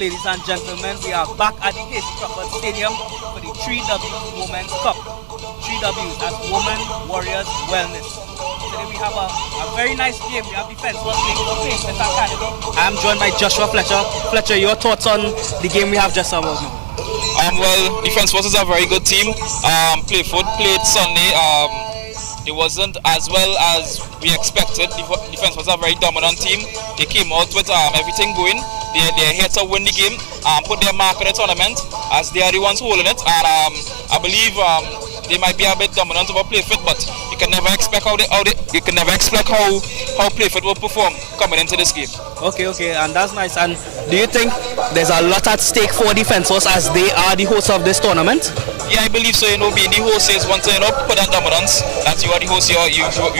ladies and gentlemen. We are back at the Hasty Crawford Stadium for the 3W Women's Cup. 3Ws, that's Women, Warriors, Wellness. Today we have a very nice game. We have defense playing for Playfit Academy. I'm joined by Joshua Fletcher. Fletcher, your thoughts on the game we have just about now? Well, Defence Force is a very good team. Playfit played Sunday. It wasn't as well as we expected. Defence was a very dominant team. They came out with everything going. They're here to win the game, put their mark on the tournament, as they are the ones holding it. And I believe they might be a bit dominant over Playfit, but you can never expect how Playfit will perform coming into this game. Okay, and that's nice. And do you think there's a lot at stake for Defence Force as they are the hosts of this tournament? Yeah, I believe so. Being the host is one thing, put that dominance that you are the host, you're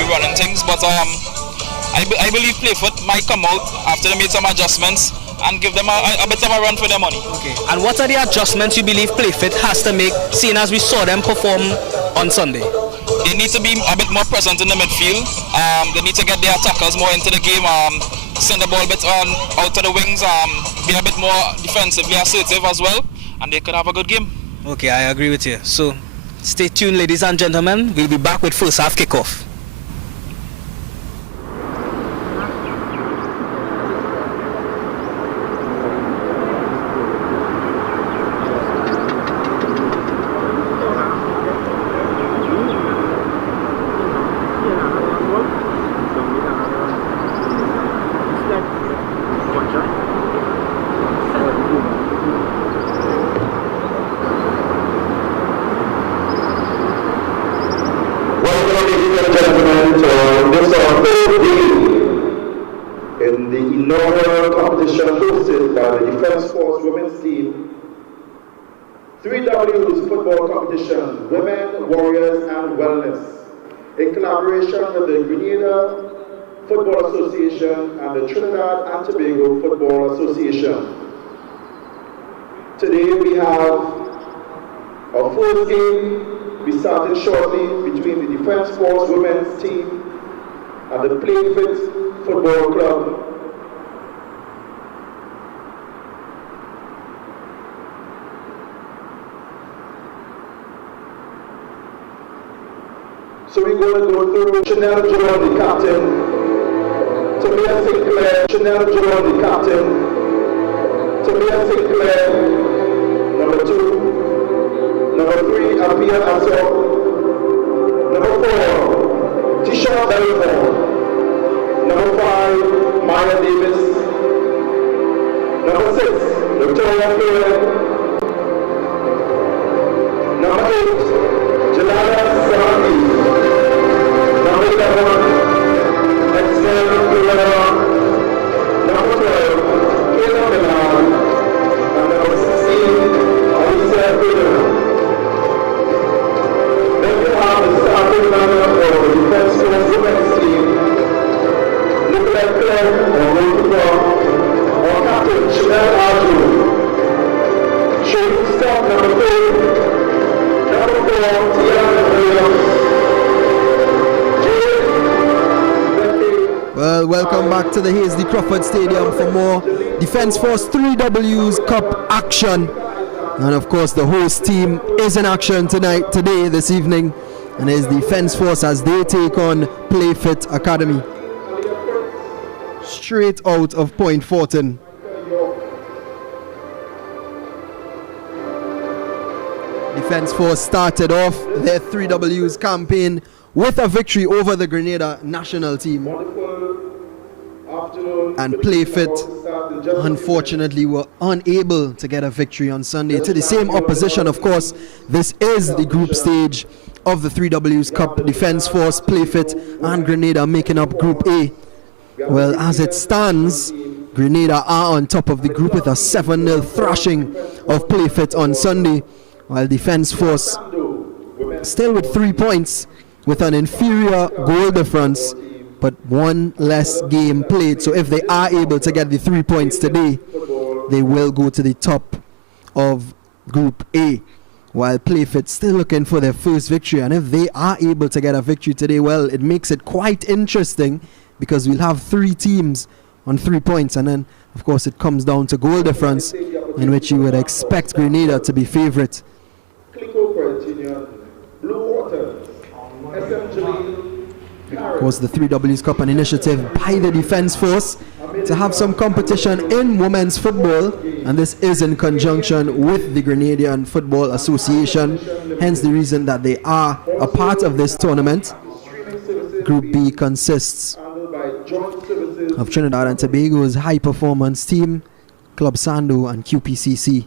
running things. But I believe Playfit might come out after they made some adjustments and give them a bit of a run for their money. Okay. And what are the adjustments you believe Playfit has to make, seeing as we saw them perform on Sunday? They need to be a bit more present in the midfield. They need to get their attackers more into the game. Send the ball a bit out to the wings. Be a bit more defensively assertive as well, and they could have a good game. Okay, I agree with you. So, stay tuned, ladies and gentlemen. We'll be back with first half kickoff. In the inaugural competition hosted by the Defence Force Women's Team, 3Ws football competition, Women, Warriors and Wellness, in collaboration with the Grenadian Football Association and the Trinidad and Tobago Football Association. Today we have our first game. We started shortly between the Defence Force Women's Team and the Playfit Football Club. So we're going to go through Chanel Jerome, the captain, Tamia Sinclair, Chanel Jerome, the captain, Tamia Sinclair, number 2, number 3, Apia Asso, number 4, Tisha Belmore, number 5, Maya Davis, number 6, Victoria Ferrer, number 8, Jalala Sarandi, number 7, Excel Pereira, number 12, Kayla Milan, and number 16, Alicia Pereira. Then we have the starting lineup for the Defence Force Women's Team. Nicolette Clare, or goalkeeper, or captain Chanel Arjun. Shooting stop number 3, number 4, Tiana Williams. Well, welcome back to the Hasty Crawford Stadium for more Defence Force 3Ws Cup action. And of course, the host team is in action this evening, and is Defence Force as they take on Playfit Academy. Straight out of Point Fortin. Defence Force started off their 3Ws campaign with a victory over the Grenada national team. And Playfit, unfortunately, were unable to get a victory on Sunday. To the same opposition, of course, this is the group stage of the 3Ws Cup. Defence Force, Playfit and Grenada making up Group A. Well, as it stands, Grenada are on top of the group with a 7-0 thrashing of Playfit on Sunday, while Defence Force still with 3 points with an inferior goal difference, but one less game played. So if they are able to get the 3 points today, they will go to the top of Group A, while Playfit still looking for their first victory. And if they are able to get a victory today, well, it makes it quite interesting, because we'll have 3 teams on 3 points, and then Of course, it comes down to goal difference, in which you would expect Grenada to be favourite. Of course, the 3Ws Cup, an initiative by the Defence Force to have some competition in women's football, and this is in conjunction with the Grenadian Football Association, hence the reason that they are a part of this tournament. Group B consists of Trinidad and Tobago's high performance team, Club Sando and QPCC,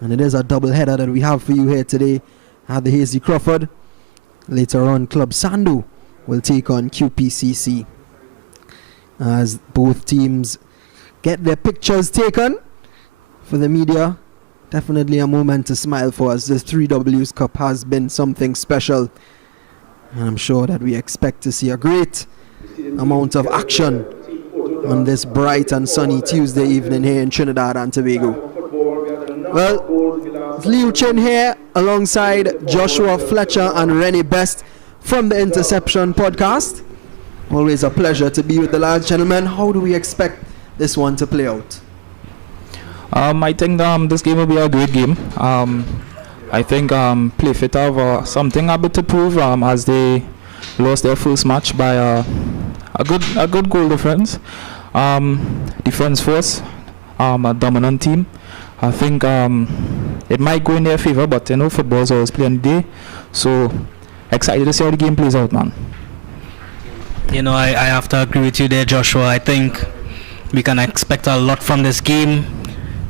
and it is a double header that we have for you here today at the Hazy Crawford. Later on, Club Sando will take on QPCC as both teams get their pictures taken for the media. Definitely a moment to smile for us. This 3Ws Cup has been something special, and I'm sure that we expect to see a great amount of action on this bright and sunny Tuesday evening here in Trinidad and Tobago. Well, it's Liu Chin here alongside Joshua Fletcher and Rennie Best from the Interception podcast. Always a pleasure to be with the lads. Gentlemen, how do we expect this one to play out? I think this game will be a great game. I think Playfit have something a bit to prove as they lost their first match by a good goal difference. Defence Force, a dominant team. I think it might go in their favour, but you know, football's always playing the day. So excited to see how the game plays out, man. You know, I have to agree with you there, Joshua. I think we can expect a lot from this game.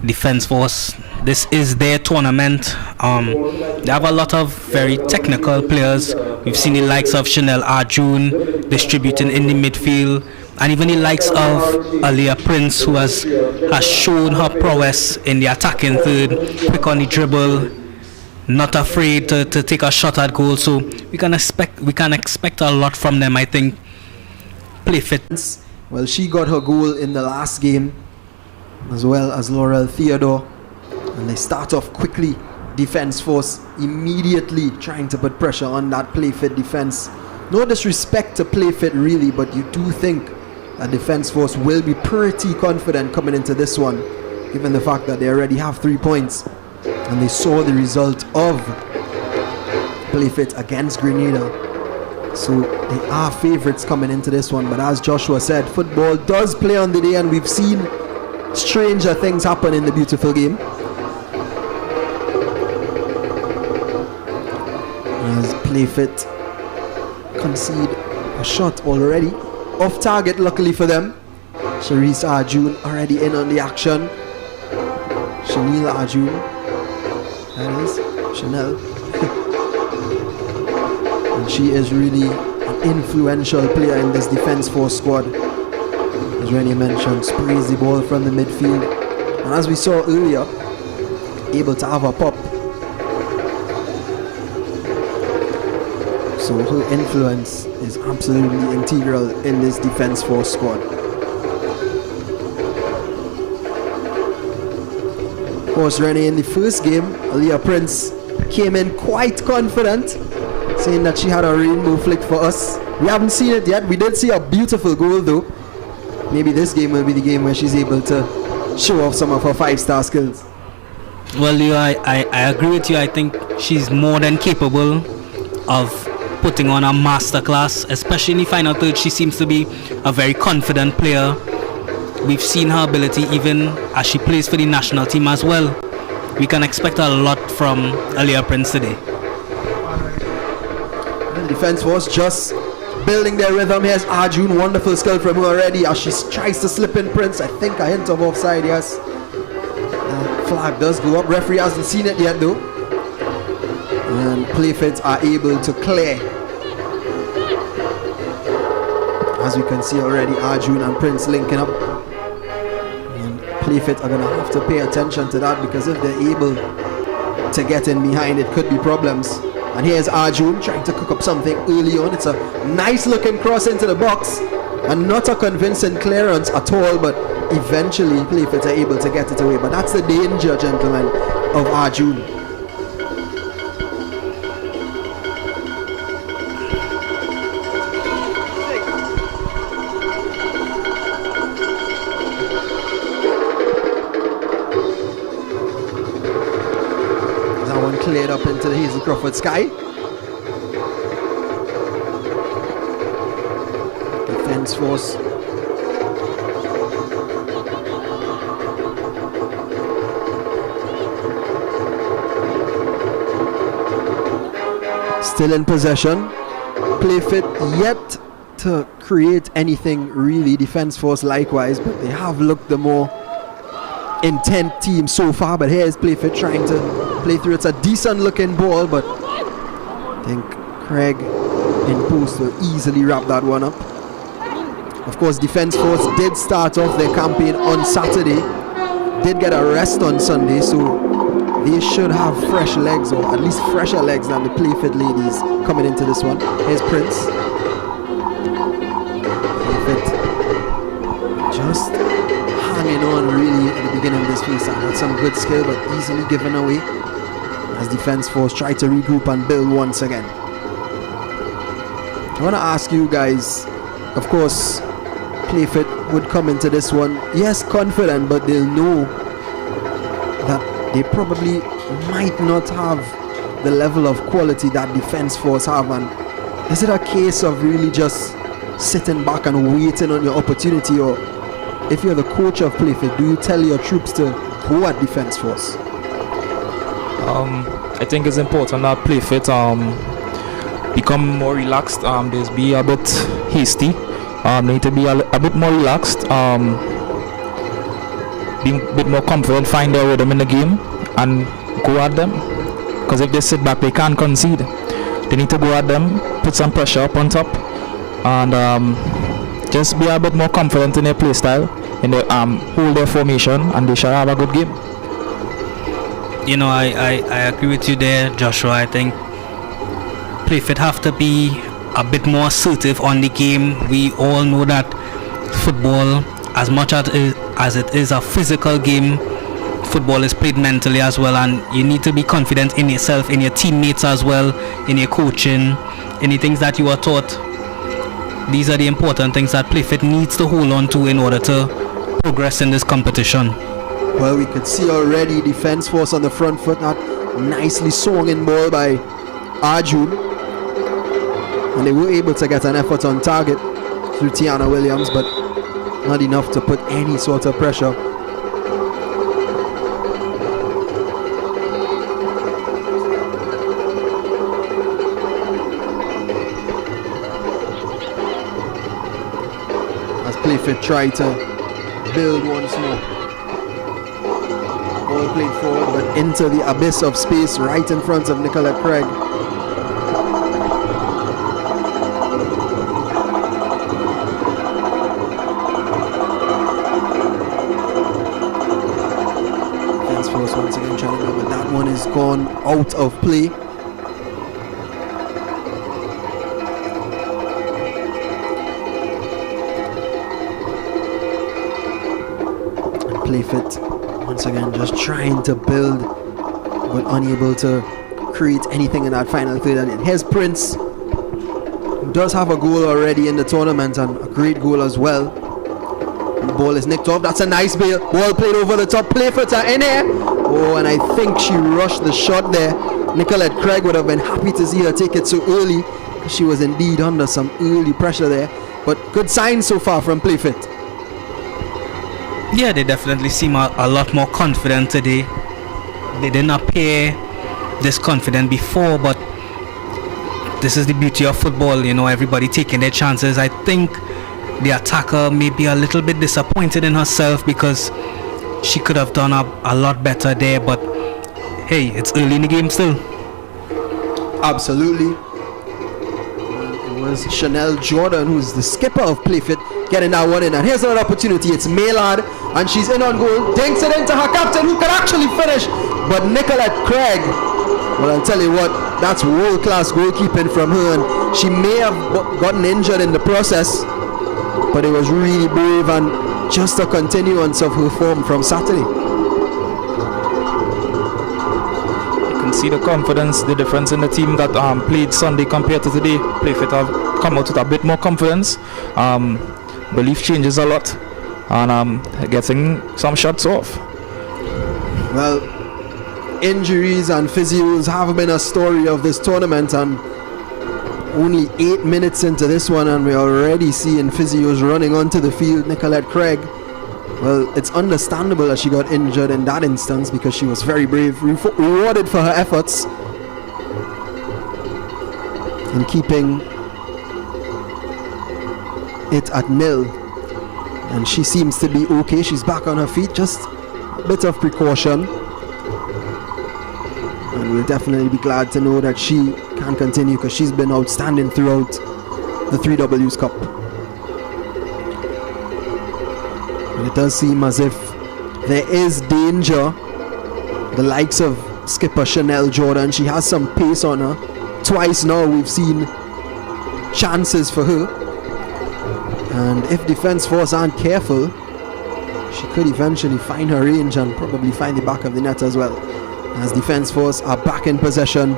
Defence Force, this is their tournament. They have a lot of very technical players. We've seen the likes of Chanel Arjun distributing in the midfield, and even the likes of Aliyah Prince, who has shown her prowess in the attacking third, quick on the dribble, not afraid to take a shot at goal. So we can expect a lot from them, I think. Playfit. Well, she got her goal in the last game, as well as Laurel Theodore, and they start off quickly. Defence Force immediately trying to put pressure on that Playfit defence. No disrespect to Playfit really, but you do think that Defence Force will be pretty confident coming into this one, given the fact that they already have 3 points and they saw the result of Playfit against Grenada. So they are favourites coming into this one, but as Joshua said, football does play on the day, and we've seen stranger things happen in the beautiful game. As Playfit concede a shot already off target, luckily for them. Sharice Arjun already in on the action. Chanel Arjun, that is Chanel. And she is really an influential player in this Defence Force squad. As Rennie mentioned, sprays the ball from the midfield, and as we saw earlier, able to have a pop. So her influence is absolutely integral in this Defence Force squad. Of course, Rennie, in the first game, Aliyah Prince came in quite confident, saying that she had a rainbow flick for us. We haven't seen it yet. We did see a beautiful goal though. Maybe this game will be the game where she's able to show off some of her 5-star skills. Well, Leo, I agree with you. I think she's more than capable of putting on a masterclass, especially in the final third. She seems to be a very confident player. We've seen her ability even as she plays for the national team as well. We can expect a lot from Aliyah Prince today. The Defence Force just building their rhythm. Here's Arjun, wonderful skill from her already as she tries to slip in Prince. I think a hint of offside, yes. Flag does go up. Referee hasn't seen it yet though. And Playfits are able to clear. As we can see already, Arjun and Prince linking up. And Playfit are going to have to pay attention to that, because if they're able to get in behind, it could be problems. And here's Arjun trying to cook up something early on. It's a nice looking cross into the box, and not a convincing clearance at all, but eventually Playfits are able to get it away. But that's the danger, gentlemen, of Arjun. into the Hazel Crawford sky. Defense force. Still in possession. Playfit yet to create anything really. Defense force likewise, but they have looked the more intent team so far. But here is Playfit trying to play through. It's a decent looking ball, but I think Craig in post will easily wrap that one up. Of course, Defense Force did start off their campaign on Saturday, did get a rest on Sunday, so they should have fresh legs, or at least fresher legs than the Playfit ladies coming into this one. Here's Prince. Playfit just hanging on really at the beginning of this face. Had some good skill, but easily given away as Defense Force try to regroup and build once again. I want to ask you guys, of course, Playfit would come into this one, yes, confident, but they'll know that they probably might not have the level of quality that Defense Force have. And is it a case of really just sitting back and waiting on your opportunity, or if you're the coach of Playfit, do you tell your troops to go at Defense Force? I think it's important that Playfit become more relaxed. Just be a bit hasty. Need to be a bit more relaxed. Be a bit more confident, find their rhythm in the game and go at them. Because if they sit back, they can't concede. They need to go at them, put some pressure up on top, and just be a bit more confident in their play style, in their hold their formation, and they shall have a good game. You know, I agree with you there, Joshua. I think Playfit have to be a bit more assertive on the game. We all know that football, as much as it is a physical game, football is played mentally as well, and you need to be confident in yourself, in your teammates as well, in your coaching, in the things that you are taught. These are the important things that Playfit needs to hold on to in order to progress in this competition. Well, we could see already Defense Force on the front foot, that nicely swung in ball by Arjun, and they were able to get an effort on target through Tiana Williams, but not enough to put any sort of pressure. As Playfit try to build once more. Ball played forward, but into the abyss of space right in front of Nicolette Craig. Once again trying to go, but that one is gone out of play. And Playfit once again just trying to build, but unable to create anything in that final third. And here's Prince, who does have a goal already in the tournament, and a great goal as well. The ball is nicked off. That's a nice ball played over the top. Playfit are in here. Oh, and I think she rushed the shot there. Nicolette Craig would have been happy to see her take it so early. She was indeed under some early pressure there. But good signs so far from Playfit. Yeah, they definitely seem a lot more confident today. They didn't appear this confident before, but this is the beauty of football, you know, everybody taking their chances. I think the attacker may be a little bit disappointed in herself because she could have done a lot better there, but hey, it's early in the game still. Absolutely. It was Chanel Jordan, who's the skipper of Playfit, getting that one in. And here's another opportunity. It's Maylard, and she's in on goal. Dinks it into her captain, who can actually finish. But Nicolette Craig, well, I'll tell you what, that's world-class goalkeeping from her. And she may have gotten injured in the process, but it was really brave and just a continuance of her form from Saturday. You can see the confidence, the difference in the team that played Sunday compared to today. Playfit have come out with a bit more confidence. Belief changes a lot, and getting some shots off. Well, injuries and physios have been a story of this tournament, and only 8 minutes into this one and we're already seeing physios running onto the field. Nicolette Craig, well, it's understandable that she got injured in that instance because she was very brave, rewarded for her efforts in keeping it at 0. And she seems to be okay. She's back on her feet, just a bit of precaution. And we'll definitely be glad to know that she can continue because she's been outstanding throughout the 3Ws Cup. And it does seem as if there is danger. The likes of skipper Chanel Jordan, she has some pace on her. Twice now we've seen chances for her. And if Defence Force aren't careful, she could eventually find her range and probably find the back of the net as well. As Defence Force are back in possession.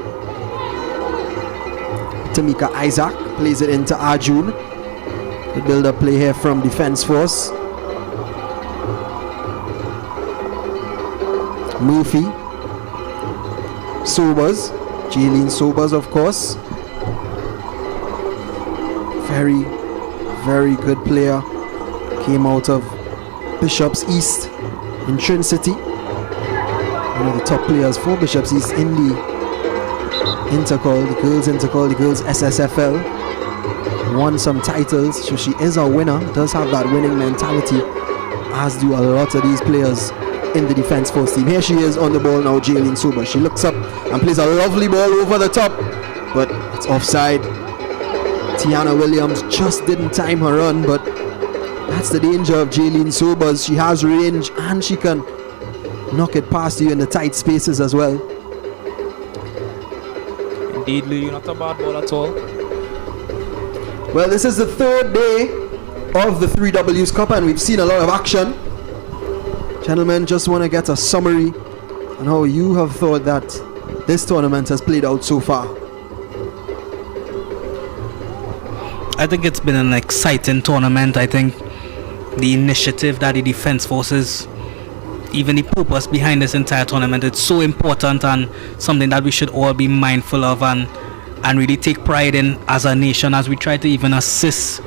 Tamika Isaac plays it into Arjun. The build-up play here from Defence Force. Murphy. Sobers. Jaylene Sobers, of course. Very, very good player. Came out of Bishops East in Trin City. One of the top players for Bishops East in the Intercall, the girls SSFL. Won some titles, so she is a winner, does have that winning mentality, as do a lot of these players in the Defence Force team. Here she is on the ball now, Jaylene Suber. She looks up and plays a lovely ball over the top, but it's offside. Tiana Williams just didn't time her run, but that's the danger of Jaylene Sobers. She has range and she can knock it past you in the tight spaces as well. Indeed, Lou, you're not a bad ball at all. Well, this is the third day of the 3Ws Cup and we've seen a lot of action. Gentlemen, just want to get a summary on how you have thought that this tournament has played out so far. I think it's been an exciting tournament. I think the initiative that the Defence Forces, even the purpose behind this entire tournament, it's so important and something that we should all be mindful of and really take pride in as a nation, as we try to even assist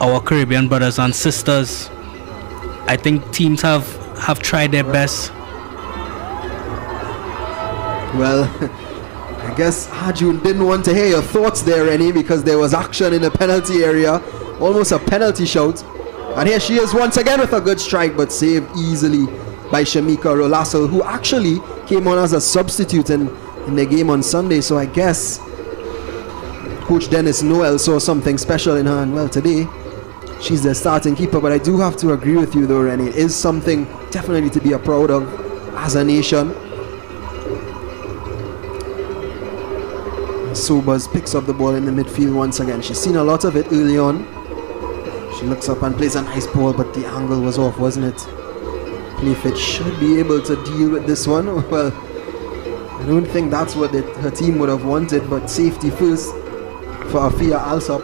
our Caribbean brothers and sisters. I think teams have tried their best. Well, I guess Arjun didn't want to hear your thoughts there, Rennie, because there was action in the penalty area, almost a penalty shout. And here she is once again with a good strike, but saved easily by Shamika Rolasso, who actually came on as a substitute in the game on Sunday. So I guess Coach Dennis Noel saw something special in her, and well, today she's the starting keeper. But I do have to agree with you though, Rennie. It is something definitely to be proud of as a nation. Sobers picks up the ball in the midfield once again. She's seen a lot of it early on. She looks up and plays a nice ball, but the angle was off, wasn't it? Playfit should be able to deal with this one. Well, I don't think that's what her team would have wanted, but safety first for Afia Alsop.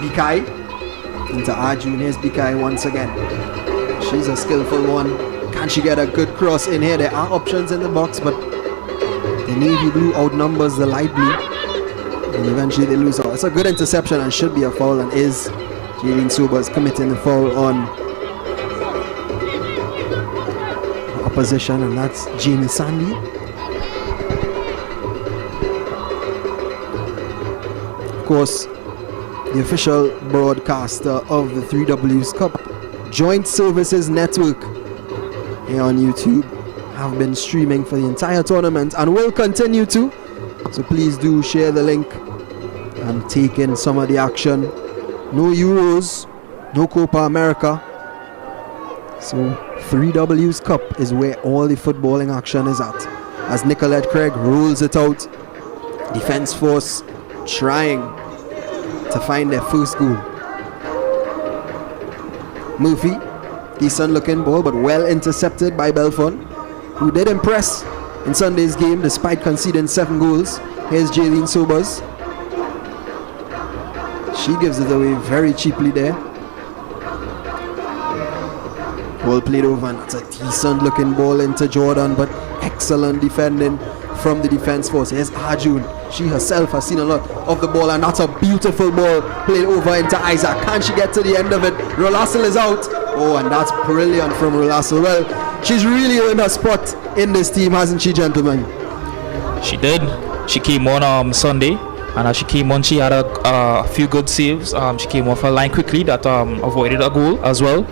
Bikai into Arjun. Here's Bikai once again. She's a skillful one. Can she get a good cross in here? There are options in the box, but the navy blue outnumbers the light blue, and eventually they lose out. It's a good interception and should be a foul, and is Jaylene Sobers committing the foul on the opposition, and that's Jamie Sandy. Of course, the official broadcaster of the 3Ws Cup Joint Services Network here on YouTube have been streaming for the entire tournament and will continue to, so please do share the link and take in some of the action. No Euros, no Copa America, so 3Ws Cup is where all the footballing action is at, as Nicolette Craig rolls it out. Defence Force trying to find their first goal. Murphy, decent looking ball, but well intercepted by Belfon, who did impress in Sunday's game despite conceding 7 goals. Here's Jaylene Sobers. She gives it away very cheaply there. Ball played over, and that's a decent looking ball into Jordan, but excellent defending from the defense force. Here's Arjun. She herself has seen a lot of the ball, and that's a beautiful ball played over into Isaac. Can she get to the end of it? Rolassel is out. Oh, and that's brilliant from Rolassel. Well, she's really earned her spot in this team, hasn't she, gentlemen? She did. She came on Sunday, and as she came on, she had a few good saves. She came off her line quickly that avoided a goal as well.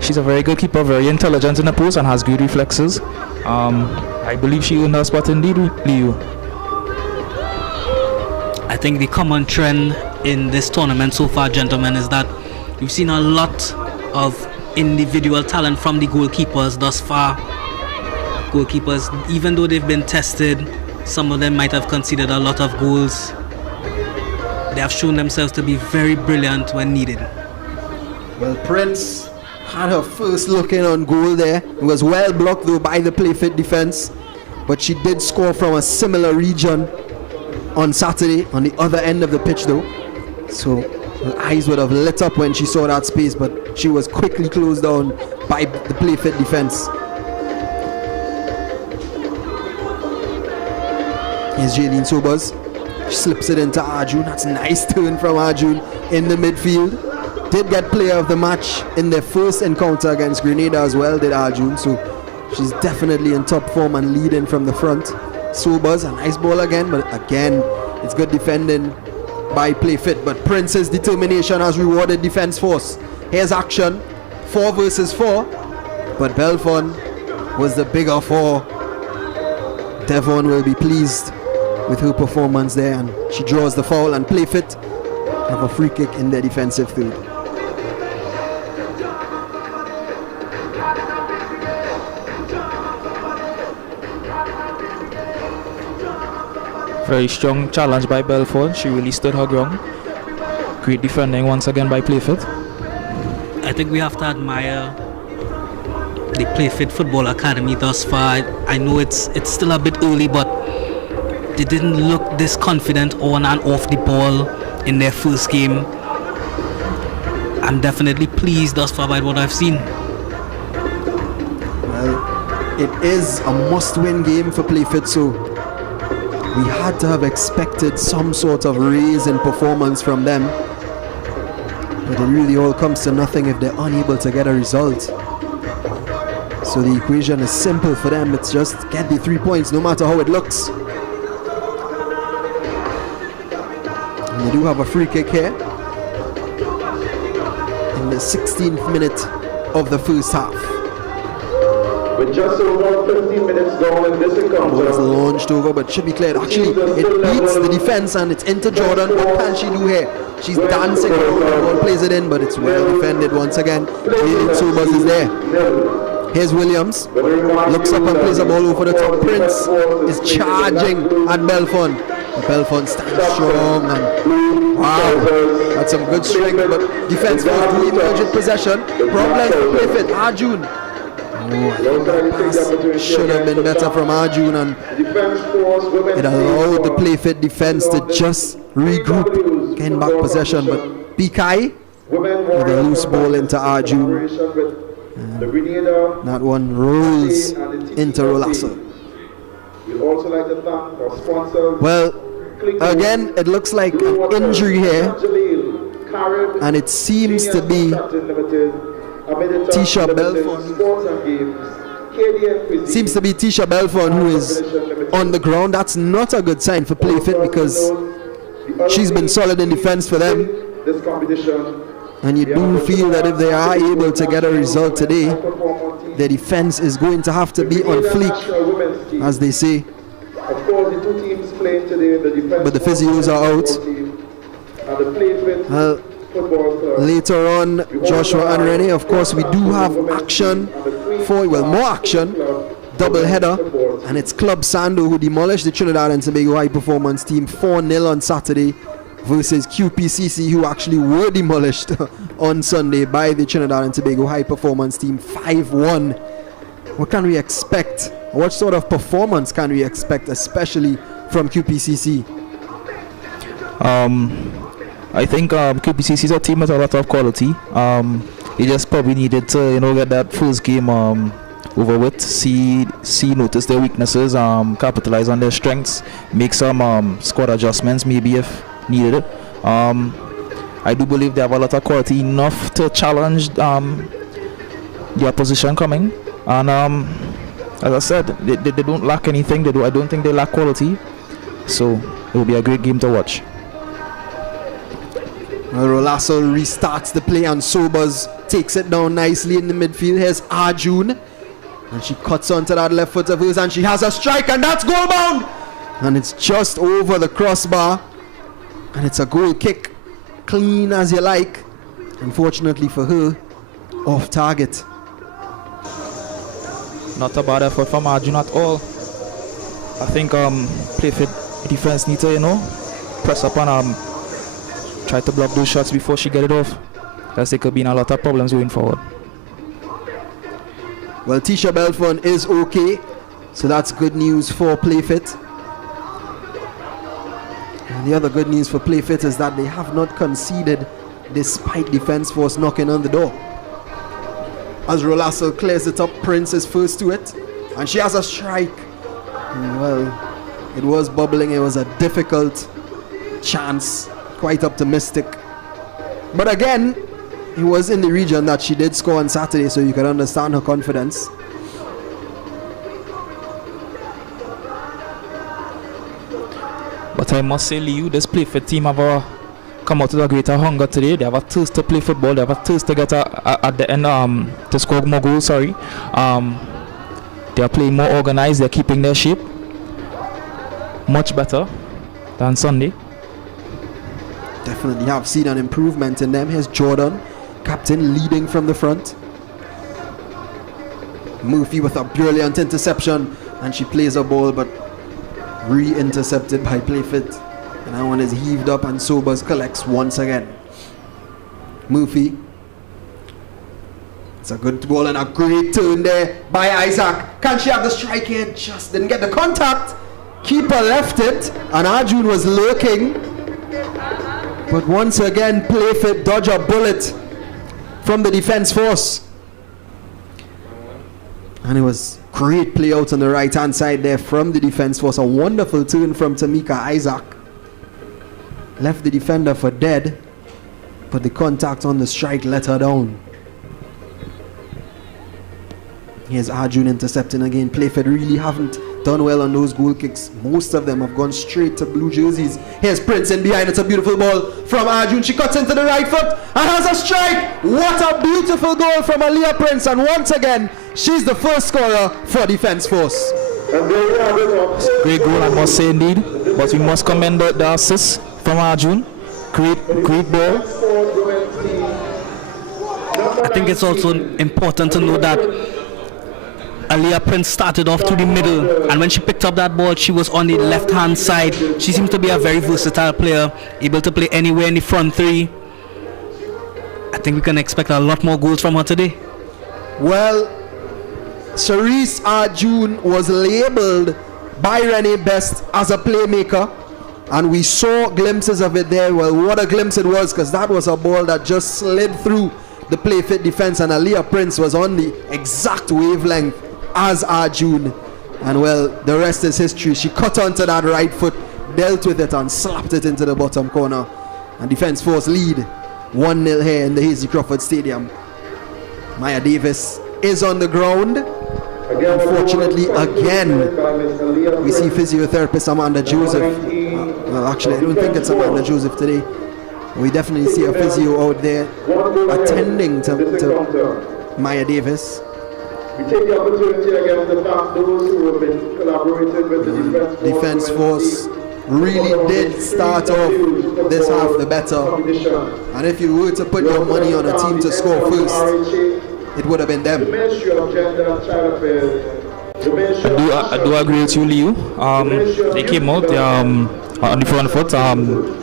She's a very good keeper, very intelligent in the post, and has good reflexes. I believe she earned her spot indeed, Leo. I think the common trend in this tournament so far, gentlemen, is that we've seen a lot of individual talent from the goalkeepers thus far. Goalkeepers, even though they've been tested, some of them might have conceded a lot of goals. They have shown themselves to be very brilliant when needed. Well, Prince had her first look in on goal there. It was well blocked though by the play-fit defense, but she did score from a similar region on Saturday on the other end of the pitch though. So her eyes would have lit up when she saw that space, but she was quickly closed down by the play-fit defense. Here's Jaylene Sobers. She slips it into Arjun. That's a nice turn from Arjun in the midfield. Did get player of the match in their first encounter against Grenada as well, did Arjun. So she's definitely in top form and leading from the front. Sobers, a nice ball again, but again, it's good defending by Playfit. But Prince's determination has rewarded defense force. Here's action, 4 versus 4, but Belfon was the bigger 4. Devon will be pleased with her performance there, and she draws the foul, and Playfit have a free kick in their defensive third. Very strong challenge by Belfort. She really stood her ground. Great defending once again by Playfit. I think we have to admire the Playfit Football Academy thus far. I know it's still a bit early, but they didn't look this confident on and off the ball in their first game. I'm definitely pleased thus far by what I've seen. Well, it is a must-win game for Playfit, so we had to have expected some sort of raise in performance from them. But it really all comes to nothing if they're unable to get a result. So the equation is simple for them. It's just get the 3 points no matter how it looks. And they do have a free kick here in the 16th minute of the first half. With just over 15 minutes gone in this encounter. Ball is launched over, but should be cleared. Actually, it beats the defense, and it's into Jordan. What can she do here? She's dancing around, the ball plays it in, but it's well defended once again. Jaylene Sobers is there. Here's Williams. Looks up and plays a ball over the top. Prince is charging at Belfon. Belfon stands strong, and wow, that's some good strength, but defense was doing emergent possession. Problems to play fit. Arjun. Oh, I think that pass should have been better from Arjun, and it allowed the Playfit defense to just regroup, gain back possession. But Pikai with a loose ball into Arjun. That one rolls into Rolasso. Well, again, it looks like an injury here, and it seems to be Tisha Belfon who is on the ground. That's not a good sign for Playfit, because she's been solid in defense for them, and you do feel that if they are able to get a result today, their defense is going to have to be on fleek, as they say. But the physios are out. Well, later on, Joshua and Renee, of course, we do have action for, well, more action, double header, and it's Club Sando who demolished the Trinidad and Tobago high performance team 4-0 on Saturday, versus QPCC, who actually were demolished on Sunday by the Trinidad and Tobago high performance team 5-1. What can we expect? What sort of performance can we expect, especially from QPCC? I think QPCC is a team with a lot of quality. He just probably needed to, get that first game over with, notice their weaknesses, capitalize on their strengths, make some squad adjustments maybe if needed. I do believe they have a lot of quality enough to challenge the opposition coming, and as I said, they don't lack anything. I don't think they lack quality, so it will be a great game to watch. Rolasso restarts the play and Sobers takes it down nicely in the midfield. Here's Arjun, and she cuts onto that left foot of hers, and she has a strike, and that's goal bound, and it's just over the crossbar, and it's a goal kick, clean as you like. Unfortunately for her, off target. Not a bad effort from Arjun at all. I think Playfit defense need to press up and try to block those shots before she get it off, because there could be a lot of problems going forward. Well, Tisha Belfon is okay, so that's good news for Playfit. And the other good news for Playfit is that they have not conceded despite Defence Force knocking on the door. As Rolasso clears it up, Prince is first to it, and she has a strike. Well, it was bubbling. It was a difficult chance, quite optimistic. But again, it was in the region that she did score on Saturday, so you can understand her confidence. But I must say, Liu, this Playfit team have come out with a greater hunger today. They have a thirst to play football. They have a thirst to get at the end to score more goals. They are playing more organized. They're keeping their shape much better than Sunday. Definitely have seen an improvement in them. Here's Jordan, captain, leading from the front. Murphy with a brilliant interception, and she plays a ball but re-intercepted by Playfit, and that one is heaved up, and Sobers collects once again. Murphy, it's a good ball and a great turn there by Isaac. Can she have the strike here? Just didn't get the contact. Keeper left it, and Arjun was lurking, but once again Playfit dodge a bullet from the Defence Force, and it was great play out on the right hand side there from the Defence Force. A wonderful turn from Tamika Isaac, left the defender for dead, but the contact on the strike let her down. Here's Arjun intercepting again. Playfit really haven't done well on those goal kicks. Most of them have gone straight to blue jerseys. Here's Prince in behind. It's a beautiful ball from Arjun. She cuts into the right foot and has a strike. What a beautiful goal from Aaliyah Prince, and once again she's the first scorer for Defence Force. Great goal, I must say, indeed. But we must commend the assist from Arjun. Great ball. I think it's also important to know that Aaliyah Prince started off through the middle, and when she picked up that ball, she was on the left-hand side. She seems to be a very versatile player, able to play anywhere in the front three. I think we can expect a lot more goals from her today. Well, Cerise Arjun was labelled by Renee Best as a playmaker, and we saw glimpses of it there. Well, what a glimpse it was, because that was a ball that just slid through the Playfit defense, and Aaliyah Prince was on the exact wavelength as Arjun, and well, the rest is history. She cut onto that right foot, dealt with it, and slapped it into the bottom corner, and Defence Force lead 1-0 here in the Hazy Crawford Stadium. Maya Davis is on the ground. Unfortunately, again, we see physiotherapist Amanda Joseph. Well, actually, I don't think it's Amanda Joseph today. We definitely see a physio out there attending to Maya Davis. We take the opportunity again to thank those who have been collaborating with the Defence Force really did start off this half the better, and if you were to put your money on a team to score first, it would have been them. I do agree with you, Liu. They came out on the front foot,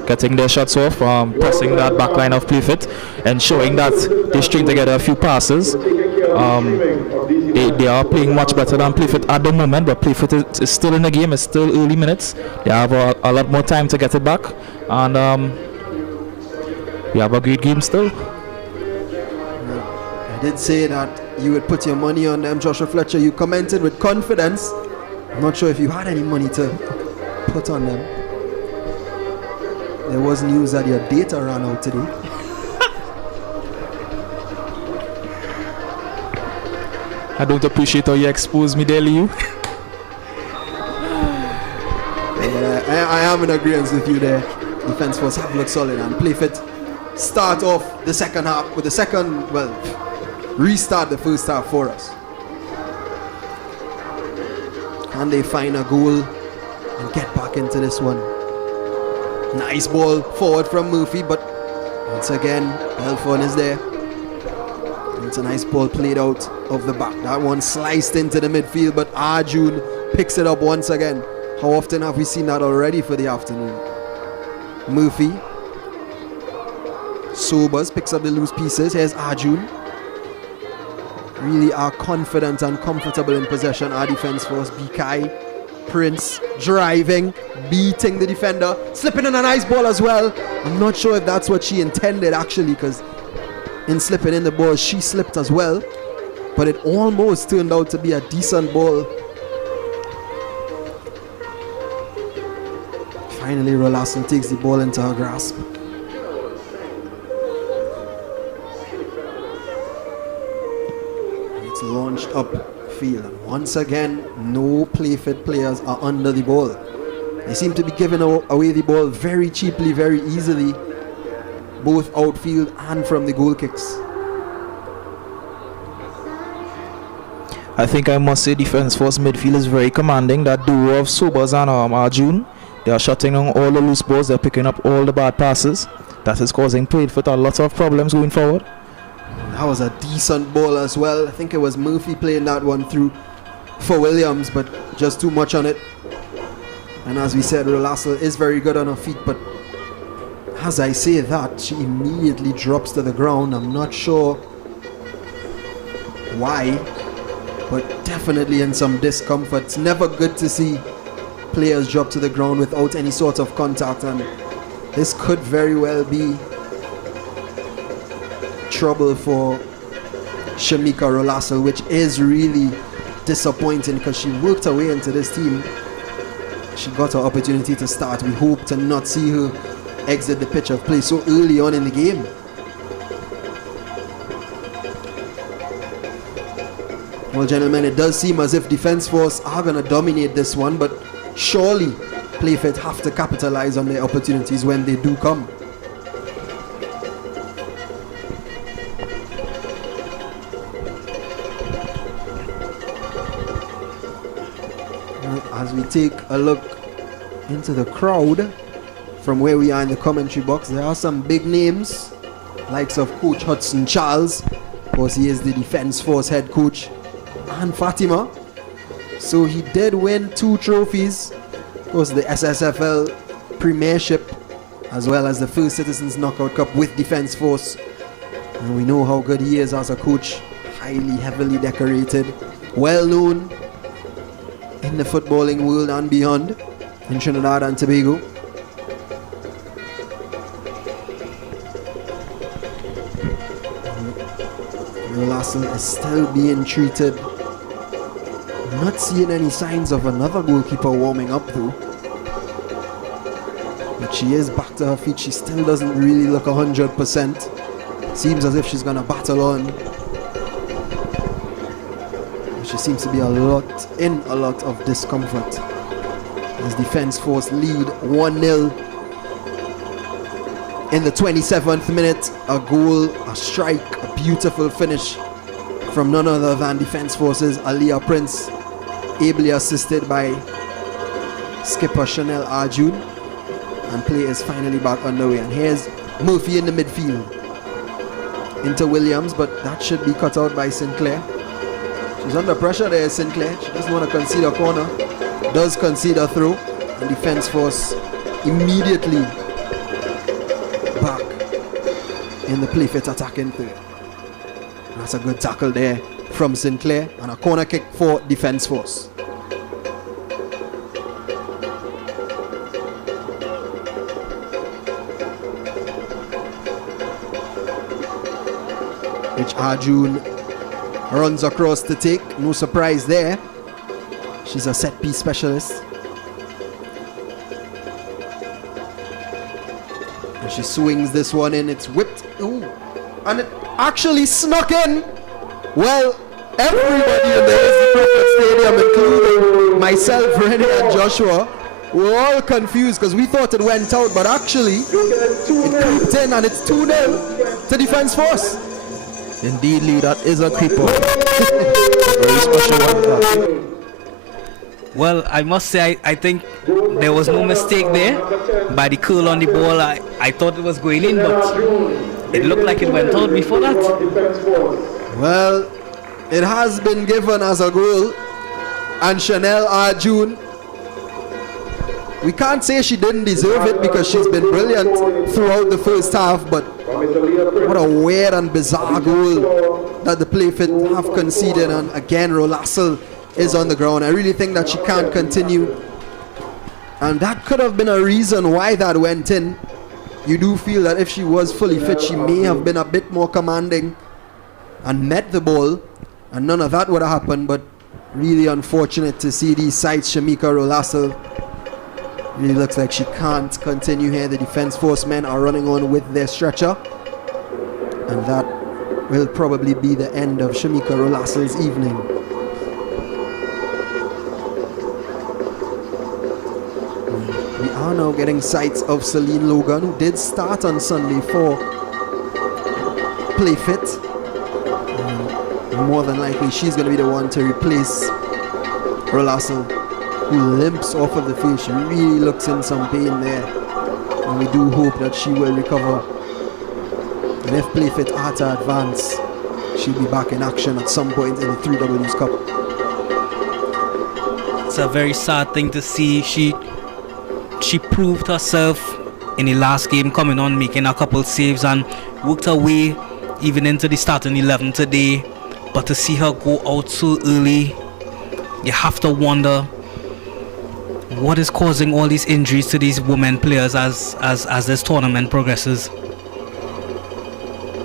getting their shots off, pressing that back line of Playfit, and showing that they string together a few passes. They are playing much better than Playfit at the moment, but Playfit is still in the game. It's still early minutes. They have a lot more time to get it back, and we have a great game still. I did say that you would put your money on them, Joshua Fletcher. You commented with confidence. I'm not sure if you had any money to put on them. There was news that your data ran out today. I don't appreciate how you expose me there, Leo. I am in agreement with you there. Defense Force have looked solid and play fit. Start off the second half with the second, well, restart the first half for us. Can they find a goal and get back into this one? Nice ball forward from Murphy, but once again, Belfon is there. It's a nice ball played out of the back. That one sliced into the midfield, but Arjun picks it up once again. How often have we seen that already for the afternoon? Murphy sobers, picks up the loose pieces. Here's Arjun. Really are confident and comfortable in possession. Our defense force, Bikai, Prince driving, beating the defender, slipping in a nice ball as well. I'm not sure if that's what she intended actually, because in slipping in the ball, she slipped as well. But it almost turned out to be a decent ball. Finally, Rolasson takes the ball into her grasp. It's launched upfield. And once again, no play-fit players are under the ball. They seem to be giving away the ball very cheaply, very easily, both outfield and from the goal kicks. I think I must say Defense Force midfield is very commanding. That duo of Sobers and Arjun, they are shutting down all the loose balls. They're picking up all the bad passes. That is causing Playfoot a lot of problems going forward. That was a decent ball as well. I think it was Murphy playing that one through for Williams, but just too much on it. And as we said, Rolasson is very good on her feet, but as I say that, she immediately drops to the ground. I'm not sure why, but definitely in some discomfort. It's never good to see players drop to the ground without any sort of contact, and this could very well be trouble for Shamika Rolasson, which is really disappointing because she worked her way into this team. She got her opportunity to start. We hope to not see her exit the pitch of play so early on in the game. Well, gentlemen, it does seem as if Defense Force are going to dominate this one, but surely Playfit have to capitalize on their opportunities when they do come. As we take a look into the crowd from where we are in the commentary box, there are some big names, likes of Coach Hudson Charles. Of course, he is the Defense Force head coach, and Fatima. So he did win 2 trophies, of course the SSFL Premiership as well as the First Citizens Knockout Cup with Defense Force, and we know how good he is as a coach. Highly, heavily decorated, well known in the footballing world and beyond in Trinidad and Tobago. Rolasson is still being treated. I'm not seeing any signs of another goalkeeper warming up though. But she is back to her feet. She still doesn't really look 100%. Seems as if she's gonna battle on. She seems to be in a lot of discomfort. As Defense Force lead 1-0 in the 27th minute. A goal, a strike, a beautiful finish from none other than Defense Force's Aliyah Prince, ably assisted by skipper Chanel Arjun, and play is finally back underway. And here's Murphy in the midfield into Williams, but that should be cut out by Sinclair. She's under pressure there, Sinclair. She doesn't want to concede a corner. Does concede a throw. And Defense Force immediately back in the play-fit attacking third. That's a good tackle there from Sinclair. And a corner kick for Defense Force. which Arjun runs across to take. No surprise there. She's a set piece specialist. And she swings this one in. It's whipped. Ooh. And it actually snuck in. Well, everybody in the Hazy Cricket Stadium, including myself, Rennie, and Joshua, were all confused because we thought it went out, but actually it creeped in, and it's 2-0 to Defence Force. Indeed, Lee, that is a creeper. A very special one. Well, I must say, I think there was no mistake there by the curl on the ball. I thought it was going in, but it looked like it went out before that. Well, it has been given as a goal, and Chanel Arjun, we can't say she didn't deserve it because she's been brilliant throughout the first half, but what a weird and bizarre goal that the Playfit have conceded. And again, Rolassel is on the ground. I really think that she can't continue, and that could have been a reason why that went in. You do feel that if she was fully fit, she may have been a bit more commanding and met the ball, and none of that would have happened. But really unfortunate to see these sides. Shamika Rolassel really looks like she can't continue here. The Defence Force men are running on with their stretcher, and that will probably be the end of Shamika Rolassel's evening. We are now getting sights of Celine Logan, who did start on Sunday for Playfit. More than likely she's going to be the one to replace Rolassel, who limps off of the field. She really looks in some pain there, and we do hope that she will recover. And if Playfit are to advance, she'll be back in action at some point in the 3Ws Cup. It's a very sad thing to see. She proved herself in the last game, coming on, making a couple saves, and worked her way even into the starting 11 today. But to see her go out so early, you have to wonder what is causing all these injuries to these women players as this tournament progresses.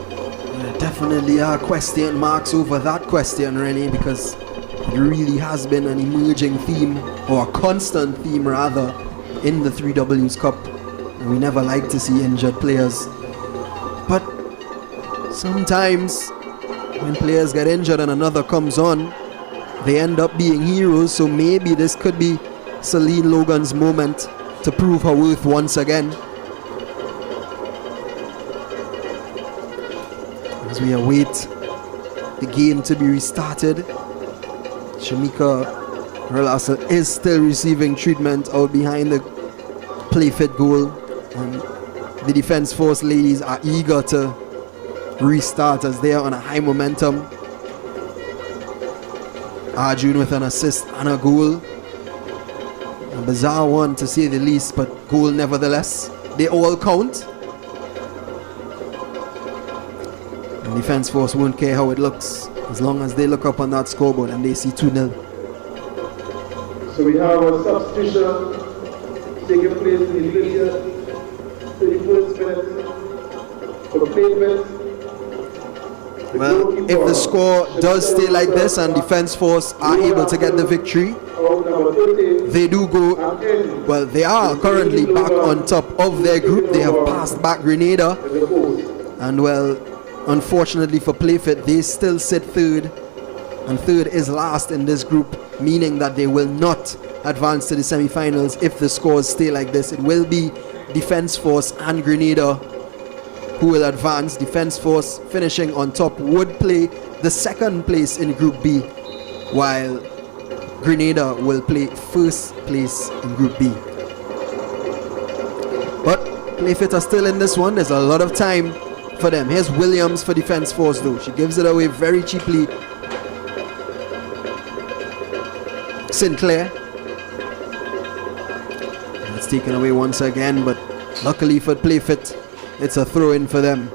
Yeah, definitely are question marks over that question, Rennie, because it really has been an emerging theme, or a constant theme rather, in the 3Ws Cup. And we never like to see injured players, but sometimes when players get injured and another comes on, they end up being heroes. So maybe this could be Celine Logan's moment to prove her worth once again. As we await the game to be restarted, Shamika Rolassel is still receiving treatment out behind the Playfit goal, and the Defence Force ladies are eager to restart as they are on a high momentum. Arjun with an assist and a goal. A bizarre one to say the least, but goal nevertheless. They all count. And Defence Force won't care how it looks as long as they look up on that scoreboard and they see 2-0. So we have a substitution taking place in the 31st minute for Playfit. Well, if the score does stay like this and Defence Force are able to get the victory, they do go, well, they are currently back on top of their group. They have passed back Grenada, and well, unfortunately for Playfit, they still sit third, and third is last in this group, meaning that they will not advance to the semi-finals if the scores stay like this. It will be Defence Force and Grenada who will advance. Defence Force finishing on top would play the second place in Group B, while Grenada will play first place in Group B. But Playfit are still in this one. There's a lot of time for them. Here's Williams for Defence Force though. She gives it away very cheaply. Sinclair. It's taken away once again, but luckily for Playfit, it's a throw-in for them.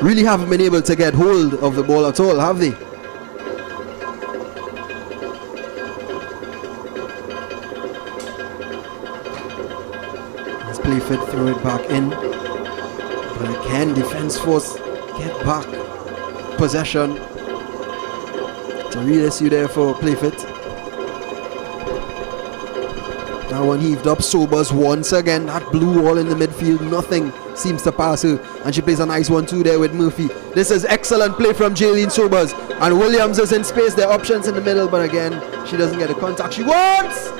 Really haven't been able to get hold of the ball at all, have they? As Playfit throw it back in. But again, Defense Force get back possession. It's a real issue there for Playfit. That one heaved up. Sobers once again. That blue wall in the midfield. Nothing seems to pass her. And she plays a nice 1-2 there with Murphy. This is excellent play from Jaylene Sobers. And Williams is in space. There are options in the middle. But again, she doesn't get the contact she wants.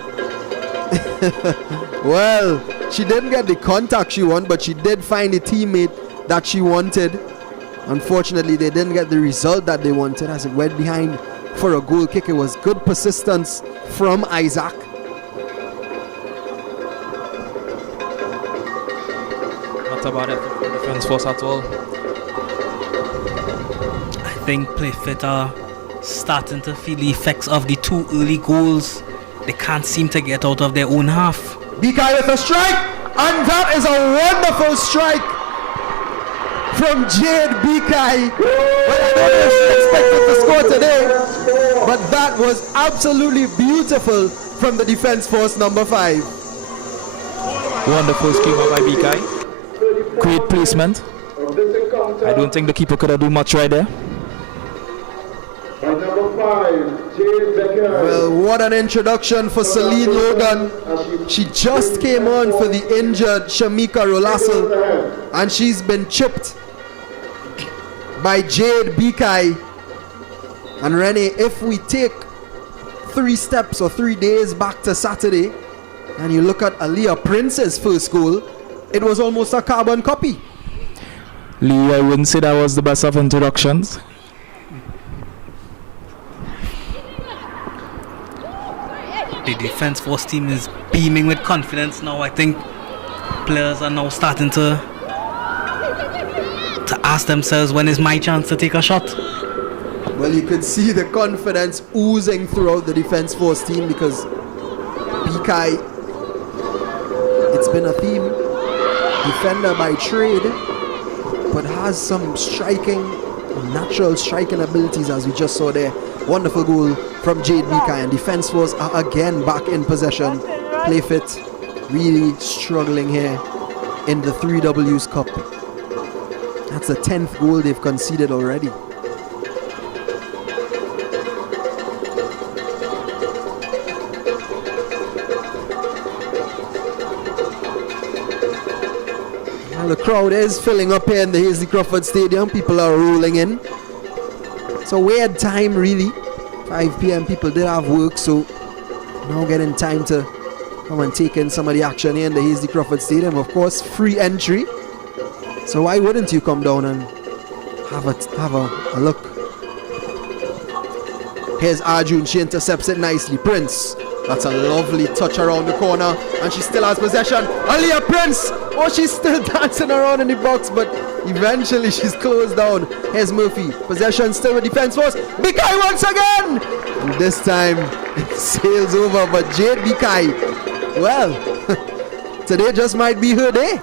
Well, she didn't get the contact she wanted, but she did find the teammate that she wanted. Unfortunately, they didn't get the result that they wanted as it went behind for a goal kick. It was good persistence from Isaac. Not about it for Defense Force at all. I think Playfit are starting to feel the effects of the 2 early goals. They can't seem to get out of their own half. Bikai with a strike, and that is a wonderful strike from Jade Bikai. Well, I don't know if she expected to score today, but that was absolutely beautiful from the Defense Force number 5. Wonderful scheme by Bikai. Great placement. I don't think the keeper could have done much right there. Well, what an introduction for Celine Logan. She just came on for the injured Shamika Rolassel, and she's been chipped by Jade Bikai. And Renee, if we take 3 steps or 3 days back to Saturday, and you look at Aaliyah Prince's first goal, it was almost a carbon copy. Lee, I wouldn't say that was the best of introductions. The Defense Force team is beaming with confidence now. I think players are now starting to ask themselves, when is my chance to take a shot? Well, you could see the confidence oozing throughout the Defense Force team because Bikai, it's been a theme, defender by trade, but has some natural striking abilities, as we just saw there. Wonderful goal from Jade Bikai, and Defense Force are again back in possession. Playfit really struggling here in the 3Ws Cup. That's the 10th goal they've conceded already. Well, the crowd is filling up here in the Hasely Crawford Stadium. People are rolling in. It's a weird time, really. 5 p.m. people did have work, so now getting time to come and take in some of the action here in the Hasely Crawford Stadium. Of course, free entry. So why wouldn't you come down and have a look? Here's Arjun. She intercepts it nicely. Prince. That's a lovely touch around the corner, and she still has possession. Aaliyah Prince. Oh, she's still dancing around in the box, but eventually she's closed down. Here's Murphy. Possession still with Defense Force. Bikai once again! And this time it sails over, but Jade Bikai, well, today just might be her day.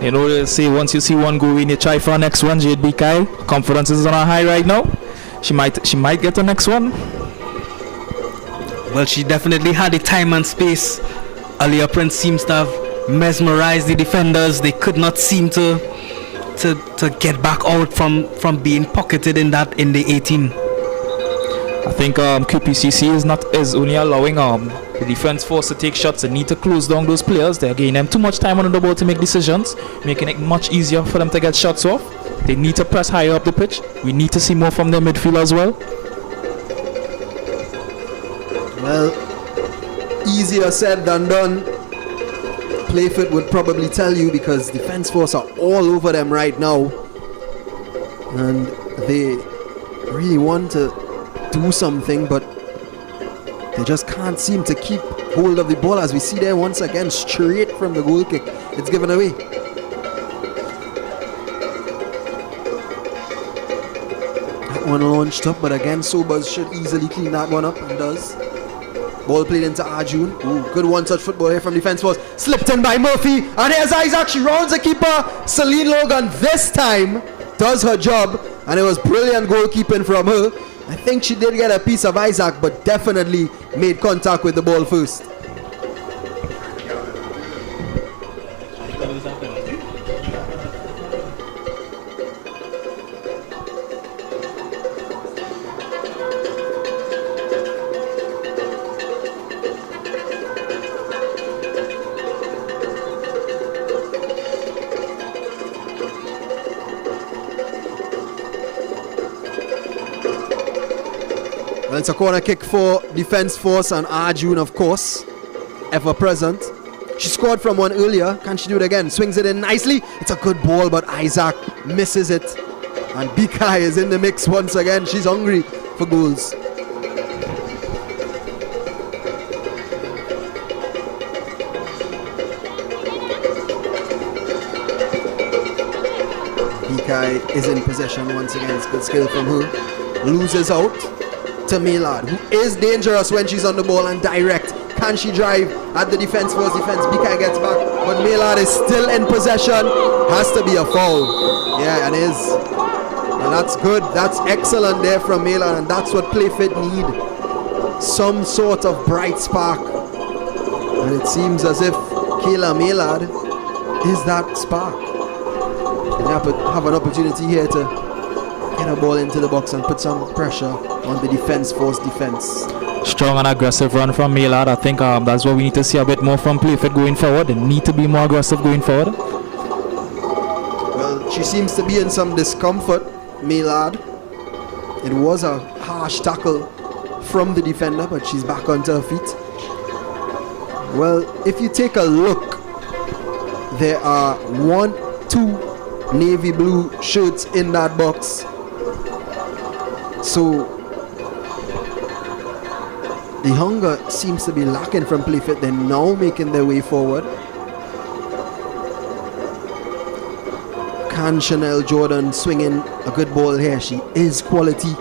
You know, they say once you see one go in, you try for the next one. Jade Bikai, confidence is on a high right now. She might get the next one. Well, she definitely had the time and space. Aaliyah Prince seems to have mesmerized the defenders. They could not seem to get back out from being pocketed in the 18. I think QPCC is only allowing the Defense Force to take shots. They need to close down those players. They're giving them too much time on the ball to make decisions, making it much easier for them to get shots off. They need to press higher up the pitch. We need to see more from their midfield as well. Well, easier said than done. Playfit would probably tell you, because Defense Force are all over them right now, and they really want to do something, but they just can't seem to keep hold of the ball, as we see there once again, straight from the goal kick. It's given away. That one launched up, but again Sobers should easily clean that one up, and does. Ball played into Arjun. Ooh, good one-touch football here from Defense Force. Slipped in by Murphy. And here's Isaac. She rounds the keeper. Celine Logan this time does her job. And it was brilliant goalkeeping from her. I think she did get a piece of Isaac, but definitely made contact with the ball first. it's a corner kick for Defence Force, and Arjun, of course, ever present. She scored from one earlier. Can she do it again? Swings it in nicely. It's a good ball, but Isaac misses it. And Bikai is in the mix once again. She's hungry for goals. Bikai is in possession once again. It's good skill from her. Loses out to Maylard, who is dangerous when she's on the ball and direct. Can she drive at the Defence Force defense? Bikai gets back, but Maylard is still in possession. Has to be a foul. Yeah, it is. And that's good. That's excellent there from Maylard, and that's what Playfit need. Some sort of bright spark. And it seems as if Kayla Maylard is that spark. And you have an opportunity here to get a ball into the box and put some pressure on the Defence Force defense. Strong and aggressive run from Maylard. I think that's what we need to see a bit more from Playfit going forward. They need to be more aggressive going forward. Well, she seems to be in some discomfort, Maylard. It was a harsh tackle from the defender, but she's back onto her feet. Well, if you take a look, there are 2 navy blue shirts in that box. So the hunger seems to be lacking from Playfit. They're now making their way forward. Can Chanel Jordan swing in a good ball here? She is quality,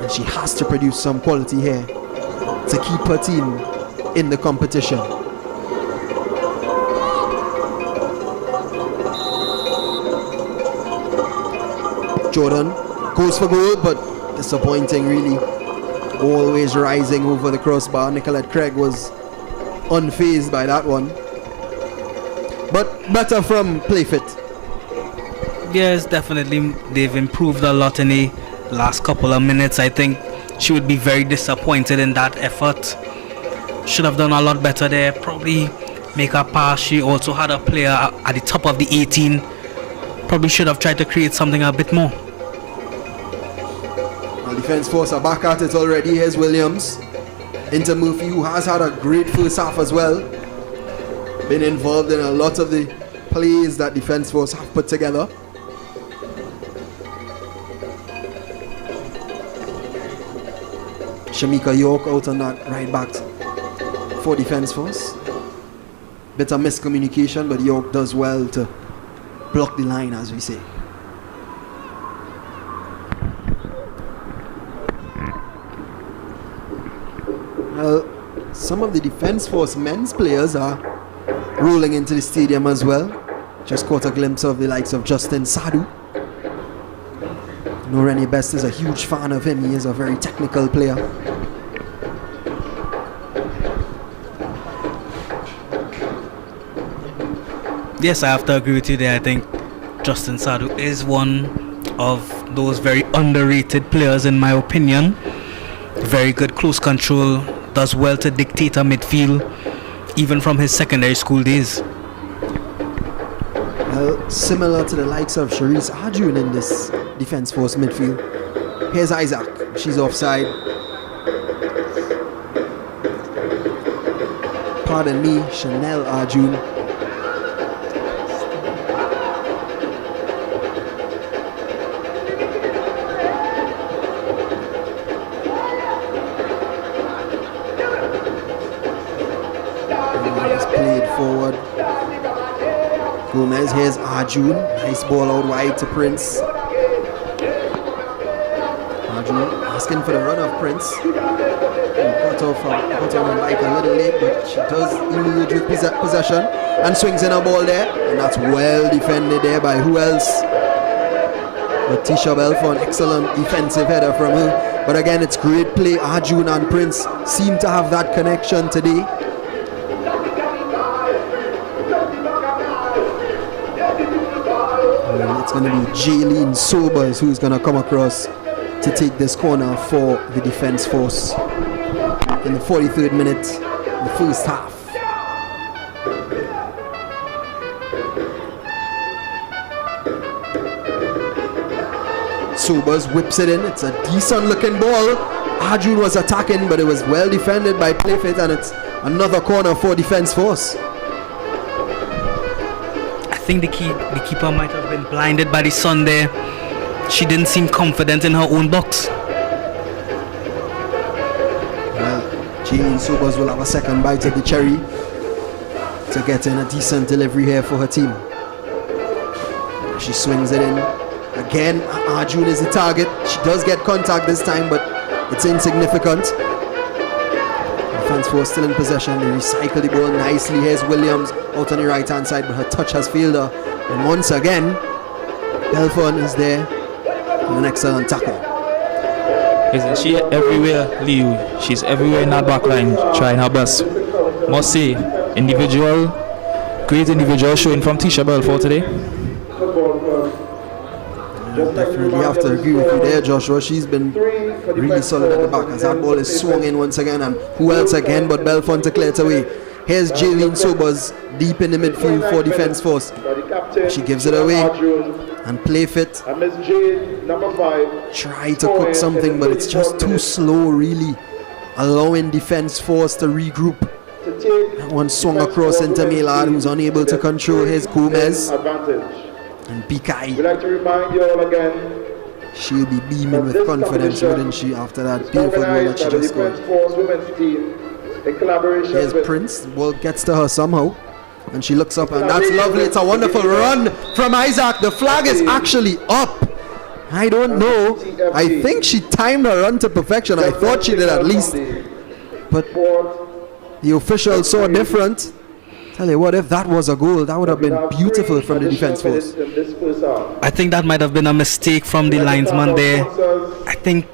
and she has to produce some quality here to keep her team in the competition. Jordan goes for goal, but disappointing really. Always rising over the crossbar. Nicolette Craig was unfazed by that one. But better from Playfit. Yes, definitely. They've improved a lot in the last couple of minutes. I think she would be very disappointed in that effort. Should have done a lot better there. Probably make a pass. She also had a player at the top of the 18. Probably should have tried to create something a bit more. Defence Force are back at it already. Here's Williams into Murphy, who has had a great first half as well. Been involved in a lot of the plays that Defence Force have put together. Shamika York out on that right back for Defence Force. Bit of miscommunication, but York does well to block the line, as we say. Well, some of the Defence Force men's players are rolling into the stadium as well. Just caught a glimpse of the likes of Justin Sadu. Noreni Best is a huge fan of him. He is a very technical player. Yes, I have to agree with you there. I think Justin Sadu is one of those very underrated players in my opinion. Very good close control, does well to dictate a midfield, even from his secondary school days. Well, similar to the likes of Sharice Arjun in this Defence Force midfield. Here's Isaac. She's offside. Pardon me, Chanel Arjun. Forward. Gomez, here's Arjun. Nice ball out wide to Prince. Arjun asking for the run of Prince. Got on the bike a little late, but she does emerge with possession and swings in a ball there. And that's well defended there by who else? But Tisha Bell for an excellent defensive header from her. But again, it's great play. Arjun and Prince seem to have that connection today. It's going to be Jaylene Sobers who's going to come across to take this corner for the Defence Force in the 43rd minute, the first half. Sobers whips it in. It's a decent looking ball. Arjun was attacking, but it was well defended by Playfit, and it's another corner for Defence Force. I think the keeper might have been blinded by the sun there. She didn't seem confident in her own box. Well, Jean Sobers will have a second bite of the cherry to get in a decent delivery here for her team. She swings it in. Again, Arjun is the target. She does get contact this time, but it's insignificant. Defence Force still in possession. They recycle the ball nicely. Here's Williams out on the right hand side, but her touch has failed her. And once again, Belfon is there. And an excellent tackle. Isn't she everywhere, Liu? She's everywhere in that back line, trying her best. Must say, great individual showing from Tisha Belfort today. Definitely have to agree with you there, Joshua. She's been really solid at the back as that ball is swung in once again, and who else again but Belfont to clear it away. Here's Jaylene Sobers deep in the midfield for Defence Force. She gives it away, and Playfit try to cook something, but it's just too slow, really, allowing Defence Force to regroup. That one swung across into Milad, who's unable to control his Gomez. And Pikai. We'd like to remind you all again, she'll be beaming with confidence, wouldn't she, after that beautiful goal that she just scored. Here's Prince. The ball gets to her somehow, and she looks up, and that's lovely. It's a wonderful run from Isaac. The flag is actually up. I don't know. I think she timed her run to perfection. I thought she did at least, but the official saw different. Tell you what, if that was a goal, that would have been beautiful from the Defence Force. I think that might have been a mistake from the linesman there. I think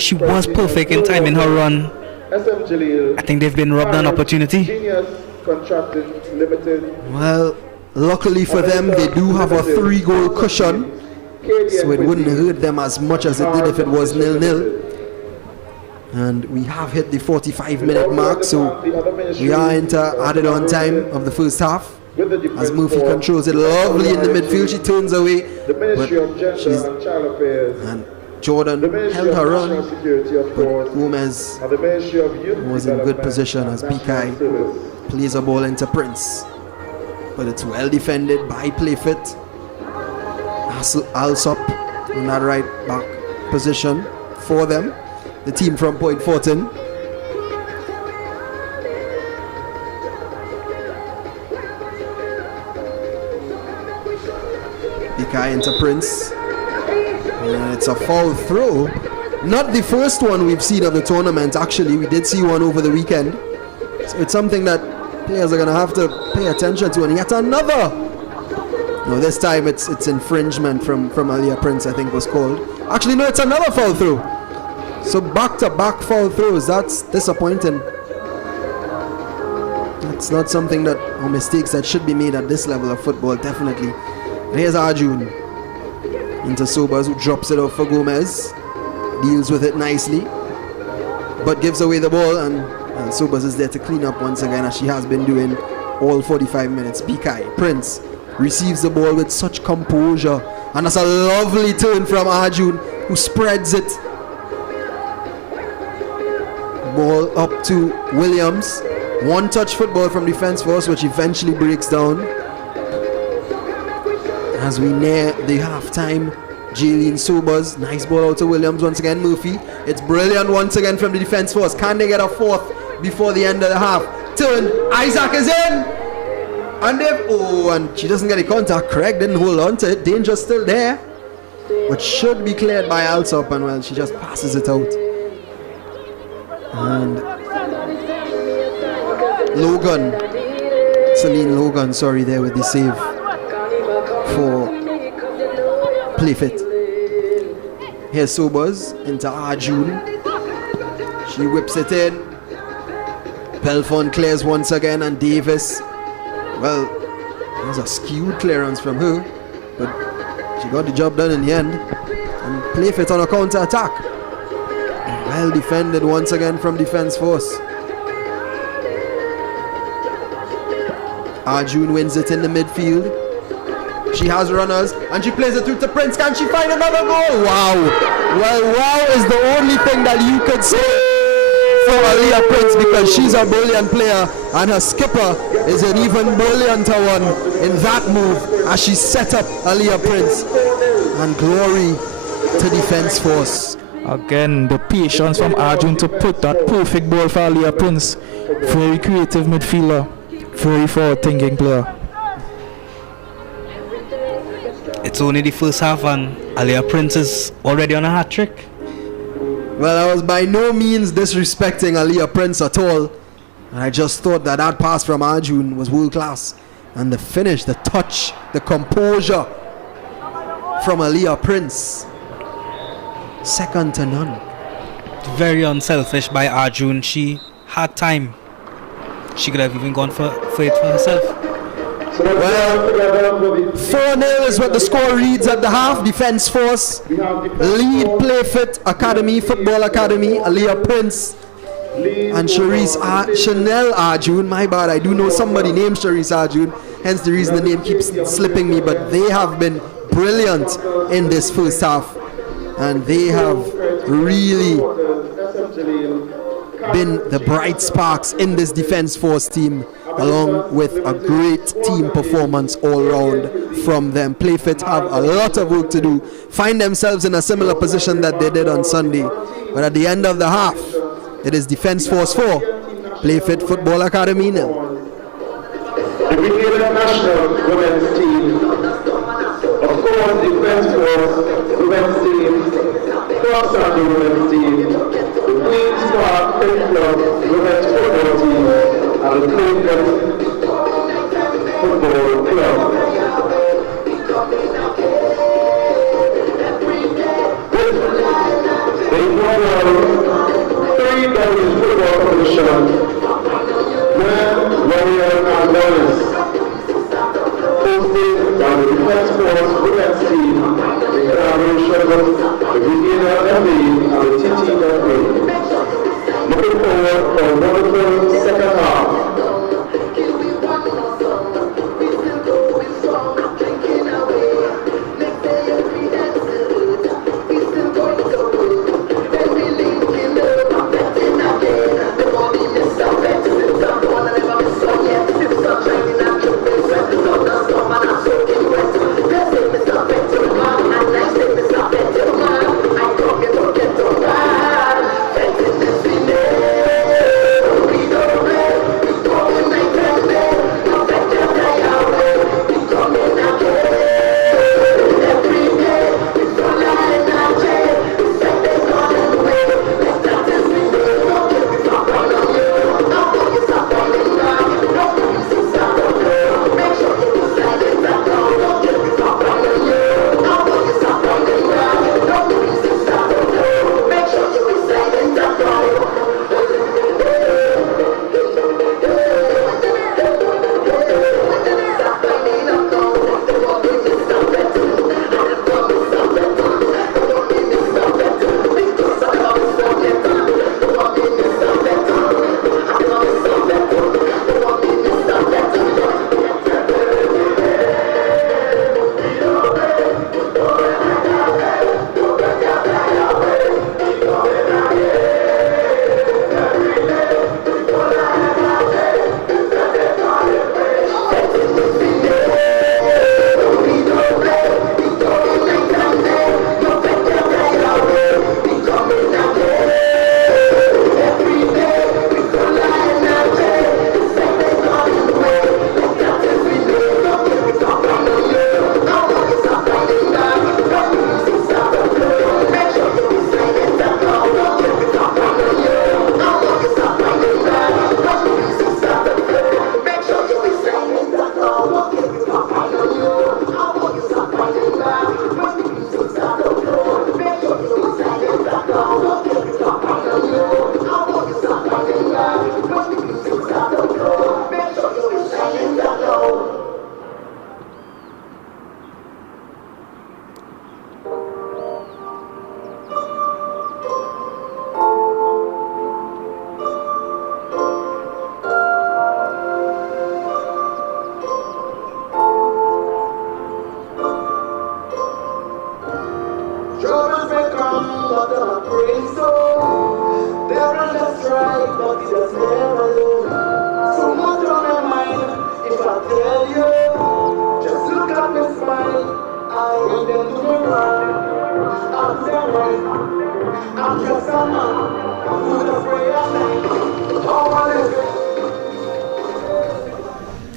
she was perfect in timing her run. I think they've been robbed an opportunity. Well, luckily for them, they do have a 3-goal cushion, so it wouldn't hurt them as much as it did if it was 0-0. And we have hit the 45-minute mark, so we are into added on time of the first half. As Murphy controls it lovely in the midfield, she turns away, but and Jordan held her run, but Gomez was in good position as Pikai plays a ball into Prince, but it's well defended by Playfit. Alsop in that right back position for them, the team from Point Fortin. Pikai into Prince. And it's a foul throw. Not the first one we've seen of the tournament, actually. We did see one over the weekend. So it's something that players are going to have to pay attention to. And yet another. No, this time it's infringement from Alia Prince, I think was called. Actually, no, it's another foul throw. So back-to-back foul throws. That's disappointing. It's not something that, or mistakes that should be made at this level of football, definitely. And here's Arjun into Sobers, who drops it off for Gomez. Deals with it nicely, but gives away the ball, and Sobers is there to clean up once again, as she has been doing all 45 minutes. Pikai, Prince, receives the ball with such composure, and that's a lovely turn from Arjun, who spreads it. Ball up to Williams. One-touch football from Defence Force, which eventually breaks down. As we near the half-time, Jaylene Sobers, nice ball out to Williams once again. Murphy, it's brilliant once again from the Defence Force. Can they get a fourth before the end of the half? Turn, Isaac is in! And and she doesn't get a contact. Craig didn't hold on to it. Danger still there, but should be cleared by Alsop, and well, she just passes it out. And Celine Logan, sorry, there with the save for Playfit. Here's Sobers into Arjun. She whips it in. Belfon clears once again, and Davis, well, it was a skewed clearance from her, but she got the job done in the end. And Playfit on a counter-attack. Well defended once again from Defence Force. Arjun wins it in the midfield. She has runners, and she plays it through to Prince. Can she find another goal? Wow. Well, wow is the only thing that you could say for Aaliyah Prince, because she's a brilliant player, and her skipper is an even brillianter one in that move as she set up Aaliyah Prince. And glory to Defence Force. Again, the patience from Arjun to put that perfect ball for Aaliyah Prince. Very creative midfielder, very forward-thinking player. It's only the first half and Aaliyah Prince is already on a hat trick. Well, I was by no means disrespecting Aaliyah Prince at all. I just thought that that pass from Arjun was world class. And the finish, the touch, the composure from Aaliyah Prince, second to none. Very unselfish by Arjun. She had time. She could have even gone for it for herself. Well, 4-0 is what the score reads at the half. Defence Force lead Playfit Academy, Football Academy, Aaliyah Prince and Chanel Arjun. My bad, I do know somebody named Sharice Arjun, hence the reason the name keeps slipping me, but they have been brilliant in this first half, and they have really been the bright sparks in this Defence Force team, along with a great team performance all round from them. Playfit have a lot of work to do, find themselves in a similar position that they did on Sunday, but at the end of the half, it is Defence Force 4, Playfit Football Academy 0. The Grenadian national women's team, of course, Defence Force women's team, Sando women's team, the Queen's Park Pen Club women's football team, and the Playfit Football Club. The inaugural 3W football competition, men, warrior, and wellness, hosted by the Defence Force women's team in collaboration with the Grenadian FA and the TTDF. Looking forward for a wonderful second half.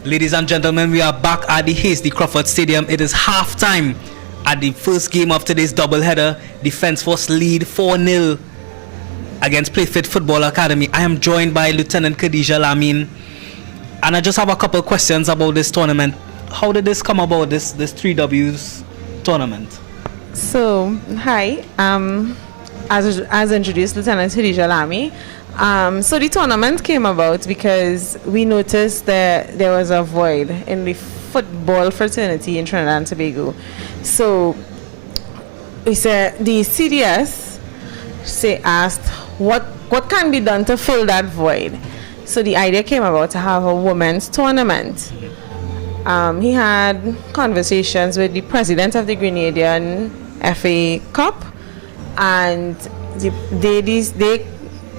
Ladies and gentlemen, we are back at the Hasty Crawford Stadium. It is halftime at the first game of today's doubleheader. Defence Force lead 4-0 against Playfit Football Academy. I am joined by Lieutenant Khadija Lamin, and I just have a couple questions about this tournament. How did this come about, this 3Ws tournament? So, hi, as introduced, Lieutenant Khadija Lami. So the tournament came about because we noticed that there was a void in the football fraternity in Trinidad and Tobago. So we said the CDS asked what can be done to fill that void. So the idea came about to have a women's tournament. He had conversations with the president of the Grenadian FA Cup, and they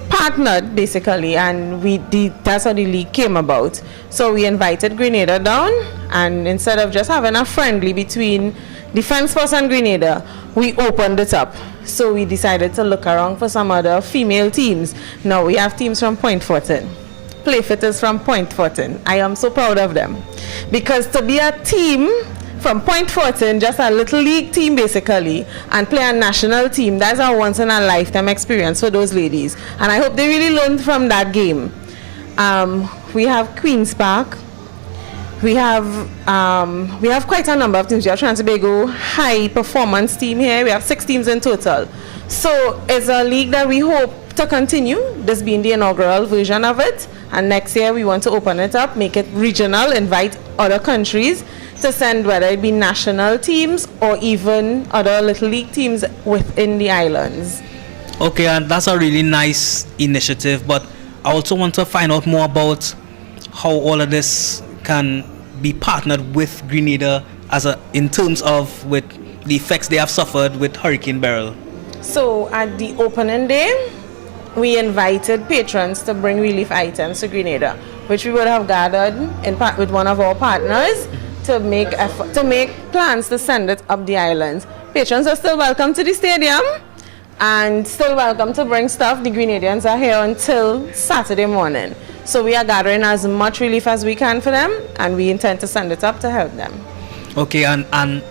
partnered basically, and that's how the league came about. So we invited Grenada down, and instead of just having a friendly between Defence Force and Grenada, we opened it up. So we decided to look around for some other female teams. Now we have teams from Point Fortin. Playfitters from Point Fortin. I am so proud of them, because to be a team from Point Fortin, just a little league team basically, and play a national team, that's a once in a lifetime experience for those ladies, and I hope they really learned from that game. We have Queen's Park. We have quite a number of teams. We have Trinidad and Tobago high performance team here. We have 6 teams in total. So it's a league that we hope to continue, this being the inaugural version of it, and next year we want to open it up, make it regional, invite other countries to send, whether it be national teams or even other little league teams within the islands. Okay, and that's a really nice initiative, but I also want to find out more about how all of this can be partnered with Grenada in terms of with the effects they have suffered with Hurricane Beryl. So at the opening day, we invited patrons to bring relief items to Grenada, which we would have gathered in part with one of our partners to make plans to send it up the islands. Patrons are still welcome to the stadium and still welcome to bring stuff. The Grenadians are here until Saturday morning. So we are gathering as much relief as we can for them, and we intend to send it up to help them. Okay, and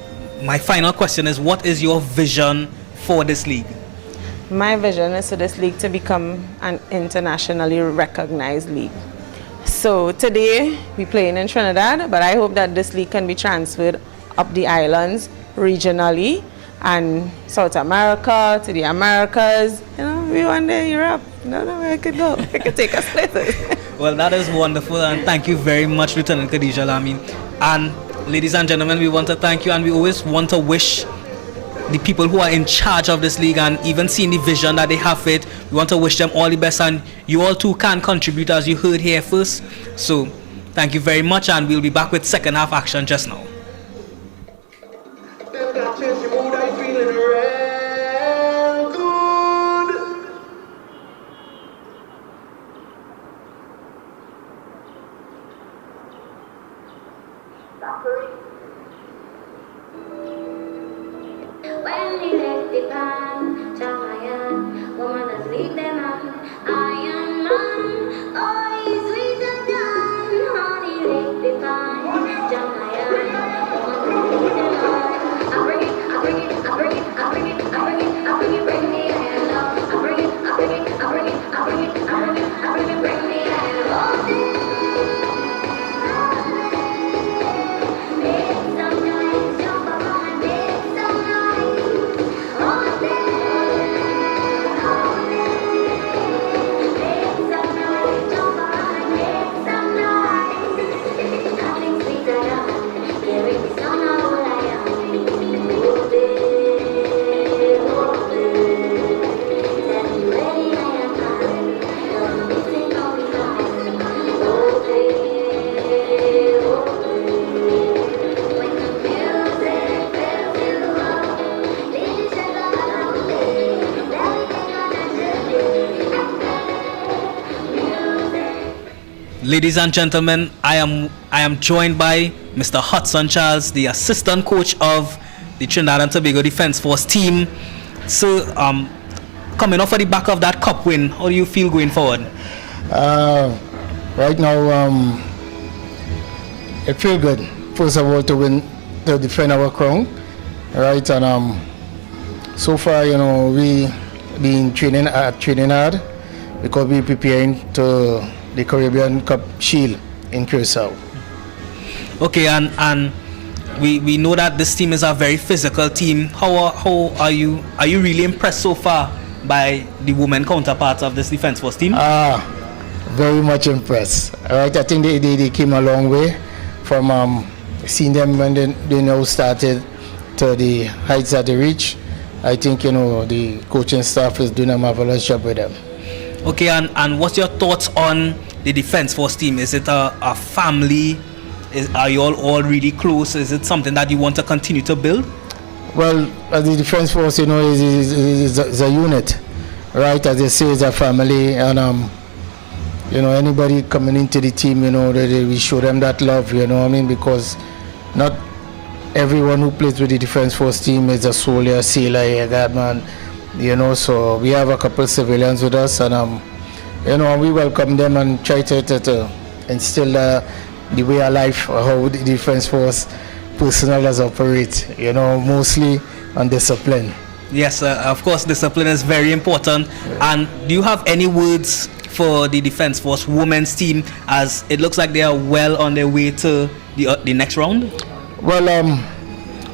my final question is, what is your vision for this league? My vision is for this league to become an internationally recognized league. So today we're playing in Trinidad, but I hope that this league can be transferred up the islands regionally, and South America, to the Americas. You know, we want to Europe. No, I could go. I could take us places. Well, that is wonderful, and thank you very much, Lieutenant Khadija Lamin. And ladies and gentlemen, we want to thank you, and we always want to wish the people who are in charge of this league and even seeing the vision that they have for it, we want to wish them all the best, and you all too can contribute, as you heard here first. So thank you very much, and we'll be back with second half action just now. Ladies and gentlemen, I am joined by Mr. Hudson Charles, the assistant coach of the Trinidad and Tobago Defence Force team. So, coming off of the back of that cup win, how do you feel going forward? Right now, it feels good. First of all, to defend our crown, right? And so far, we been training hard because we're preparing to the Caribbean Cup Shield in Curacao. Okay, and we know that this team is a very physical team. How are you really impressed so far by the women counterparts of this Defence Force team? Very much impressed. Right, I think they came a long way from seeing them when they now started to the heights that they reach. I think the coaching staff is doing a marvelous job with them. Okay, and what's your thoughts on the Defence Force team? Is it a family? Are you all really close? Is it something that you want to continue to build? Well, as the Defence Force, is a unit, right? As they say, it's a family, and anybody coming into the team, we show them that love, because not everyone who plays with the Defence Force team is a soldier, a sailor, a guardman, so we have a couple of civilians with us, and we welcome them and try to instill the way of life, how the Defence Force personnel operate, mostly on discipline. Yes, of course, discipline is very important. And do you have any words for the Defence Force women's team, as it looks like they are well on their way to the next round? Well,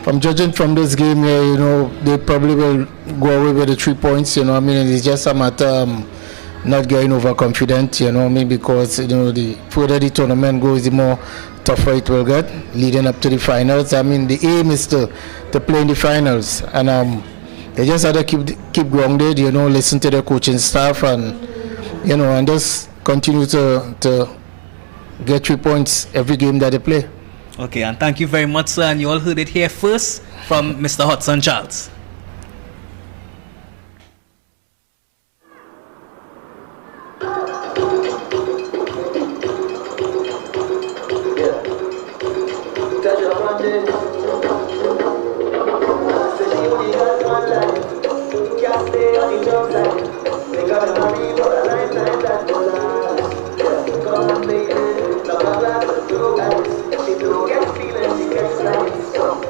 from judging from this game, they probably will go away with the 3 points. It's just a matter not getting overconfident. Because the further the tournament goes, the more tougher it will get, leading up to the finals. The aim is to play in the finals, and they just have to keep grounded. Listen to the coaching staff, and and just continue to get 3 points every game that they play. Okay, and thank you very much, sir. And you all heard it here first from Mr. Hudson Charles.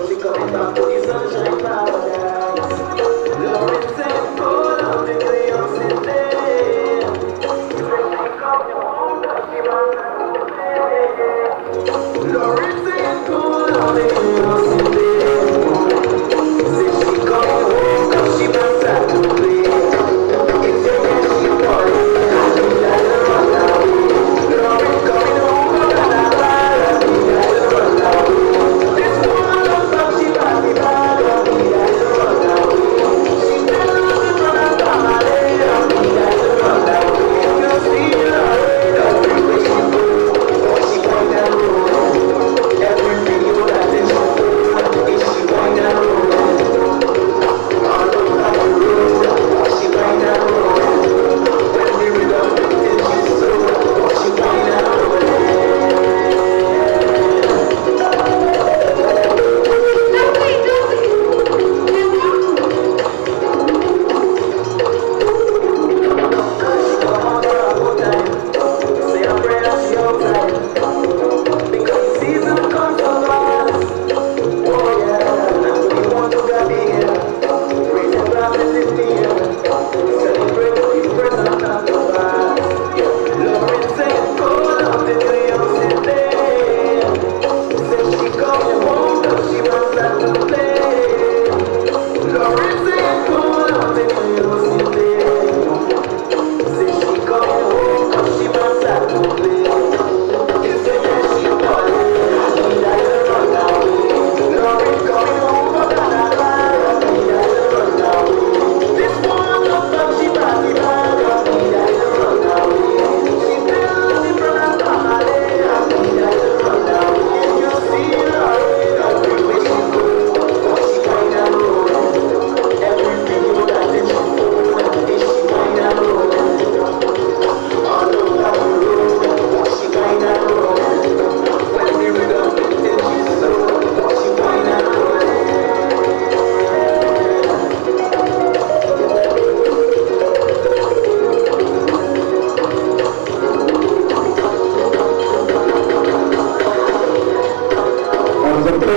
She coming back to the sunshine paradise.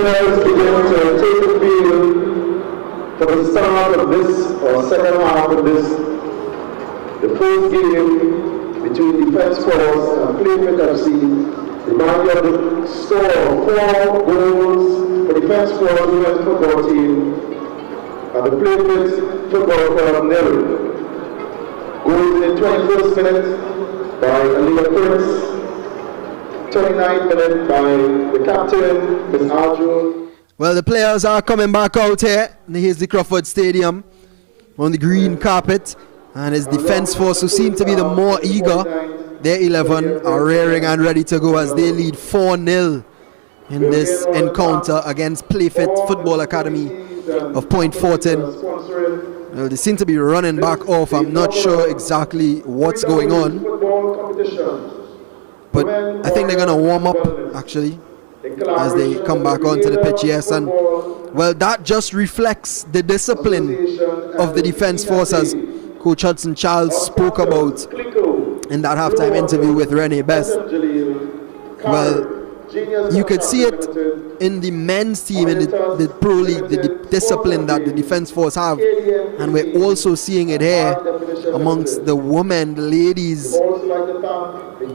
players begin to take the field for the start of this, or second half of this, the first game between Defense Force and Playfit FC. Remind you of the score: 4 goals for Defense Force women's football team and the Playfit Football Club 0. Goals in the 21st minute by Aliyah Prince, 29th minute by the captain, Ms. Arjun. Well, the players are coming back out here. Here's the Crawford Stadium on the green carpet. And it's Defense Force who seem to be the more eager. Their 11 are raring and ready to go as they lead 4-0 in this encounter against Playfit Football Academy of Point Fortin. Well, they seem to be running back off. I'm not sure exactly what's going on. But I think they're going to warm up, actually, as they come back onto the pitch, yes. And, well, that just reflects the discipline of the Defense Force, as Coach Hudson Charles spoke about in that halftime interview with Rene Best. Well, you could see it in the men's team, in the Pro League, the discipline that the Defense Force have. And we're also seeing it here amongst the women, the ladies.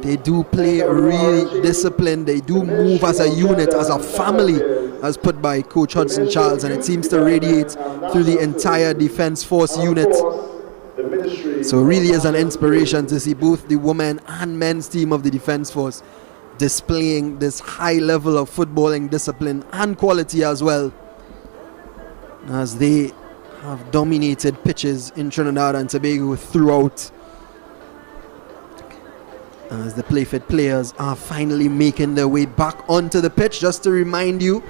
They do play really disciplined. They do move as a unit, as a family, as put by Coach Hudson Charles. And it seems to radiate through the entire Defense Force unit. So it really is an inspiration to see both the women and men's team of the Defense Force displaying this high level of footballing discipline and quality as well, as they have dominated pitches in Trinidad and Tobago throughout, as the Playfit players are finally making their way back onto the pitch. Just to remind you,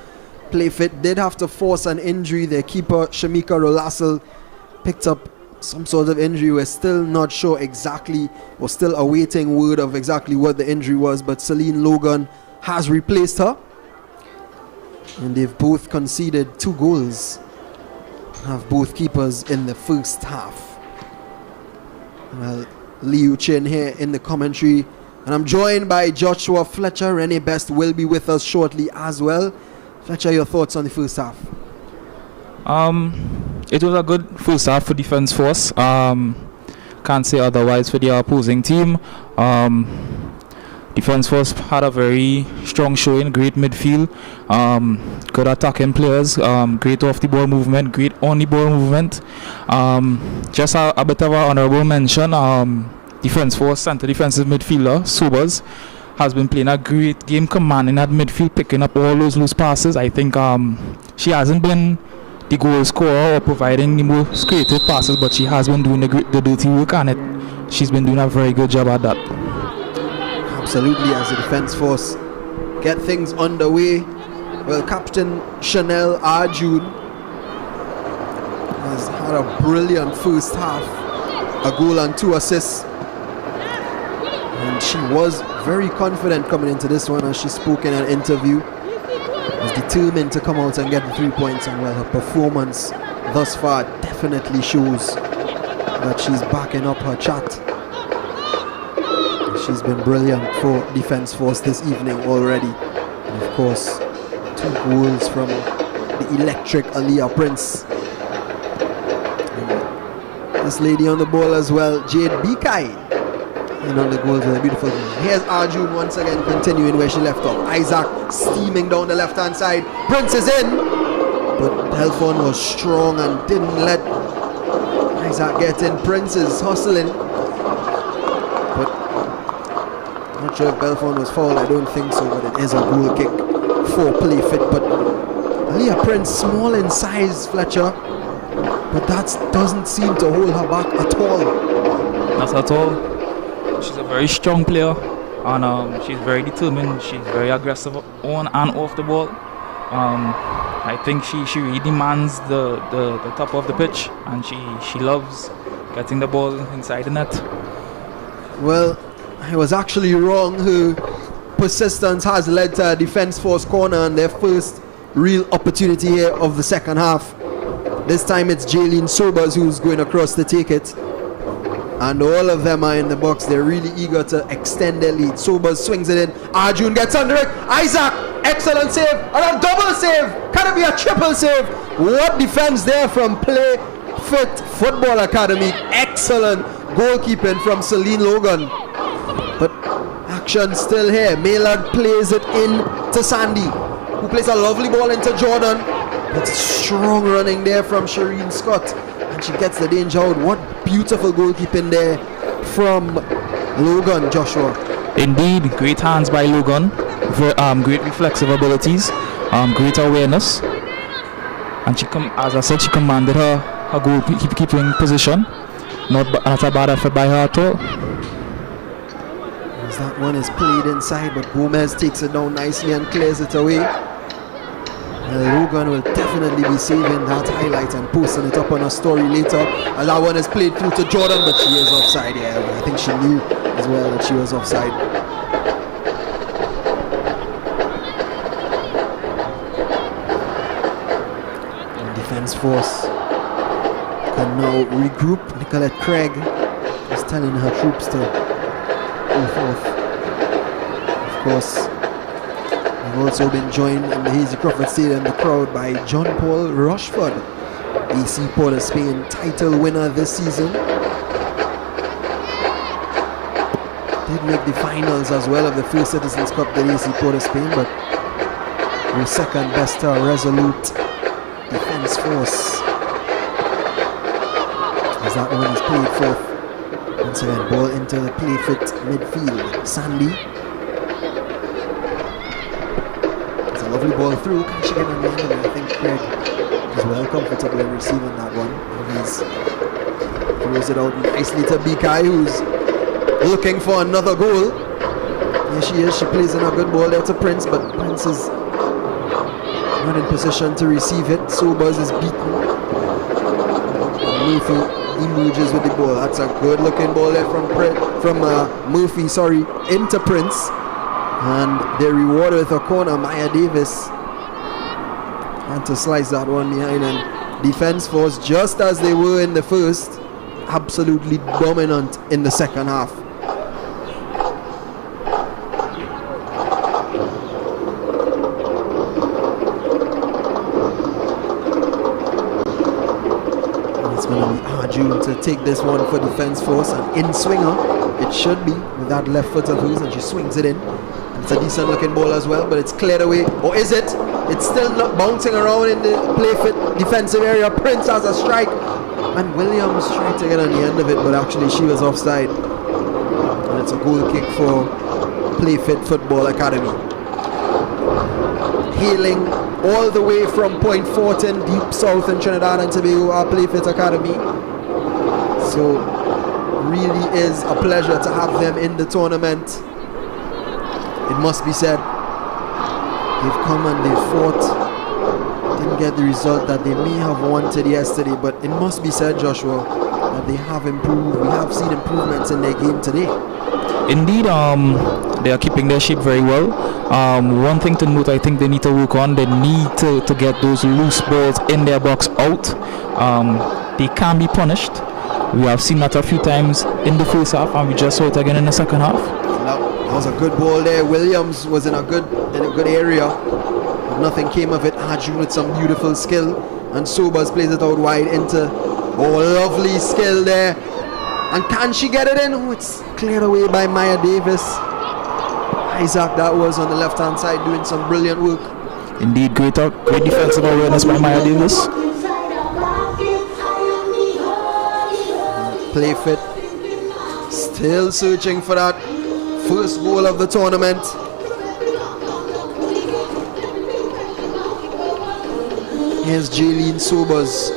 Playfit did have to force an injury. Their keeper Shamika Rolassel picked up some sort of injury. We're still not sure exactly, or still awaiting word of exactly what the injury was, but Celine Logan has replaced her, and they've both conceded 2 goals, have both keepers in the first half. Well, Liu Chin here in the commentary, and I'm joined by Joshua Fletcher. Rene Best will be with us shortly as well. Fletcher, your thoughts on the first half? It was a good first half for Defense Force. Can't say otherwise for the opposing team. Defense Force had a very strong showing, great midfield, good attacking players, great off the ball movement, great on the ball movement. Just a bit of an honorable mention, Defense Force centre defensive midfielder, Sobers, has been playing a great game, commanding that midfield, picking up all those loose passes. I think she hasn't been the goal scorer or providing the most creative passes, but she has been doing the dirty work, and she's been doing a very good job at that. Absolutely, as the Defense Force get things underway. Well, Captain Chanel Arjun has had a brilliant first half, a goal and 2 assists, and she was very confident coming into this one, as she spoke in an interview. Was determined to come out and get the 3 points, and well, her performance thus far definitely shows that she's backing up her chat. She's been brilliant for Defense Force this evening already, and of course 2 goals from the electric Aliyah Prince. And this lady on the ball as well, Jade Bikai, and on the goals with a beautiful goal. Here's Arjun once again continuing where she left off. Isaac steaming down the left hand side. Prince is in, but Belfon was strong and didn't let Isaac get in. Prince is hustling, but not sure if Belfon was fouled. I don't think so, but it is a goal kick for Playfit. But Aliyah Prince, small in size, Fletcher, but that doesn't seem to hold her back at all. Not at all. She's a very strong player, and she's very determined. She's very aggressive on and off the ball. I think she really demands the top of the pitch, and she loves getting the ball inside the net. Well, I was actually wrong. Her persistence has led to a Defense Force corner and their first real opportunity here of the second half. This time it's Jaylene Sobers who's going across to take it. And all of them are in the box. They're really eager to extend their lead. Sobers swings it in. Arjun gets under it. Isaac, excellent save. And a double save. Can it be a triple save? What defense there from Play Fit Football Academy. Excellent goalkeeping from Celine Logan. But action still here. Maylard plays it in to Sandy, who plays a lovely ball into Jordan. But strong running there from Shireen Scott. And she gets the danger out. What beautiful goalkeeping there from Logan, Joshua. Indeed, great hands by Logan. Great reflexive abilities. Great awareness. And as I said, she commanded her goalkeeping position. Not a bad effort by her at all. As that one is played inside, but Gomez takes it down nicely and clears it away. Logan will definitely be saving that highlight and posting it up on a story later. And that one is played through to Jordan, but she is offside. Yeah, I think she knew as well that she was offside. And defense force can now regroup. Nicolette Craig is telling her troops to go forth. Of course, we've also been joined in the Hazy Crawford Stadium, the crowd, by John Paul Rochford, AC Port of Spain title winner this season. Did make the finals as well of the first Citizens Cup, the AC Port of Spain, but we're second best resolute defense force. As that one is played forth. Once again, ball into the play fit midfield. Sandy. Lovely ball through. Can she get on the end of it? I think Craig is well comfortable in receiving that one. And he's throws it out nicely to Bikai, who's looking for another goal. Here she is. She plays in a good ball there to Prince, but Prince is not in position to receive it. Sobers is beaten. Murphy emerges with the ball. That's a good looking ball there from Murphy, into Prince. And they're rewarded with a corner. Maya Davis had to slice that one behind, and defense force, just as they were in the first, absolutely dominant in the second half. And it's going to be Arjun to take this one for defense force, an in-swinger. It should be with that left foot of hers, and she swings it in. It's a decent looking ball as well, but it's cleared away. Or is it? It's still not bouncing around in the play fit defensive area. Prince has a strike, and Williams tried to get on the end of it, but actually she was offside. And it's a goal kick for Play Fit Football Academy. Hailing all the way from Point Fortin, deep south in Trinidad and Tobago, our Play Fit Academy. So really is a pleasure to have them in the tournament. It must be said, they've come and they've fought, didn't get the result that they may have wanted yesterday, but it must be said, Joshua, that they have improved. We have seen improvements in their game today. Indeed, they are keeping their shape very well. One thing to note, I think they need to work on, they need to get those loose balls in their box out. They can be punished. We have seen that a few times in the first half, and we just saw it again in the second half. That was a good ball there. Williams was in a good area, but nothing came of it. Arjun with some beautiful skill, and Sobers plays it out wide into, lovely skill there. And can she get it in? Oh, it's cleared away by Maya Davis. Isaac, that was on the left hand side, doing some brilliant work. Indeed, great defensive awareness by Maya Davis. Play Fit still searching for that first goal of the tournament. Here's Jaylene Sobers.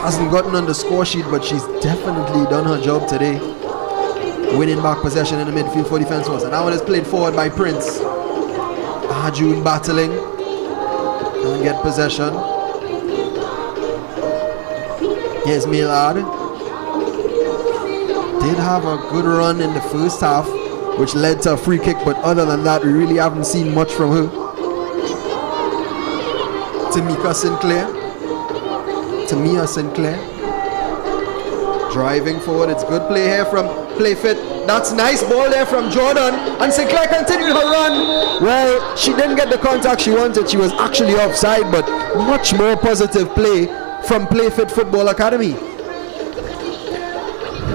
Hasn't gotten on the score sheet, but she's definitely done her job today. Winning back possession in the midfield for defense force. And that one is played forward by Prince. Arjun battling. Can't get possession. Here's Maillard. Did have a good run in the first half, which led to a free kick, but other than that, we really haven't seen much from her. Tamia Sinclair. Driving forward, it's good play here from Playfit. That's nice ball there from Jordan. And Sinclair continued her run. Well, she didn't get the contact she wanted. She was actually offside, but much more positive play from Playfit Football Academy.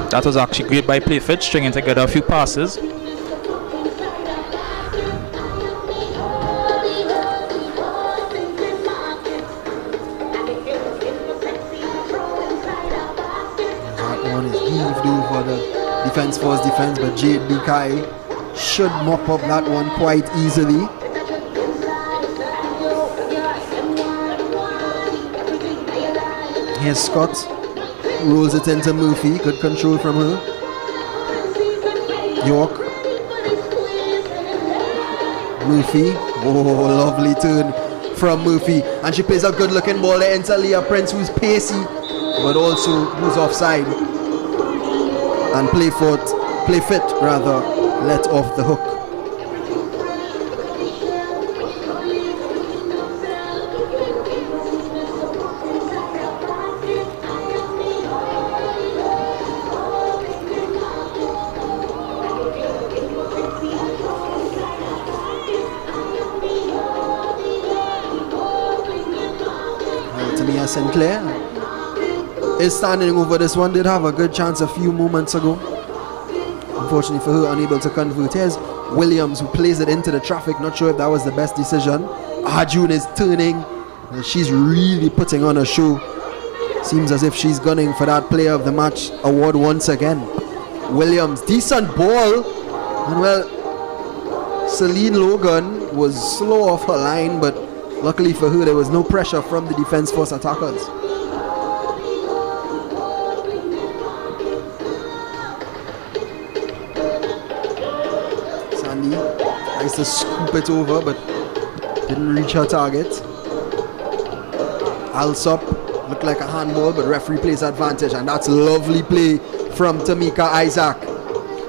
That was actually great by Playfit, stringing together a few passes. Defense force defense, but Jade Bukai should mop up that one quite easily. Here's Scott, rolls it into Murphy, good control from her. York, Murphy, oh lovely turn from Murphy, and she plays a good looking ball there into Leah Prince, who's pacey but also who's offside. And Playfit rather let off the hook. Tamia Sinclair is standing over this one. Did have a good chance a few moments ago. Unfortunately for her, unable to convert. Here's Williams, who plays it into the traffic. Not sure if that was the best decision. Arjun is turning. She's really putting on a show. Seems as if she's gunning for that Player of the Match award once again. Williams, decent ball. And well, Celine Logan was slow off her line, but luckily for her, there was no pressure from the defense force attackers. Nice to scoop it over, but didn't reach her target. Alsop looked like a handball, but referee plays advantage, and that's lovely play from Tamika Isaac.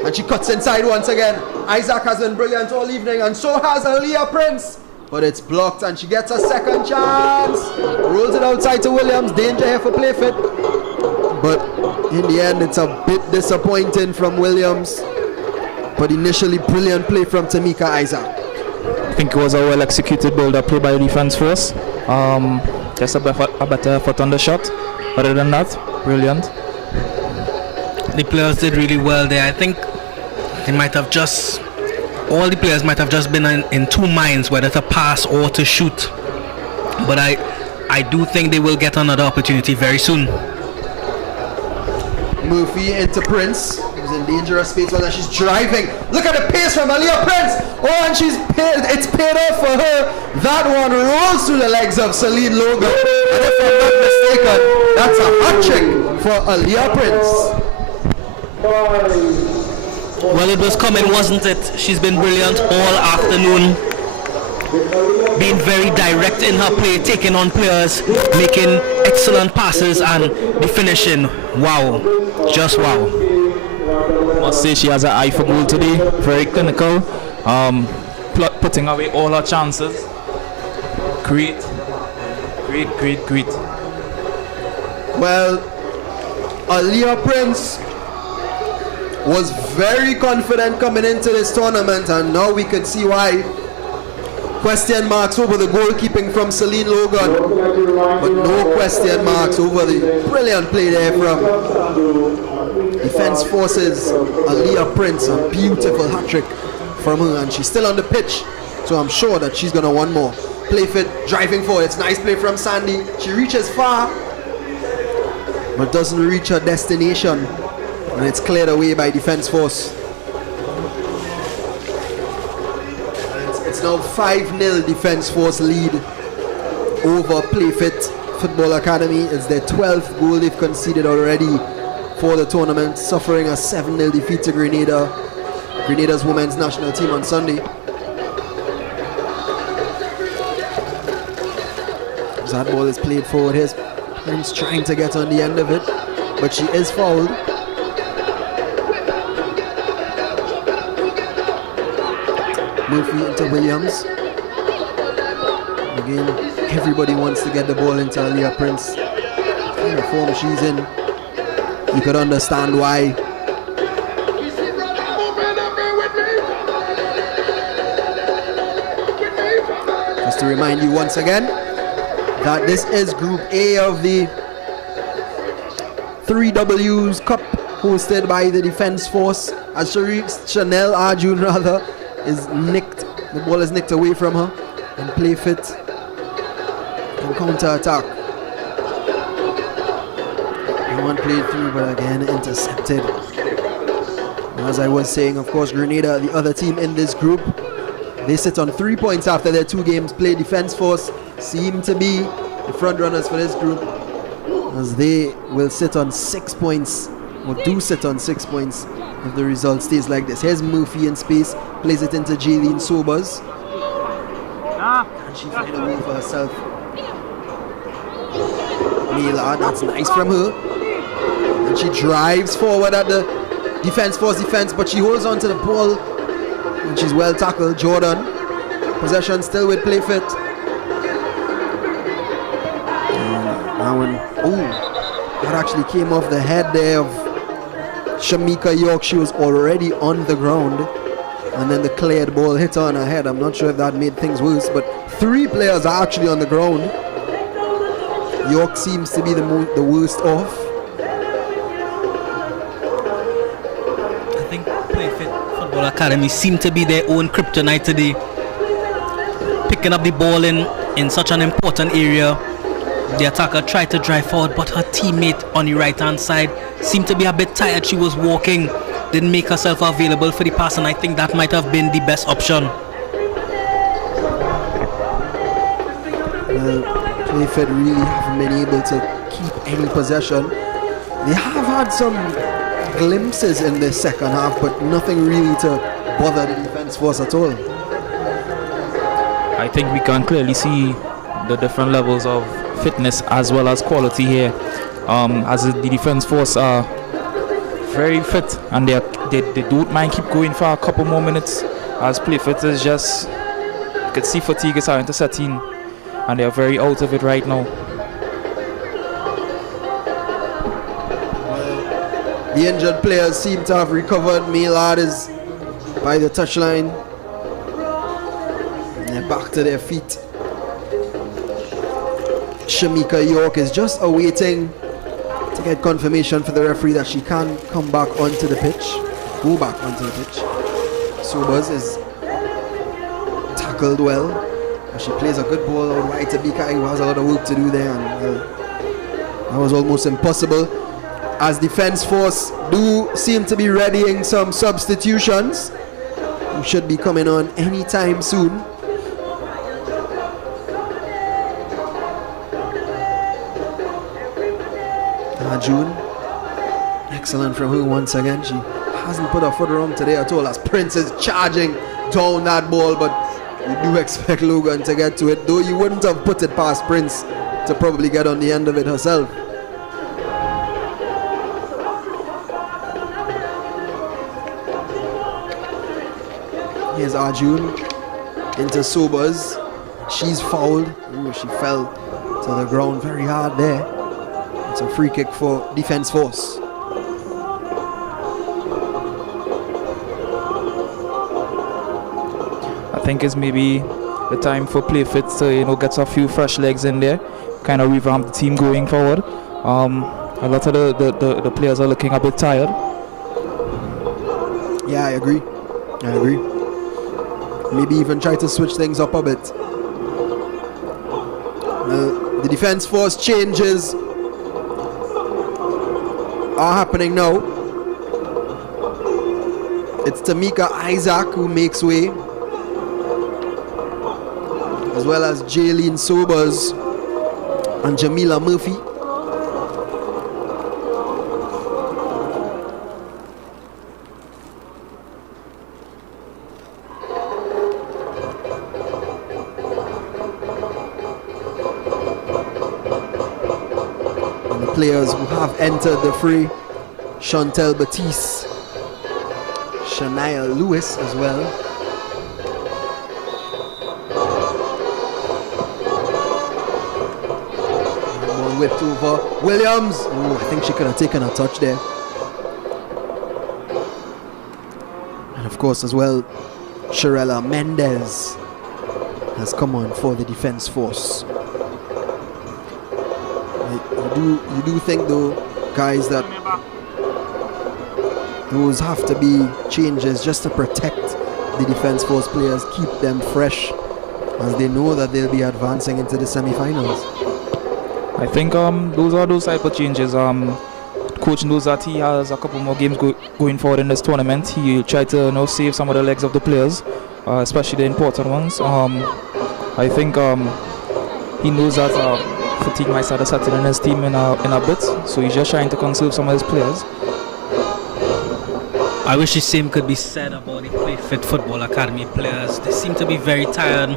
And she cuts inside once again. Isaac has been brilliant all evening, and so has Aaliyah Prince. But it's blocked, and she gets a second chance. Rolls it outside to Williams. Danger here for Playfit. But in the end, it's a bit disappointing from Williams. But initially, brilliant play from Tamika Isaac. I think it was a well-executed build-up play by the defense force. Just a better effort on the shot. Other than that, brilliant. The players did really well there. I think they might have just, all the players might have just been in two minds whether to pass or to shoot. But I do think they will get another opportunity very soon. Murphy into Prince. She's in dangerous space while she's driving. Look at the pace from Aaliyah Prince. Oh, and it's paid off for her. That one rolls through the legs of Celine Logan. And if I'm not mistaken, that's a hat trick for Aaliyah Prince. Well, it was coming, wasn't it? She's been brilliant all afternoon. Being very direct in her play, taking on players, making excellent passes, and the finishing. Wow. Just wow. Must say she has an eye for goal today. Very clinical. Putting away all her chances. Great. Well, Aaliyah Prince was very confident coming into this tournament, and now we can see why. Question marks over the goalkeeping from Celine Logan, but no question marks over the brilliant play there from Defense Forces Aaliyah Prince. A beautiful hat-trick from her, and she's still on the pitch, so I'm sure that she's gonna want more. Playfit driving forward. It's nice play from Sandy. She reaches far, but doesn't reach her destination, and it's cleared away by Defense Force. It's now 5-0 Defense Force lead over Playfit Football Academy. It's their 12th goal they've conceded already for the tournament, suffering a 7-0 defeat to Grenada's women's national team on Sunday. As that ball is played forward, here's Prince trying to get on the end of it, but she is fouled. Murphy into Williams. Again, everybody wants to get the ball into Aaliyah Prince. What kind of form she's in. you could understand why. Just to remind you once again that this is Group A of the 3Ws Cup, hosted by the Defense Force, as Chanel Arjun rather is nicked. The ball is nicked away from her and play fit and counter attack. One played through, but again intercepted. As I was saying, of course, Grenada, the other team in this group, they sit on 3 points after their 2 games played. Defense Force seem to be the front runners for this group, as they will sit on 6 points, or do sit on 6 points if the result stays like this. Here's Murphy in space, plays it into Jaylene Sobers, and she finds a move for herself. Mila, that's nice from her, and she drives forward at the Defense Force defense, but she holds on to the ball, and she's well tackled. Jordan, possession still with play fit. That actually came off the head there of Shamika York. She was already on the ground, and then the cleared ball hit her on her head. I'm not sure if that made things worse, but 3 players are actually on the ground. York seems to be the worst off. I think Playfit Football Academy seem to be their own kryptonite today. Picking up the ball in such an important area. The attacker tried to drive forward, but her teammate on the right hand side seemed to be a bit tired. She was walking, didn't make herself available for the pass, and I think that might have been the best option. Playfit really haven't been able to keep any possession. They have had some glimpses in the second half, but nothing really to bother the Defense Force at all. I think we can clearly see the different levels of fitness as well as quality here, as the Defense Force are very fit, and they don't mind keep going for a couple more minutes, as Playfit is just, you can see fatigue is starting to set in, and they are very out of it right now. The injured players seem to have recovered. Maylard is by the touchline, and they're back to their feet. Shamika York is just awaiting to get confirmation for the referee that she can come back onto the pitch, go back onto the pitch. Sobers is tackled well, and she plays a good ball out wide to Bika, who has a lot of work to do there, and that was almost impossible, as Defense Force do seem to be readying some substitutions who should be coming on anytime soon. June, excellent from her once again. She hasn't put her foot wrong today at all, as Prince is charging down that ball, but you do expect Logan to get to it, though you wouldn't have put it past Prince to probably get on the end of it herself. Here's Arjun into Sobers. She's fouled. Ooh, she fell to the ground very hard there. It's a free kick for Defense Force. I think it's maybe the time for Playfit to get a few fresh legs in there, kind of revamp the team going forward. A lot of the players are looking a bit tired. Yeah, I agree. Maybe even try to switch things up a bit. The Defense Force changes are happening now. It's Tamika Isaac who makes way, as well as Jaylene Sobers and Jamila Murphy. Players who have entered the fray: Chantel Batiste, Shania Lewis as well. Ball whipped over. Williams, I think she could have taken a touch there. And of course as well, Sharella Mendez has come on for the defense force. You do think though, guys, that those have to be changes just to protect the defense force players, keep them fresh, as they know that they'll be advancing into the semi-finals. I think those are those type of changes. Coach knows that he has a couple more games going forward in this tournament. He'll try to save some of the legs of the players, especially the important ones. I think he knows that fatigue might start setting in his team in a bit, so he's just trying to conserve some of his players. I wish the same could be said about the Play Fit Football Academy players. They seem to be very tired,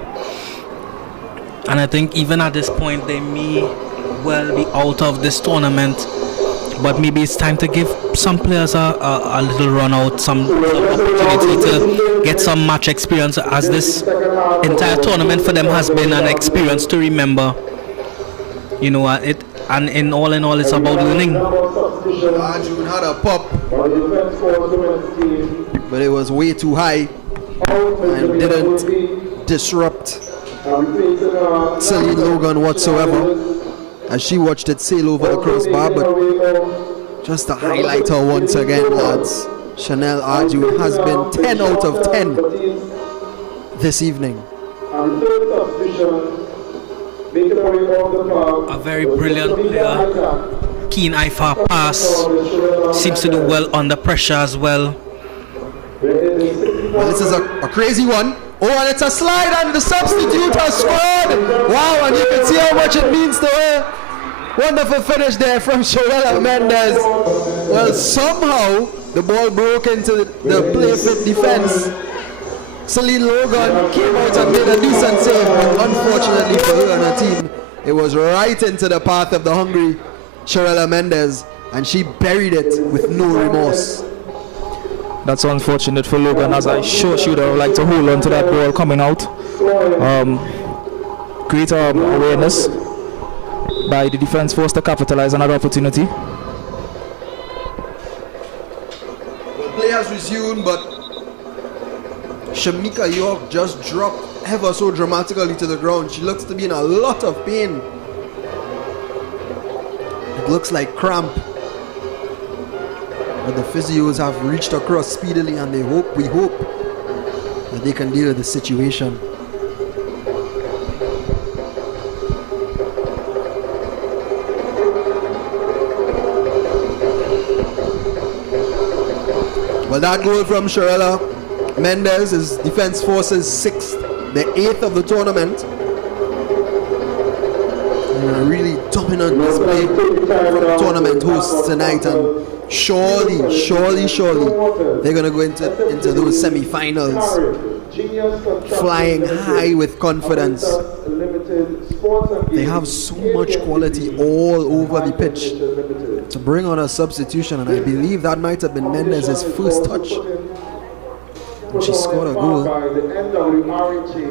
and I think even at this point they may well be out of this tournament. But maybe it's time to give some players a little run out, some opportunity to get some match experience, as this entire tournament for them has been an experience to remember. And in all, it's about learning. Arjun had a pop, but it was way too high and didn't disrupt Celine Logan whatsoever, as she watched it sail over the crossbar. But just to highlight her once again, lads, Chanel Arjun has been 10 out of 10 this evening. A very brilliant player, keen eye for a pass, seems to do well under pressure as well. Well, this is a crazy one. Oh, and it's a slide, and the substitute has scored. Wow, and you can see how much it means to her. Wonderful finish there from Sharella Mendez. Well, somehow the ball broke into the Play Fit defense. Celine Logan came out and made a decent save, but unfortunately for her and her team, it was right into the path of the hungry Sharella Mendez, and she buried it with no remorse. That's unfortunate for Logan, as I sure she would have liked to hold on to that ball coming out. Great awareness by the defense force to capitalize on that opportunity. The play has resumed, but Shamika York just dropped ever so dramatically to the ground. She looks to be in a lot of pain. It looks like cramp. But the physios have reached across speedily, and we hope that they can deal with the situation. Well, that goal from Sharella Mendez is Defense Force's 6th, the 8th of the tournament. And a really dominant display from the tournament hosts tonight, and surely they're going to go into those semi-finals flying high with confidence. They have so much quality all over the pitch to bring on a substitution, and I believe that might have been Mendez's first touch. And she scored a goal.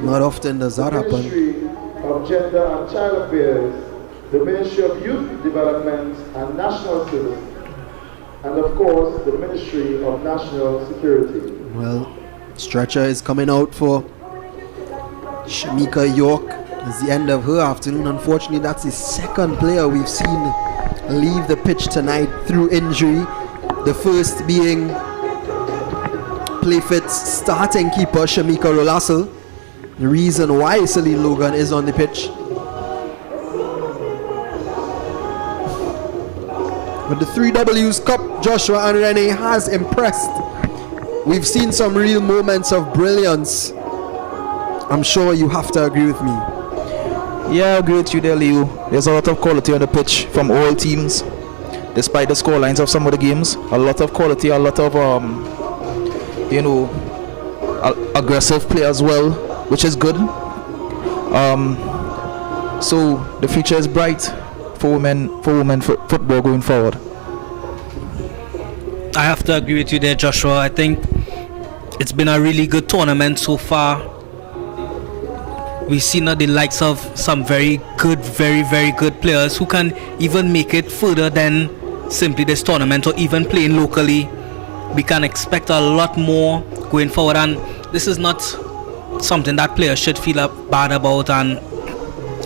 Not often does that happen. Of Gender and Child Affairs, the Ministry of Youth Development and National Service, and of course the Ministry of National Security. Well, stretcher is coming out for Shamika York. It's the end of her afternoon. Unfortunately, that's the second player we've seen leave the pitch tonight through injury. The first being Playfit's starting keeper, Shamika Rolassel. The reason why Celine Logan is on the pitch. But the 3Ws Cup, Joshua and Renee, has impressed. We've seen some real moments of brilliance. I'm sure you have to agree with me. Yeah, I agree with you there, Leo. There's a lot of quality on the pitch from all teams. Despite the score lines of some of the games, a lot of quality, a lot of aggressive play as well, which is good. So the future is bright for women football going forward. I have to agree with you there, Joshua. I think it's been a really good tournament so far. we've seen the likes of some very good, very good players who can even make it further than simply this tournament or even playing locally. We can expect a lot more going forward, and this is not something that players should feel bad about. And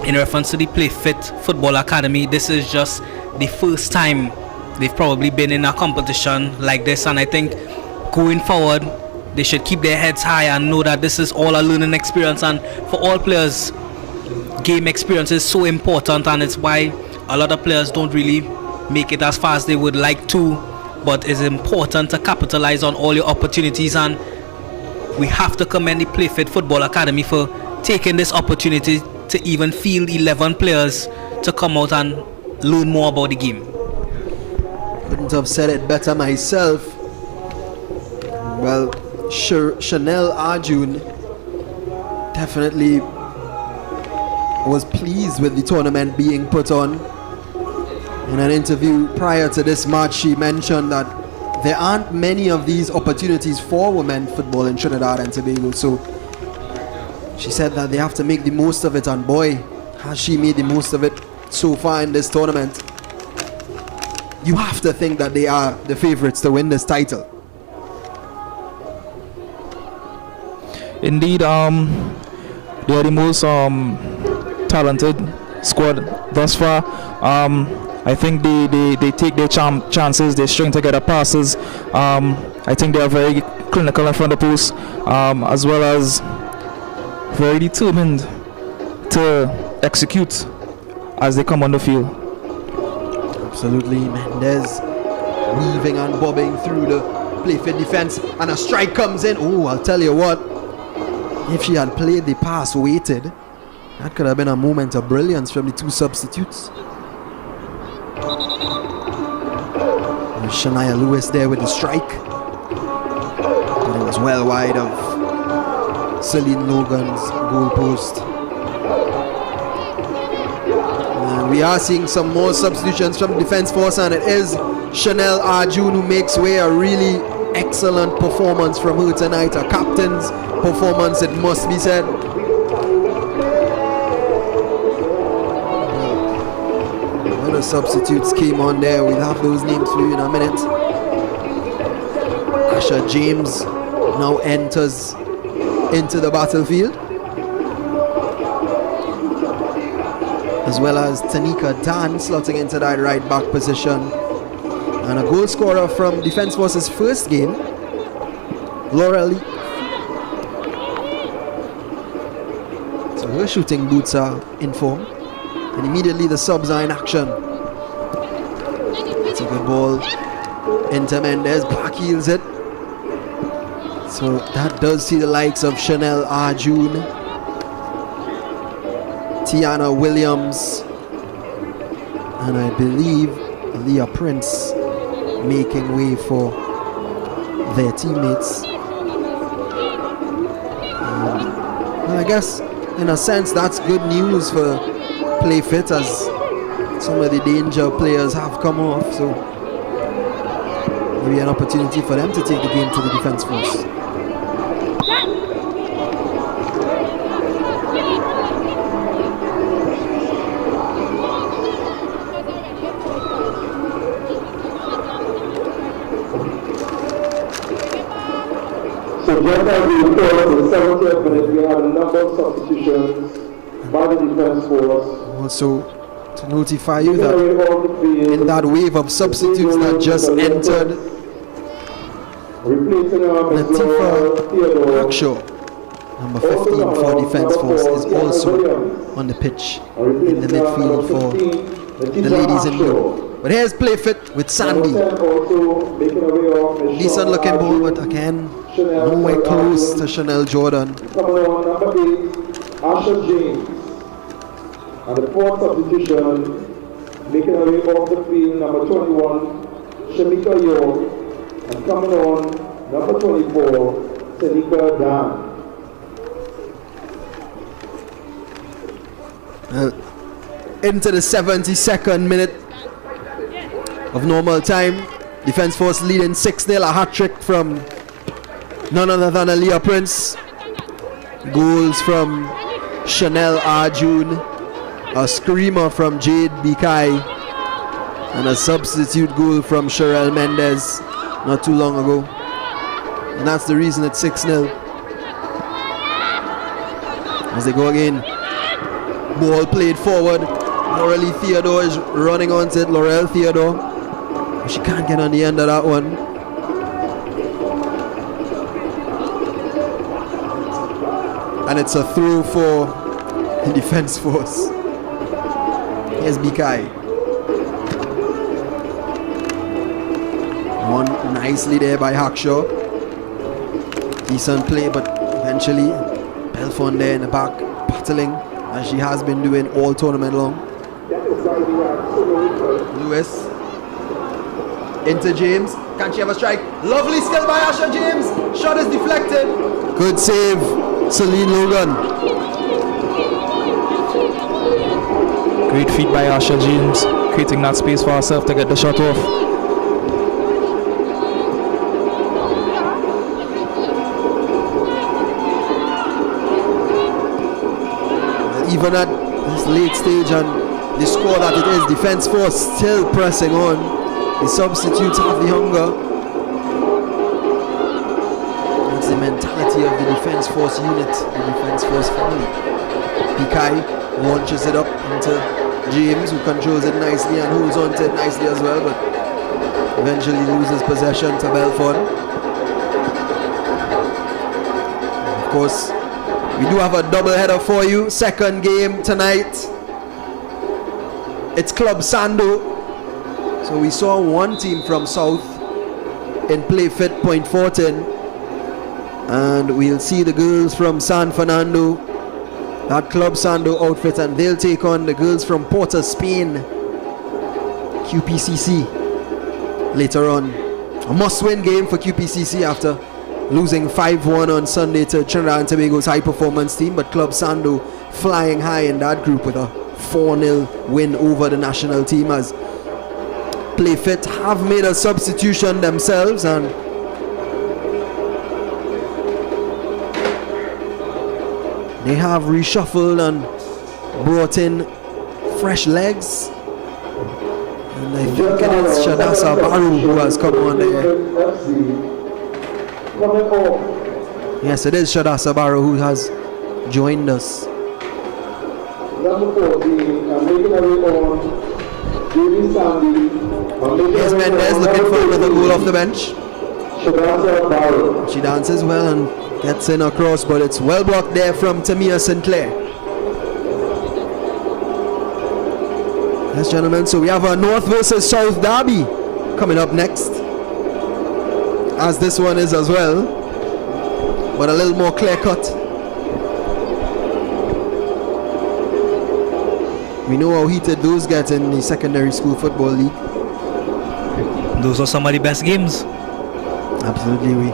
in reference to the Play Fit Football Academy, this is just the first time they've probably been in a competition like this, and I think going forward they should keep their heads high and know that this is all a learning experience, and for all players game experience is so important, and it's why a lot of players don't really make it as far as they would like to, but it's important to capitalize on all your opportunities, and we have to commend the Play Fit Football Academy for taking this opportunity to even field 11 players to come out and learn more about the game. Couldn't have said it better myself. Well, Chanel Arjun definitely was pleased with the tournament being put on. In an interview prior to this match, she mentioned that there aren't many of these opportunities for women football in Trinidad and Tobago, so she said that they have to make the most of it, and boy, has she made the most of it so far in this tournament. You have to think that they are the favorites to win this title. Indeed, they are the most talented squad thus far. I think they take their chances, they string together passes. I think they are very clinical in front of the post, as well as very determined to execute as they come on the field. Absolutely, Mendez weaving and bobbing through the Play Fit defense, and a strike comes in. Oh, I'll tell you what, if she had played the pass weighted, that could have been a moment of brilliance from the two substitutes. And Shania Lewis there with the strike, but it was well wide of Celine Logan's goal post. And we are seeing some more substitutions from the defense force, and it is Chanel Arjun who makes way. A really excellent performance from her tonight, a captain's performance, it must be said. Other substitutes came on there. We'll have those names for you in a minute. Asha James now enters into the battlefield, as well as Tanika Dan slotting into that right back position. And a goal scorer from Defence Force's first game, Laura Lee. So her shooting boots are in form, and immediately the subs are in action. It's a good ball into Mendez, back heels it. So that does see the likes of Chanel Arjun, Tiana Williams, and I believe Leah Prince making way for their teammates. And I guess in a sense that's good news for Play Fit, as some of the danger players have come off, so maybe an opportunity for them to take the game to the defense force. So just as we report in the 70th minute, we had a number of substitutions by the defense force. Also to notify you that in that wave of substitutes that just entered, Latifa Akshaw, number 15 for Defence Force, is also on the pitch in the midfield for the ladies in blue. But here's Play Fit with Sandy. Decent looking ball, but again, nowhere close to Chanel Jordan. Coming on, number 8, Asha James. And the fourth substitution, making her way off the field, number 21, Shamika York. And coming on, number 24, Tanika Dan. Into the 72nd minute of normal time. Defence Force leading 6-0, a hat-trick from none other than Aaliyah Prince. Goals from Chanel Arjun, a screamer from Jade Bikai, and a substitute goal from Sherelle Mendez not too long ago. And that's the reason it's 6-0. As they go again, ball played forward. Laurel Theodore is running onto it. Laurel Theodore, but she can't get on the end of that one. And it's a throw for the defense force. Here's Bikai. Won nicely there by Hackshaw. Decent play, but eventually Belfont there in the back, battling as she has been doing all tournament long. Lewis into James. Can she have a strike? Lovely skill by Asha James. Shot is deflected. Good save, Celine Logan. Great feat by Asha James, creating that space for herself to get the shot off. Even at this late stage and the score that it is, defense force still pressing on. The substitutes have the hunger. It's the mentality of the defense force unit, the defense force family. Bikai launches it up into James, who controls it nicely and holds on to it nicely as well, but eventually loses possession to Belfort. Of course, we do have a double header for you. Second game tonight. It's Club Sando. So we saw one team from South in Playfit Point Fortin. And we'll see the girls from San Fernando, that Club Sando outfit, and they'll take on the girls from Porto, Spain, QPCC, later on. A must-win game for QPCC after losing 5-1 on Sunday to Trinidad and Tobago's high-performance team, but Club Sando flying high in that group with a 4-0 win over the national team, as Playfit have made a substitution themselves, and they have reshuffled and brought in fresh legs. And I think it is Shadasa Baru who has come on there. Yes, it is Shadasa Baru who has joined us. Here's Mendez looking for another goal off the bench. She dances well and gets in across, but it's well blocked there from Tamia Sinclair. Yes, gentlemen, so we have a North versus South derby coming up next, as this one is as well, but a little more clear cut. We know how heated those get in the secondary school football league. Those are some of the best games. Absolutely, we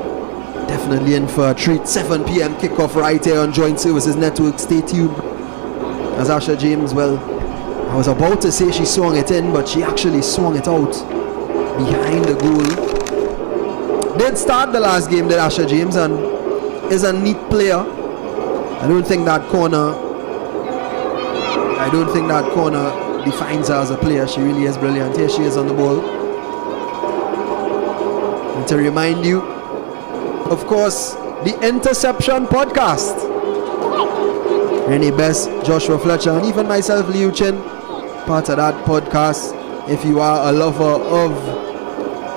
definitely in for a treat. 7 p.m. kickoff right here on Joint Services Network. Stay tuned. As Asha James, well, I was about to say she swung it in, but she actually swung it out behind the goal. Did start the last game, did Asha James, and is a neat player. I don't think that corner defines her as a player. She really is brilliant. Here she is on the ball. And to remind you, of course, the Interception podcast. Rennie Best, Joshua Fletcher, and even myself, Liu Chin, part of that podcast. If you are a lover of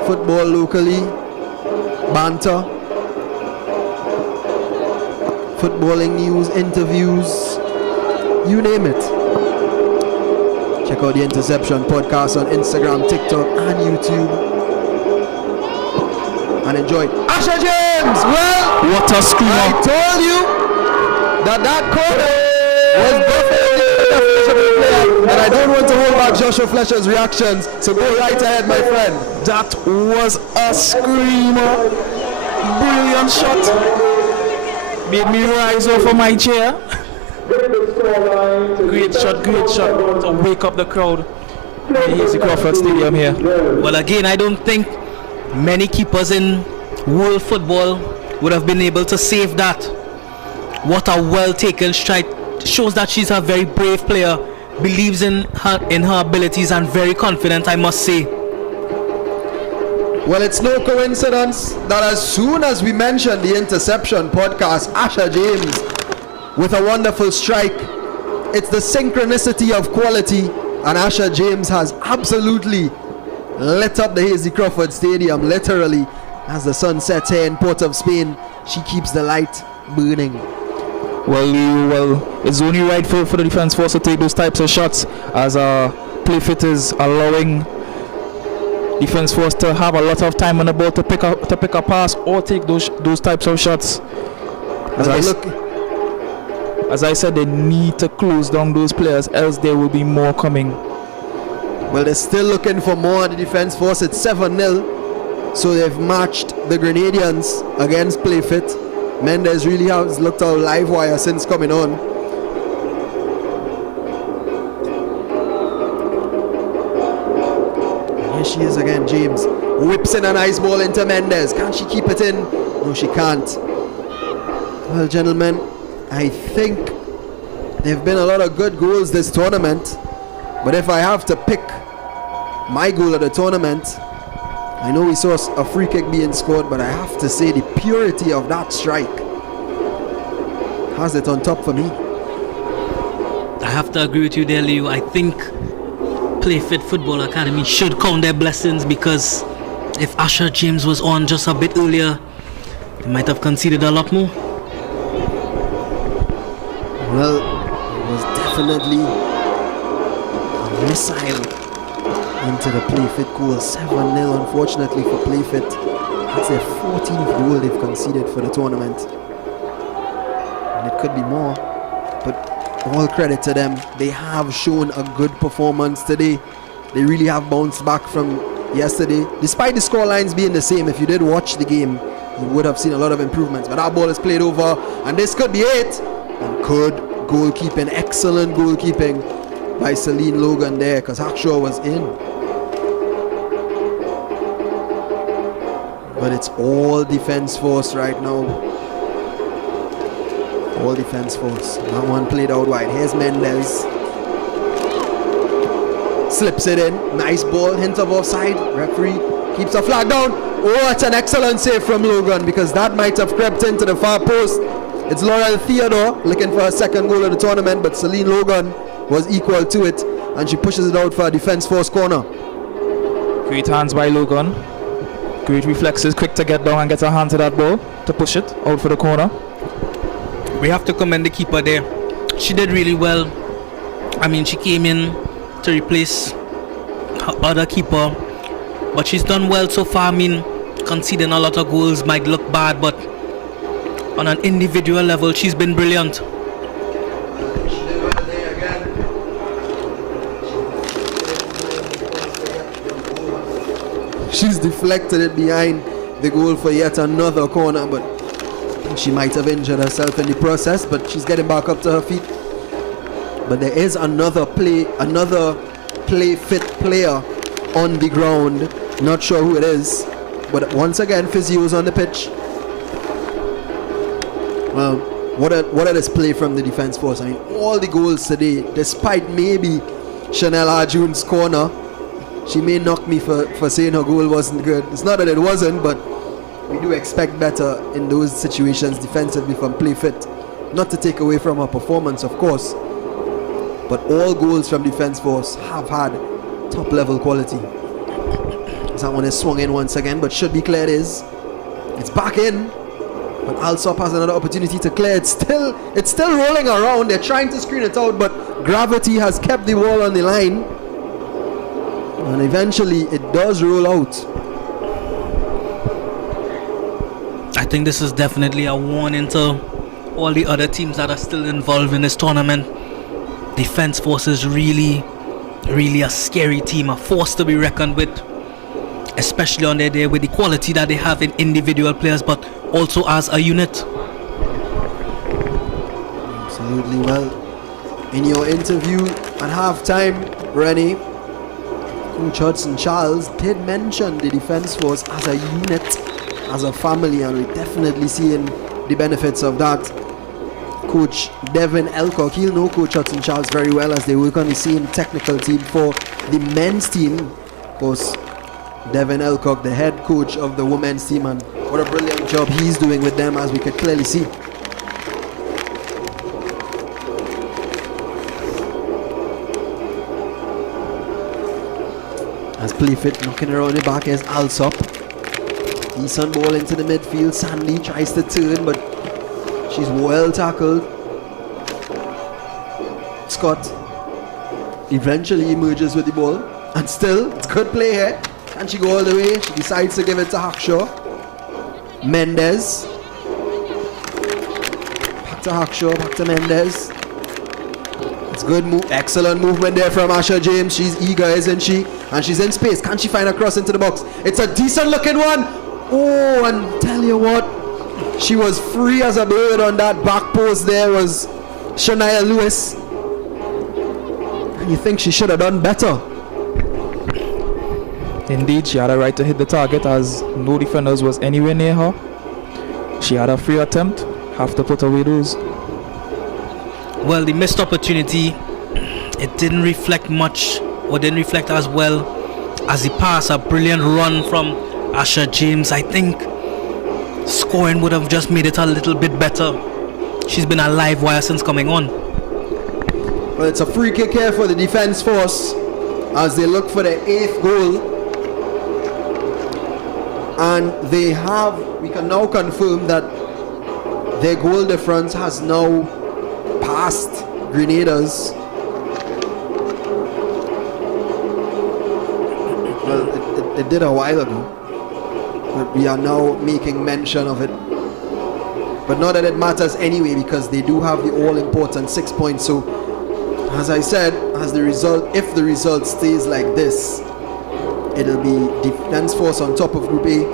football locally, banter, footballing news, interviews, you name it. Check out the Interception podcast on Instagram, TikTok, and YouTube. And enjoy. Asha James! Well, What a screamer! I told you that corner was definitely the definition of the player, and I don't want to hold back Joshua Fletcher's reactions, so go right ahead, my friend. That was a screamer! Brilliant shot! Made me rise off of my chair. Great shot to wake up the crowd. Here's the Crawford Stadium here. Well, again, I don't think many keepers in world football would have been able to save that. What a well taken strike shows that she's a very brave player, believes in her abilities, and very confident, I must say. Well, it's no coincidence that as soon as we mentioned the Interception podcast, Asha James with a wonderful strike, it's the synchronicity of quality, and Asha James has absolutely lit up the Hazy Crawford Stadium, literally. As the sun sets here in Port of Spain, she keeps the light burning. Well, it's only right for the defense force to take those types of shots, as play fit is allowing defense force to have a lot of time on the ball to pick a pass or take those types of shots. As I said, they need to close down those players, else there will be more coming. Well, they're still looking for more. The defense force, it's 7-0. So they've matched the Grenadians against Playfit. Mendes really has looked out live wire since coming on. Here she is again, James. Whips in a nice ball into Mendes. Can she keep it in? No, she can't. Well, gentlemen, I think there have been a lot of good goals this tournament. But if I have to pick my goal of the tournament, I know we saw a free kick being scored, but I have to say the purity of that strike has it on top for me. I have to agree with you there, Leo. I think Playfit Football Academy should count their blessings, because if Asha James was on just a bit earlier, they might have conceded a lot more. Well, it was definitely a missile into the Playfit goal. 7-0 unfortunately for Playfit. That's their 14th goal they've conceded for the tournament, and it could be more, but all credit to them. They have shown a good performance today. They really have bounced back from yesterday, despite the score lines being the same. If you did watch the game, you would have seen a lot of improvements, but that ball is played over, and this could be it. And good goalkeeping, excellent goalkeeping by Celine Logan there, because Hackshaw was in. But it's all defense force right now. All defense force. That one played out wide. Here's Mendes. Slips it in. Nice ball. Hint of offside. Referee keeps a flag down. Oh, it's an excellent save from Logan, because that might have crept into the far post. It's Laurel Theodore looking for a second goal of the tournament, but Celine Logan was equal to it, and she pushes it out for a defense force corner. Great hands by Logan. Great reflexes, quick to get down and get her hand to that ball to push it out for the corner. We have to commend the keeper there. She did really well. I mean, she came in to replace her other keeper, but she's done well so far. I mean, conceding a lot of goals might look bad, but on an individual level, she's been brilliant. She's deflected it behind the goal for yet another corner, but she might have injured herself in the process, but she's getting back up to her feet. But there is another play fit player on the ground. Not sure who it is, but once again, Physio's on the pitch. Well, what a display from the defense force. I mean, all the goals today, despite maybe Chanel Arjun's corner. She may knock me for saying her goal wasn't good. It's not that it wasn't, but we do expect better in those situations defensively from Playfit. Not to take away from her performance, of course, but all goals from defense force have had top level quality. That one is swung in once again, but should be cleared. It's back in, but Alsop has another opportunity to clear. It's still rolling around. They're trying to screen it out, but gravity has kept the ball on the line. And eventually it does roll out. I think this is definitely a warning to all the other teams that are still involved in this tournament. Defense force is really a scary team, a force to be reckoned with, especially on their day with the quality that they have in individual players, but also as a unit. Absolutely. Well, in your interview at halftime, Rennie, Coach Hudson Charles did mention the defense force as a unit, as a family, and we're definitely seeing the benefits of that. Coach Devin Elcock, he'll know Coach Hudson Charles very well as they work on the same technical team for the men's team. Of course, Devin Elcock, the head coach of the women's team, and what a brilliant job he's doing with them, as we could clearly see. As Playfit knocking around the back is Alsop. Decent ball into the midfield. Sandy tries to turn, but she's well tackled. Scott eventually emerges with the ball, and still, it's good play here. Can she go all the way? She decides to give it to Hackshaw. Mendez. Back to Hackshaw, back to Mendez. It's good move, excellent movement there from Asha James. She's eager, isn't she? And she's in space. Can she find a cross into the box? It's a decent looking one. Oh, and tell you what, she was free as a bird on that back post. There was Shania Lewis. And you think she should have done better. Indeed, she had a right to hit the target as no defenders was anywhere near her. She had a free attempt, have to put away those. Well, the missed opportunity, it didn't reflect much, or didn't reflect as well as the pass. A brilliant run from Asha James. I think scoring would have just made it a little bit better. She's been a live wire since coming on. Well, it's a free kick here for the defense force as they look for the 8th goal. And we can now confirm that their goal difference has now passed Grenada's. Well, it did a while ago, but we are now making mention of it. But not that it matters anyway, because they do have the all-important 6 points. So, as I said, if the result stays like this, it'll be Defense Force on top of Group A,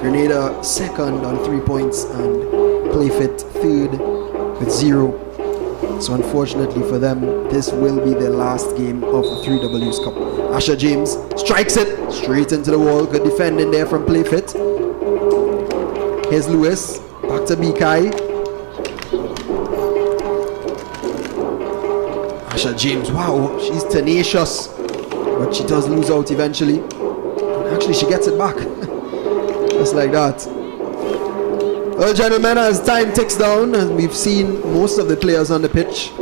Grenada second on 3 points, and Playfit third with 0. So unfortunately for them, this will be their last game of the 3Ws Cup. Asha James strikes it straight into the wall. Good defending there from Playfit. Here's Lewis, back to Bikai. Asha James, wow, she's tenacious, but she does lose out eventually. Actually, she gets it back. Just like that. Well, gentlemen, as time ticks down, and we've seen most of the players on the pitch,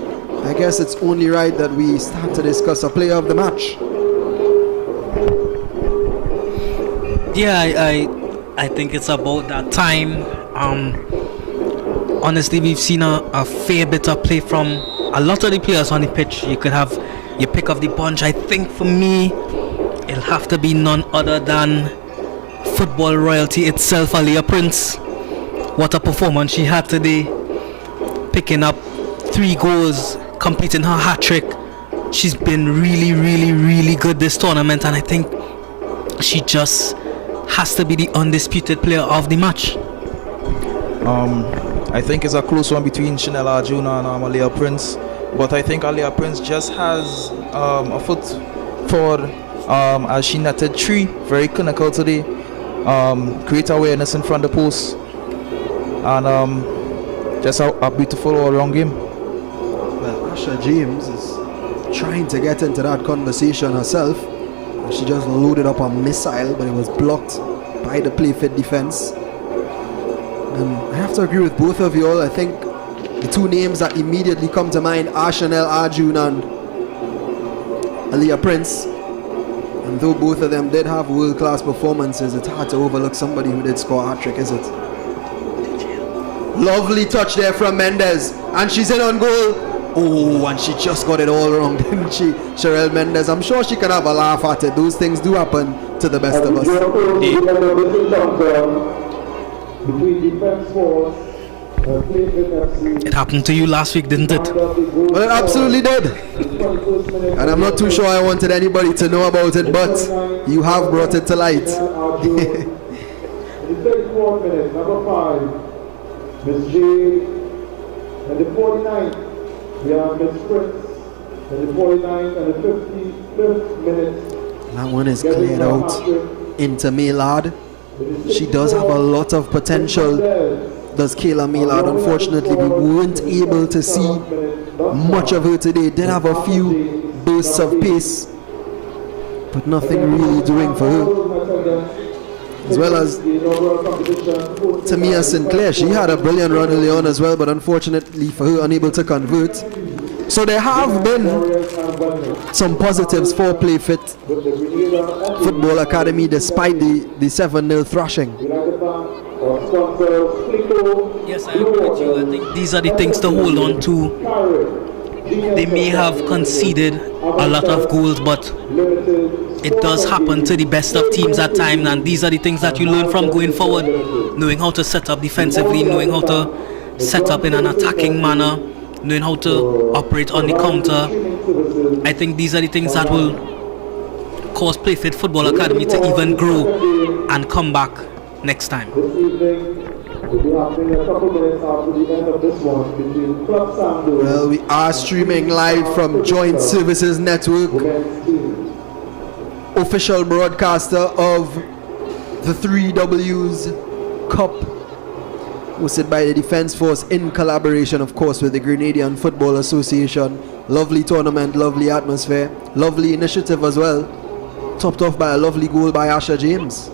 I guess it's only right that we start to discuss a player of the match. Yeah, I think it's about that time. Honestly, we've seen a fair bit of play from a lot of the players on the pitch. You could have your pick of the bunch. I think for me, it'll have to be none other than football royalty itself, Aaliyah Prince. What a performance she had today, picking up 3 goals, completing her hat-trick. She's been really, really, really good this tournament, and I think she just has to be the undisputed player of the match. I think it's a close one between Chanel Arjuna and Aaliyah Prince, but I think Aaliyah Prince just has a foot forward as she netted 3, very clinical today. Great awareness in front of the post, and just a beautiful all-round game. Well, Asha James is trying to get into that conversation herself. She just loaded up a missile, but it was blocked by the Playfit defense. And I have to agree with both of you all. I think the 2 names that immediately come to mind are Chanel Arjun and Aaliyah Prince. And though both of them did have world-class performances, it's hard to overlook somebody who did score a hat-trick, is it? Lovely touch there from Mendez, and she's in on goal. Oh, and she just got it all wrong, didn't she? Sherelle Mendez, I'm sure she can have a laugh at it. Those things do happen to the best of us. Between Defense Force and DFFC. It happened to you last week, didn't it? Well, it absolutely did. And I'm not too sure I wanted anybody to know about it, but you have brought it to light. In the 34th minute, number 5, Miss J. And the 49th, we have Miss Prince. And the 49th and the 55th minute. That one is cleared out into Maylard. She does have a lot of potential does Kayla Maillard. Unfortunately, we weren't able to see much of her today. Did have a few bursts of pace, but nothing really doing for her. As well as Tamia Sinclair, she had a brilliant run early on as well, but unfortunately for her, unable to convert. So there have been some positives for Playfit Football Academy despite the 7-0 thrashing. Yes, I agree with you. I think these are the things to hold on to. They may have conceded a lot of goals, but it does happen to the best of teams at times, and these are the things that you learn from going forward. Knowing how to set up defensively, knowing how to set up in an attacking manner, knowing how to operate on the counter. I think these are the things that will cause Playfit Football Academy to even grow and come back next time. Well, we are streaming live from Joint Services Network, official broadcaster of the 3Ws Cup, hosted by the Defence Force in collaboration, of course, with the Grenadian Football Association. Lovely tournament, lovely atmosphere, lovely initiative as well, topped off by a lovely goal by Asha James.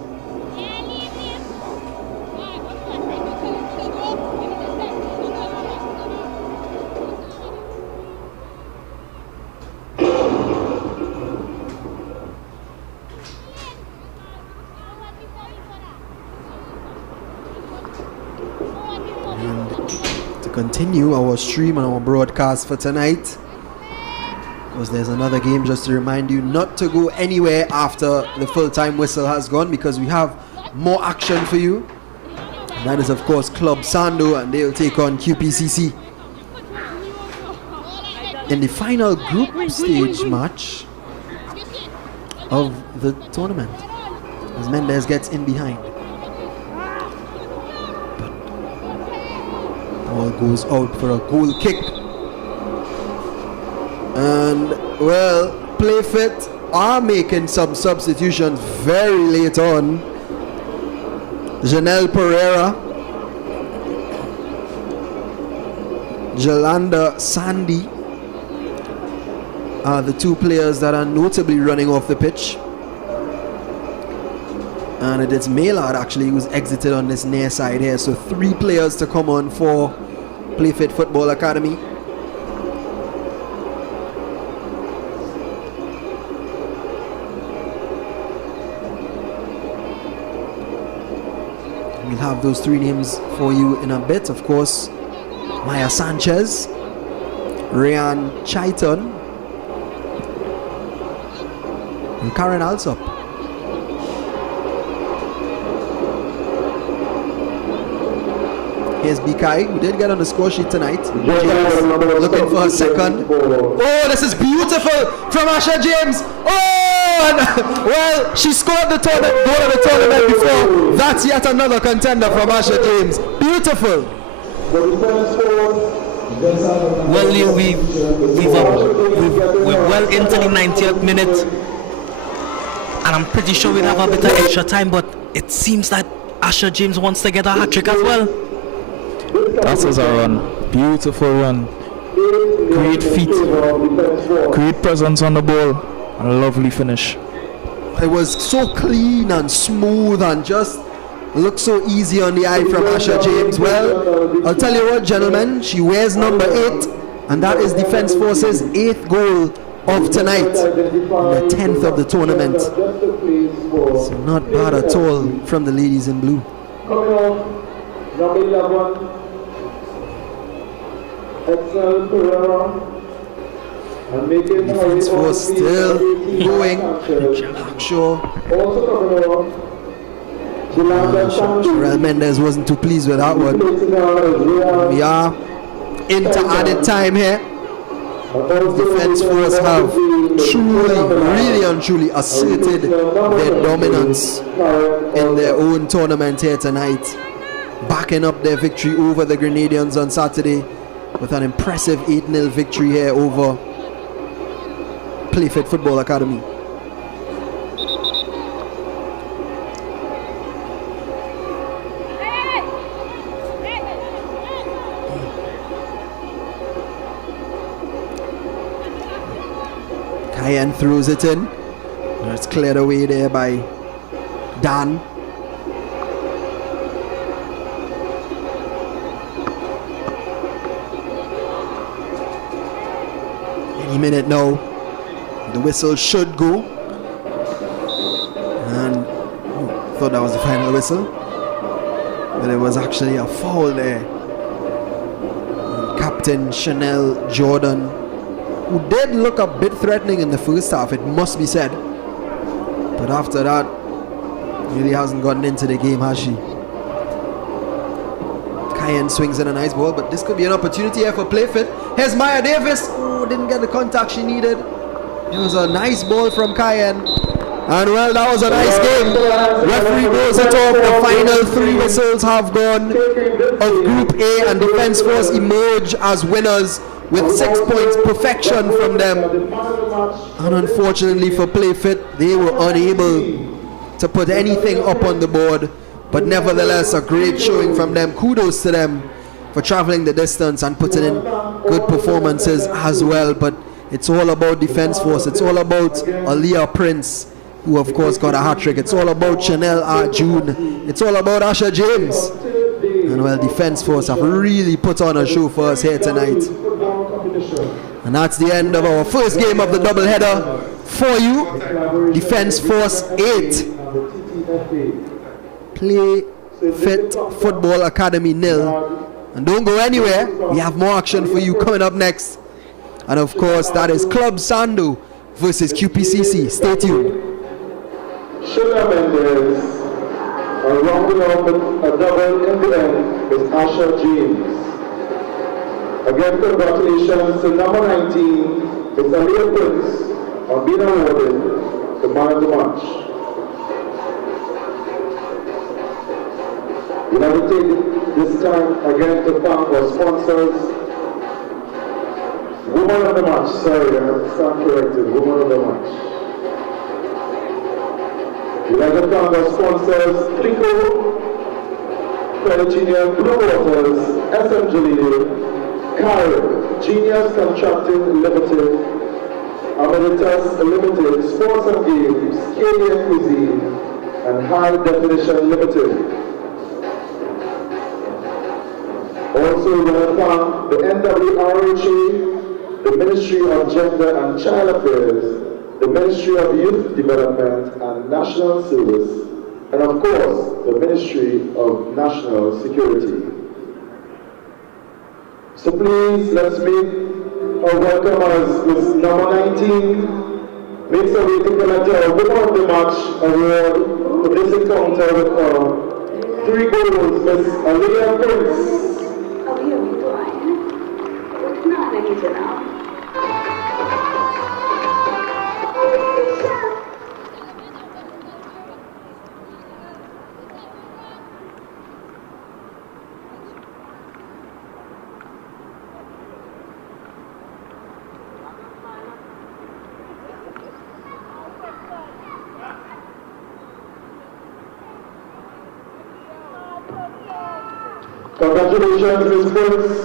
Continue our stream and our broadcast for tonight, because there's another game. Just to remind you not to go anywhere after the full-time whistle has gone, because we have more action for you, and that is of course Club Sando, and they'll take on QPCC in the final group stage match of the tournament, as Mendes gets in behind. Ball goes out for a goal kick, and well, Playfit are making some substitutions very late on. Janelle Pereira, Jolanda Sandy are the two players that are notably running off the pitch, and it is Maillard actually who's exited on this near side here. So 3 players to come on for Playfit Football Academy. We'll have those 3 names for you in a bit. Of course, Maya Sanchez, Ryan Chaiton, and Karen Alsop. Here's Bikai, who did get on the score sheet tonight. James looking for a second. Oh, this is beautiful from Asha James. Oh, and, well, she scored the goal of the tournament before. That's yet another contender from Asha James. Beautiful. Well, we're well into the 90th minute, and I'm pretty sure we'll have a bit of extra time, but it seems that Asha James wants to get a hat-trick as well. That was a run. Beautiful run. Great feet. Great presence on the ball. And a lovely finish. It was so clean and smooth and just looked so easy on the eye from Asha James. Well, I'll tell you what, gentlemen, she wears number 8, and that is Defence Force's 8th goal of tonight, the 10th of the tournament. So not bad at all from the ladies in blue. Number 11, Excel Pereira, and making Defence Force still going. Sure. Also coming on, Sherelle Mendes wasn't too pleased with that one. We are into added time here. Defence Force have truly, really and truly asserted their dominance in their own tournament here tonight, backing up their victory over the Grenadians on Saturday with an impressive 8-0 victory here over Playfit Football Academy. Cayenne throws it in. And it's cleared away there by Dan. Any minute now, the whistle should go. And thought that was the final whistle, but it was actually a foul there. And Captain Chanel Jordan, who did look a bit threatening in the first half, it must be said, but after that, really hasn't gotten into the game, has she? Cayenne swings in a nice ball, but this could be an opportunity here for Playfit. Here's Maya Davis. Oh, didn't get the contact she needed. It was a nice ball from Cayenne. And well, that was a nice game. Referee goes it off. The final 3 whistles have gone of Group A, and Defence Force emerge as winners with 6 points, perfection from them. And unfortunately for Playfit, they were unable to put anything up on the board. But nevertheless, a great showing from them. Kudos to them for traveling the distance and putting in good performances as well. But it's all about Defence Force. It's all about Aaliyah Prince, who of course got a hat-trick. It's all about Chanel June. It's all about Asha James. And well, Defence Force have really put on a show for us here tonight. And that's the end of our first game of the doubleheader for you. Defence Force 8. Play Fit Football Academy 0. And don't go anywhere. We have more action for you coming up next. And of course, that is Club Sando versus QPCC. Stay tuned. Sugar Mendes, and rounding up a double in the end is Asha James. Again, congratulations to number 19, is Aaliyah Prince, on being awarded the man of the match. We'd like to take this time again to thank our sponsors. Woman of the match, sorry, I stand corrected, woman of the match. We'd like to thank our sponsors, Clico, Credit Union, Blue Waters, SM Jaleel, Carib, Genius Contracting Limited, Amenitas Limited, Sports and Games, KDN Cuisine, and High Definition Limited. Also, we want to thank the NWRHA, the Ministry of Gender and Child Affairs, the Ministry of Youth Development and National Service, and of course, the Ministry of National Security. So please, let's meet our welcomers. Miss number 19 makes her way to collect our Woman of the Match award for this encounter with 3 goals, Miss Aaliyah Prince. Congratulations, Ms. Prince,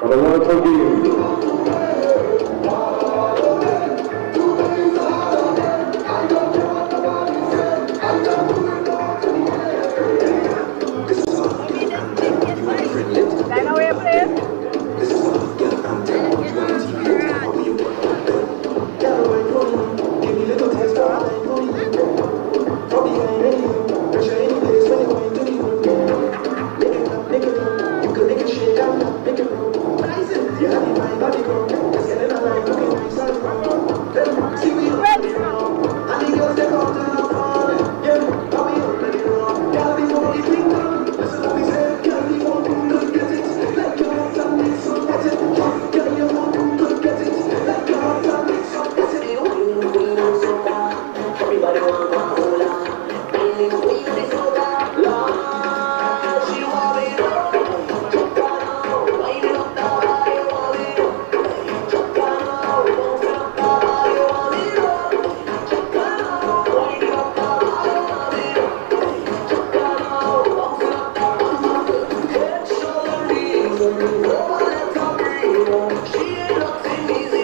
on a wonderful game. She ain't nothing easy.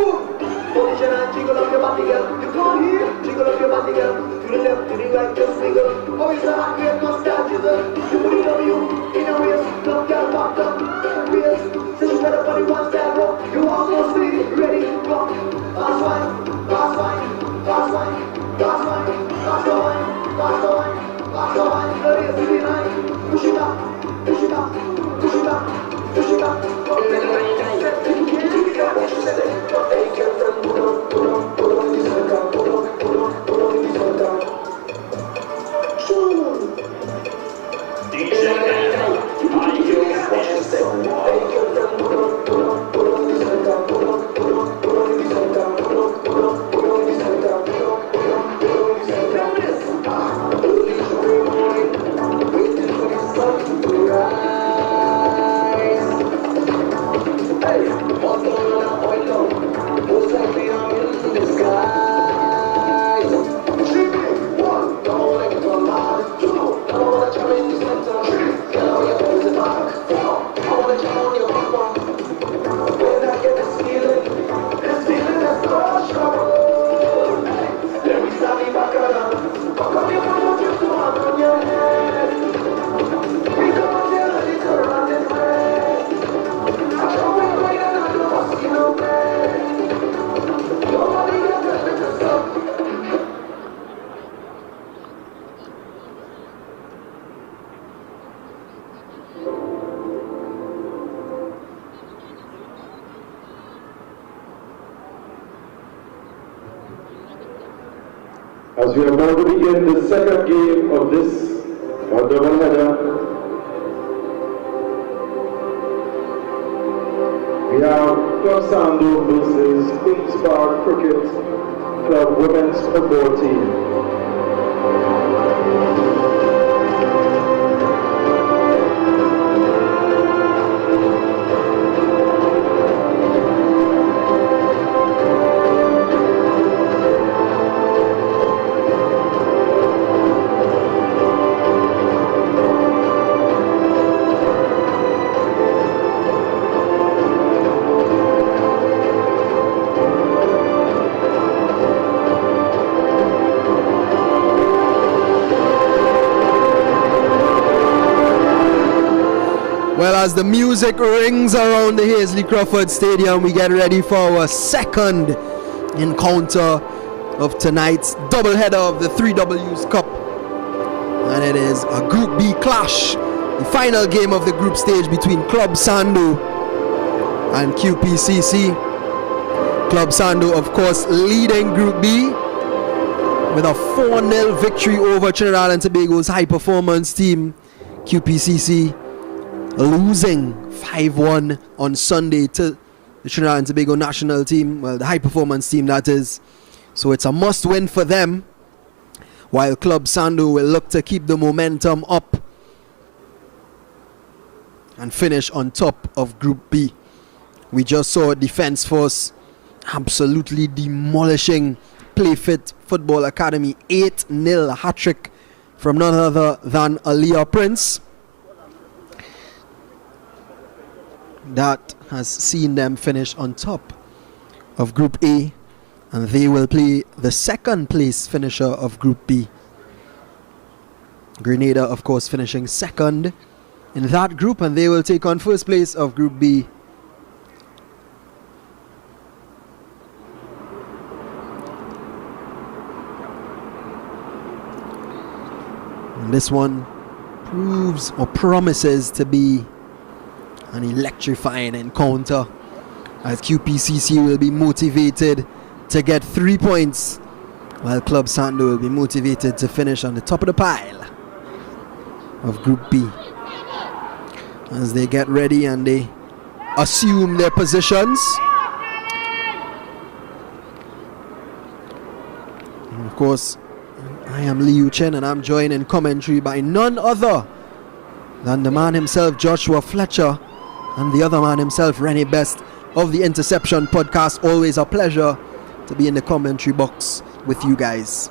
boom. Position and jiggle up your body, girl. You go here, jiggle up your body, girl. To the left, to the right, just wiggle. Oh, it's a hot great mustache, jizzle. You put it on you, in a waist. Love girl back up, waist. Since you got up on the one style rock, you almost be ready, rock. Fast wine, fast wine, fast wine, fast wine, fast wine, fast wine, fast wine. The race to the line. Push it up, push it up, push it up, push it up. As we are about to begin the second game of this doubleheader, we have Club Sando versus Queen's Park Cricket Club Women's Football Team. Well, as the music rings around the Hazley Crawford Stadium, we get ready for our second encounter of tonight's doubleheader of the 3Ws Cup. And it is a Group B clash, the final game of the group stage between Club Sando and QPCC. Club Sando, of course, leading Group B with a 4-0 victory over Trinidad and Tobago's high-performance team, QPCC, losing 5-1 on Sunday to the Trinidad and Tobago national team, well, the high-performance team, that is. So it's a must-win for them, while Club Sando will look to keep the momentum up and finish on top of Group B. We just saw Defence Force absolutely demolishing Playfit Football Academy, 8-0 hat-trick from none other than Aaliyah Prince. That has seen them finish on top of Group A, and they will play the second place finisher of Group B. Grenada, of course, finishing second in that group, and they will take on first place of Group B. And this one proves or promises to be an electrifying encounter, as QPCC will be motivated to get 3 points, while Club Sando will be motivated to finish on the top of the pile of Group B. As they get ready and they assume their positions. And of course, I am Liu Chen, and I'm joined in commentary by none other than the man himself, Joshua Fletcher, and the other man himself, Rennie Best of the Interception Podcast. Always a pleasure to be in the commentary box with you guys.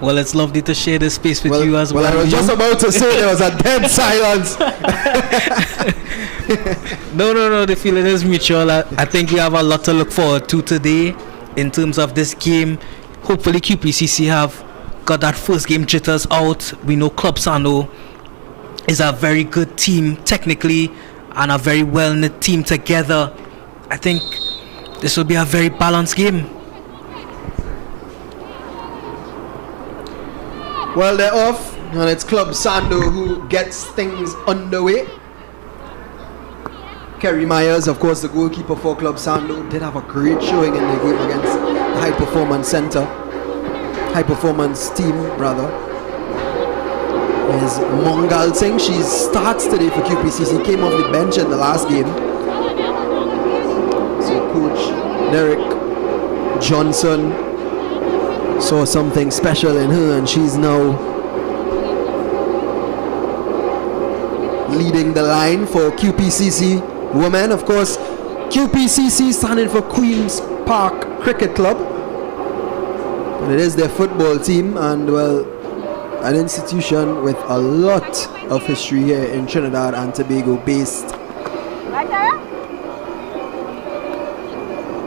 Well, it's lovely to share this space with you as well. Well, I was just about to say there was a dead silence. No. The feeling is mutual. I think we have a lot to look forward to today in terms of this game. Hopefully QPCC have got that first game jitters out. We know Club Sando is a very good team technically and a very well-knit team together. I think this will be a very balanced game. Well, they're off, and it's Club Sando who gets things underway. Kerry Myers, of course, the goalkeeper for Club Sando, did have a great showing in the game against the High Performance team, rather. Is Mongal Singh. She starts today for QPCC, came off the bench in the last game. So Coach Derek Johnson saw something special in her, and she's now leading the line for QPCC women. Of course, QPCC standing for Queen's Park Cricket Club, and it is their football team, and well, an institution with a lot of history here in Trinidad and Tobago, based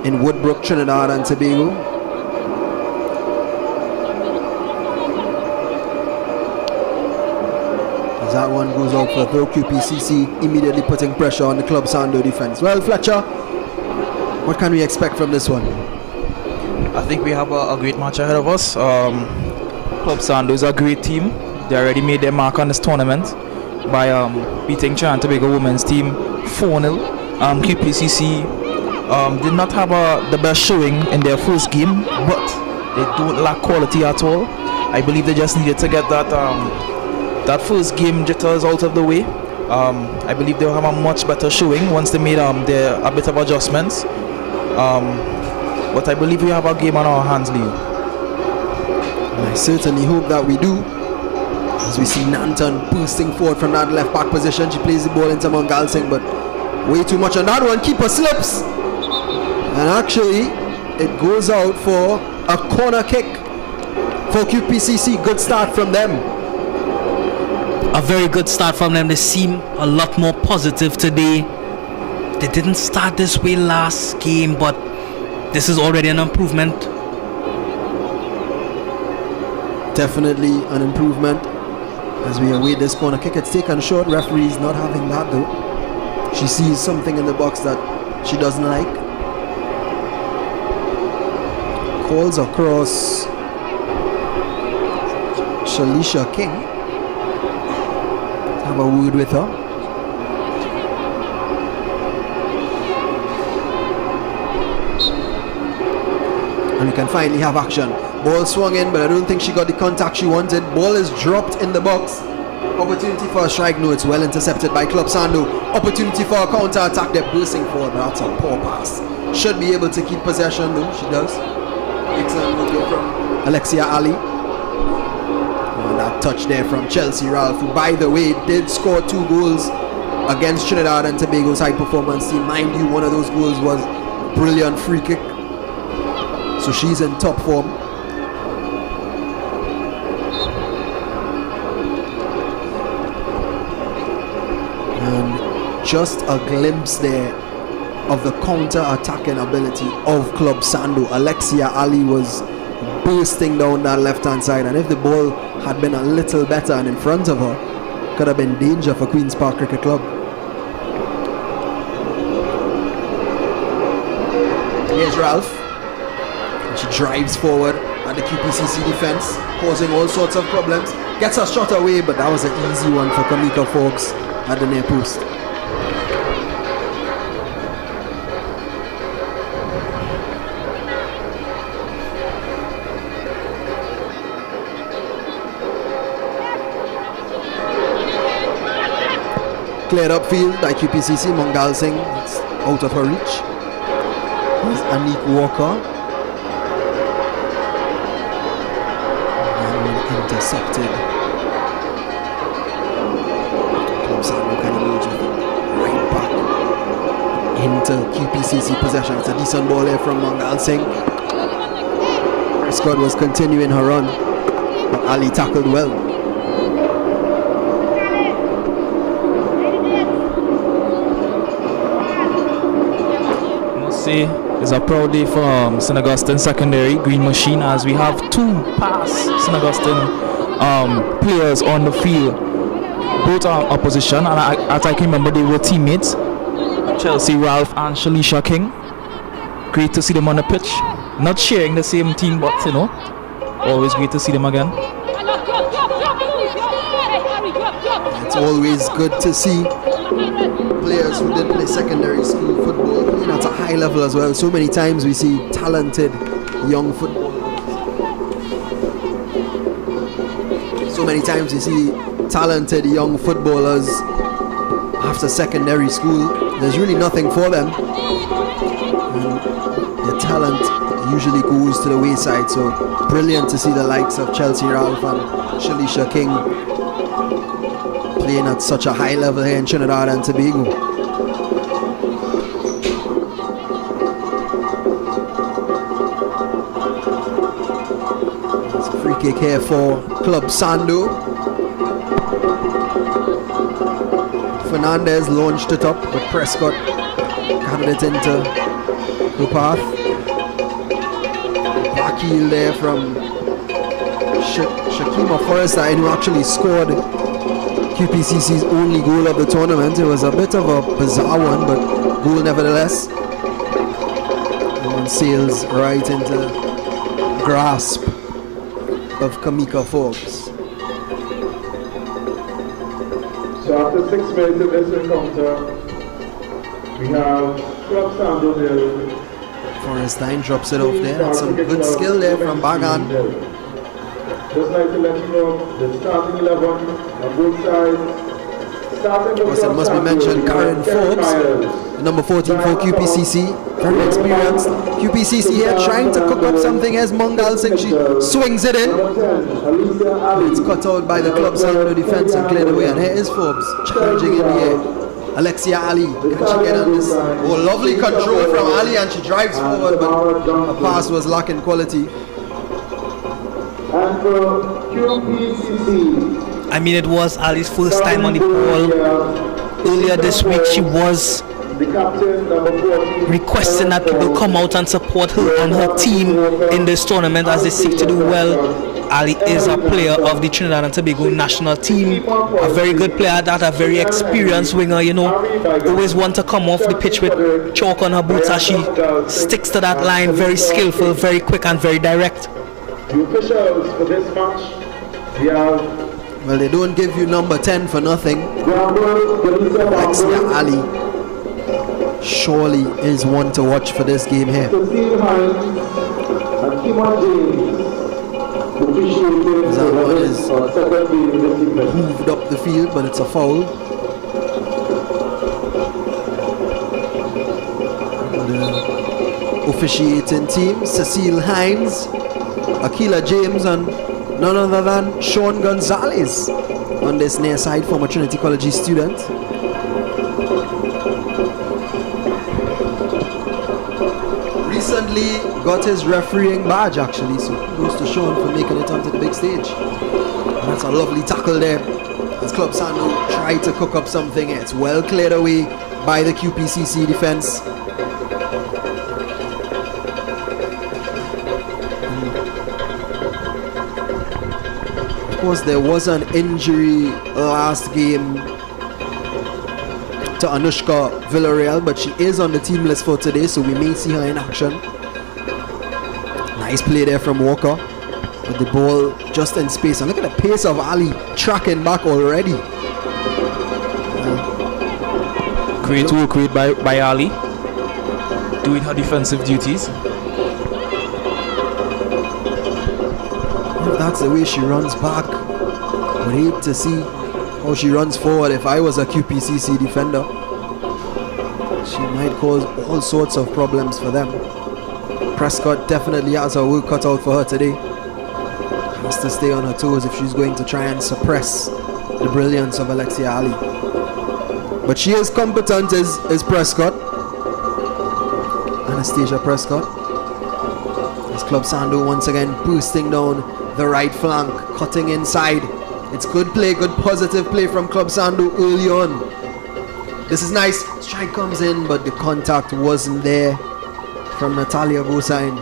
in Woodbrook, Trinidad and Tobago. As that one goes out for throw, QPCC immediately putting pressure on the Club Sando defense. Well, Fletcher, what can we expect from this one? I think we have a great match ahead of us. Club Sando is a great team. They already made their mark on this tournament by beating Trinidad and Tobago women's team 4-0. QPCC did not have the best showing in their first game, but they don't lack quality at all. I believe they just needed to get that first game jitters out of the way. I believe they'll have a much better showing once they made a bit of adjustments. But I believe we have a game on our hands, Leo. I certainly hope that we do. As we see Nanton boosting forward from that left back position. She plays the ball into Mongal Singh, but way too much on that one. Keeper slips. And actually, it goes out for a corner kick for QPCC. Good start from them. A very good start from them. They seem a lot more positive today. They didn't start this way last game, but this is already an improvement. Definitely an improvement. As we await this corner kick, it's taken short. Referee's not having that though. She sees something in the box that she doesn't like. Calls across Shalisha King. Have a word with her. And we can finally have action. Ball swung in, but I don't think she got the contact she wanted. Ball is dropped in the box. Opportunity for a strike. No, it's well intercepted by Club Sando. Opportunity for a counter attack. They're bursting forward, but that's a poor pass. Should be able to keep possession though. She does. Excellent movement from Alexia Ali. And that touch there from Chelsea Ralph, who, by the way, did score 2 goals against Trinidad and Tobago's high performance team. Mind you, one of those goals was a brilliant free kick. So she's in top form. And just a glimpse there of the counter-attacking ability of Club Sando. Alexia Ali was bursting down that left-hand side, and if the ball had been a little better and in front of her, could have been danger for Queen's Park Cricket Club. Here's Ralph. She drives forward at the QPCC defense, causing all sorts of problems. Gets a shot away, but that was an easy one for Kamika Forbes at the near post. Cleared upfield by QPCC. Mongal Singh, it's out of her reach. Here's Anik Walker. Intercepted. Club Sando can emerge with it right back into QPCC possession. It's a decent ball there from Mongal Singh. Prescott was continuing her run, but Ali tackled well. say it's a proud day for St. Augustine Secondary Green Machine, as we have 2 past St. Augustine players on the field, both are opposition, and as I can remember, they were teammates. Chelsea Ralph and Shalisha King. Great to see them on the pitch. Not sharing the same team, but you know, always great to see them again. It's always good to see players who did play secondary school football playing at a high level as well. So many times we see talented young footballers. So many times we see talented young footballers after secondary school. There's really nothing for them. And their talent usually goes to the wayside. So brilliant to see the likes of Chelsea Ralph and Shalisha King playing at such a high level here in Trinidad and Tobago. It's a free kick here for Club Sando. Fernandez launched it up, but Prescott handed it into the path. Back heel there from Shakima Forrester, who actually scored QPCC's only goal of the tournament. It was a bit of a bizarre one, but goal nevertheless. One sails right into the grasp of Kamika Forbes. So after 6 minutes of this encounter, we have Club Sando nil. Forrestine drops it off there. That's some good skill there from Bagan. Just like to let you know, the starting 11 on both sides. Starting Of course, it must be mentioned Karen Forbes, the number 14 for QPCC, very experienced. QPCC here trying to cook up something as Mongal Singh, she swings it in. It's cut out by the Club Sando defense and cleared away. And here is Forbes challenging in the air. Alexia Ali, can she get on this? Oh, lovely control from Ali, and she drives forward, but her pass was lacking quality. And for QPCC, I mean, it was Ali's first time on the ball. Earlier this week, she was the captain, number 14, requesting that people come out and support her and her team in this tournament as they seek to do well. Ali is a player of the Trinidad and Tobago national team, a very good player at that, a very experienced winger, you know, always want to come off the pitch with chalk on her boots as she sticks to that line, very skillful, very quick and very direct. The officials for this match, we have Well, they don't give you number 10 for nothing. Alexia Ali surely is one to watch for this game here. That one is moved up the field, but it's a foul. The officiating team, Cecile Hines, Akila James, and none other than Sean Gonzalez on this near side, former Trinity College student. Recently got his refereeing badge actually, so kudos to Sean for making it onto the big stage. And that's a lovely tackle there as Club Sando tried to cook up something. It's well cleared away by the QPCC defense. Of course, there was an injury last game to Anushka Villarreal, but she is on the team list for today, so we may see her in action. Nice play there from Walker with the ball just in space, and look at the pace of Ali tracking back already. Great work by Ali, doing her defensive duties. If that's the way she runs back, I would hate to see how she runs forward. If I was a QPCC defender, she might cause all sorts of problems for them. Prescott definitely has her work cut out for her today. Has to stay on her toes if she's going to try and suppress the brilliance of Alexia Ali. But she is competent is Prescott. Anastasia Prescott. As Club Sando once again boosting down the right flank, cutting inside. It's good play, good positive play from Club Sando early on. This is nice. Strike comes in, but the contact wasn't there. from Natalia Bosain.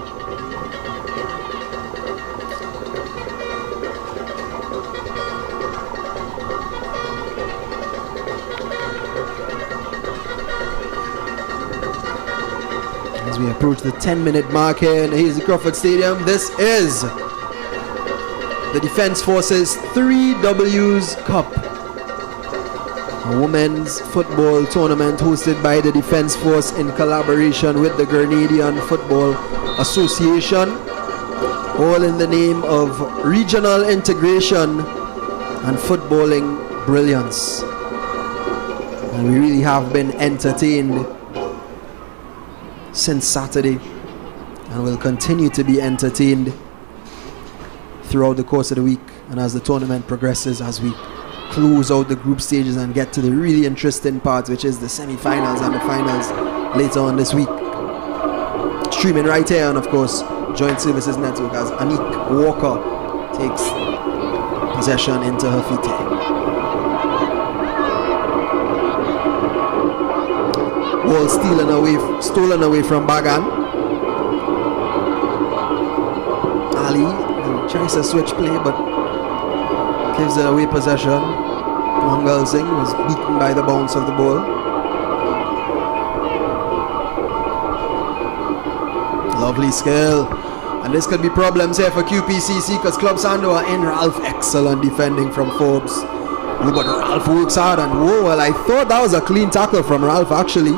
As we approach the 10-minute mark here in the Hazy Crawford Stadium, this is the Defence Forces 3Ws Cup, a women's football tournament hosted by the Defence Force in collaboration with the Grenadian Football Association, all in the name of regional integration and footballing brilliance. And we really have been entertained since Saturday and will continue to be entertained throughout the course of the week and as the tournament progresses, as we close out the group stages and get to the really interesting part, which is the semi-finals and the finals later on this week. Streaming right here on, of course, Joint Services Network, as Anik Walker takes possession into her feet here. Ball stolen away from Bagan. Ali tries to switch play, but gives it away possession. Mangal Singh was beaten by the bounce of the ball. Lovely skill. And this could be problems here for QPCC because Club Sando are in. Ralph, excellent defending from Forbes. Oh, but Ralph works hard, and whoa, well, I thought that was a clean tackle from Ralph actually.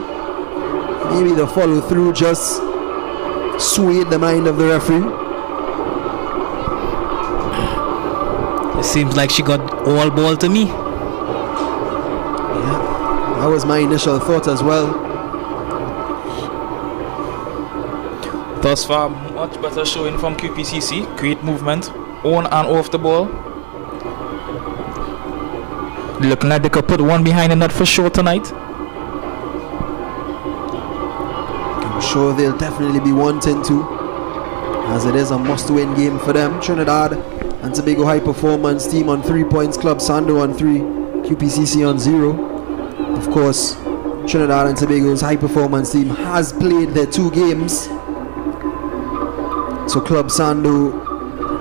Maybe the follow through just swayed the mind of the referee. It seems like she got all ball to me. Yeah, that was my initial thought as well. Thus far, much better showing from QPCC. Great movement on and off the ball. Looking like they could put one behind the net for sure tonight. I'm sure they'll definitely be wanting to, as it is a must-win game for them. Trinidad and Tobago High Performance Team on 3 points, Club Sando on 3, QPCC on 0. Of course, Trinidad and Tobago's High Performance Team has played their 2 games, so Club Sando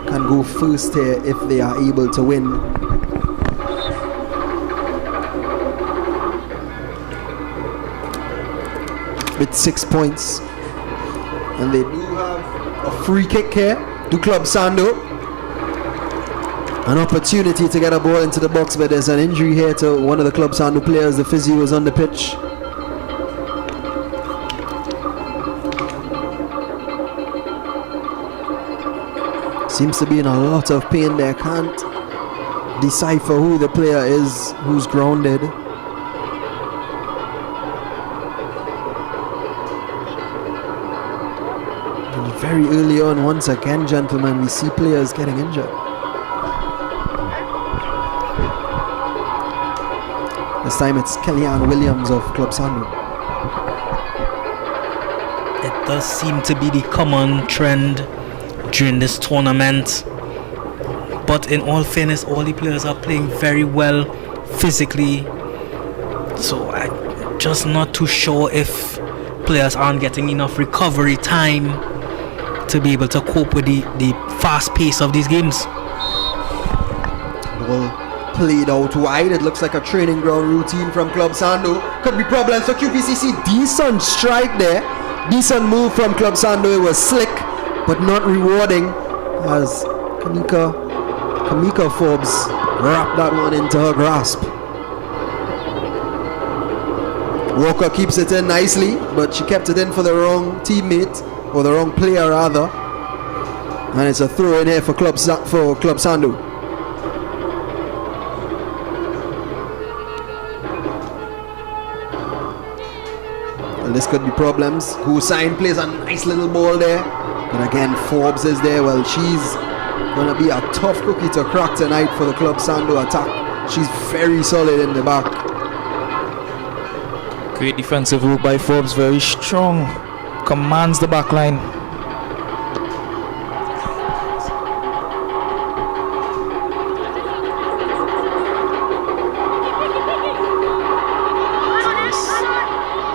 can go first here if they are able to win. With 6 points, and they do have a free kick here to Club Sando. An opportunity to get a ball into the box, but there's an injury here to one of the Club Sando players. The physio is on the pitch. Seems to be in a lot of pain there. Can't decipher who the player is who's grounded. Very early on, once again, gentlemen, we see players getting injured. This time it's Kellyanne Williams of Club Sando. It does seem to be the common trend during this tournament. But in all fairness, all the players are playing very well physically. So I'm just not too sure if players aren't getting enough recovery time to be able to cope with the fast pace of these games. Ball played out wide. It looks like a training ground routine from Club Sando. Could be problems for QPCC. Decent strike there. Decent move from Club Sando. It was slick, but not rewarding, as Kamika Forbes wrapped that one into her grasp. Walker keeps it in nicely, but she kept it in for the wrong teammate, or the wrong player rather, and it's a throw in here for Club Sando. Well, this could be problems. Hussain plays a nice little ball there, but again Forbes is there. Well, she's gonna be a tough cookie to crack tonight for the Club Sando attack. She's very solid in the back. Great defensive work by Forbes, very strong. Commands the back line.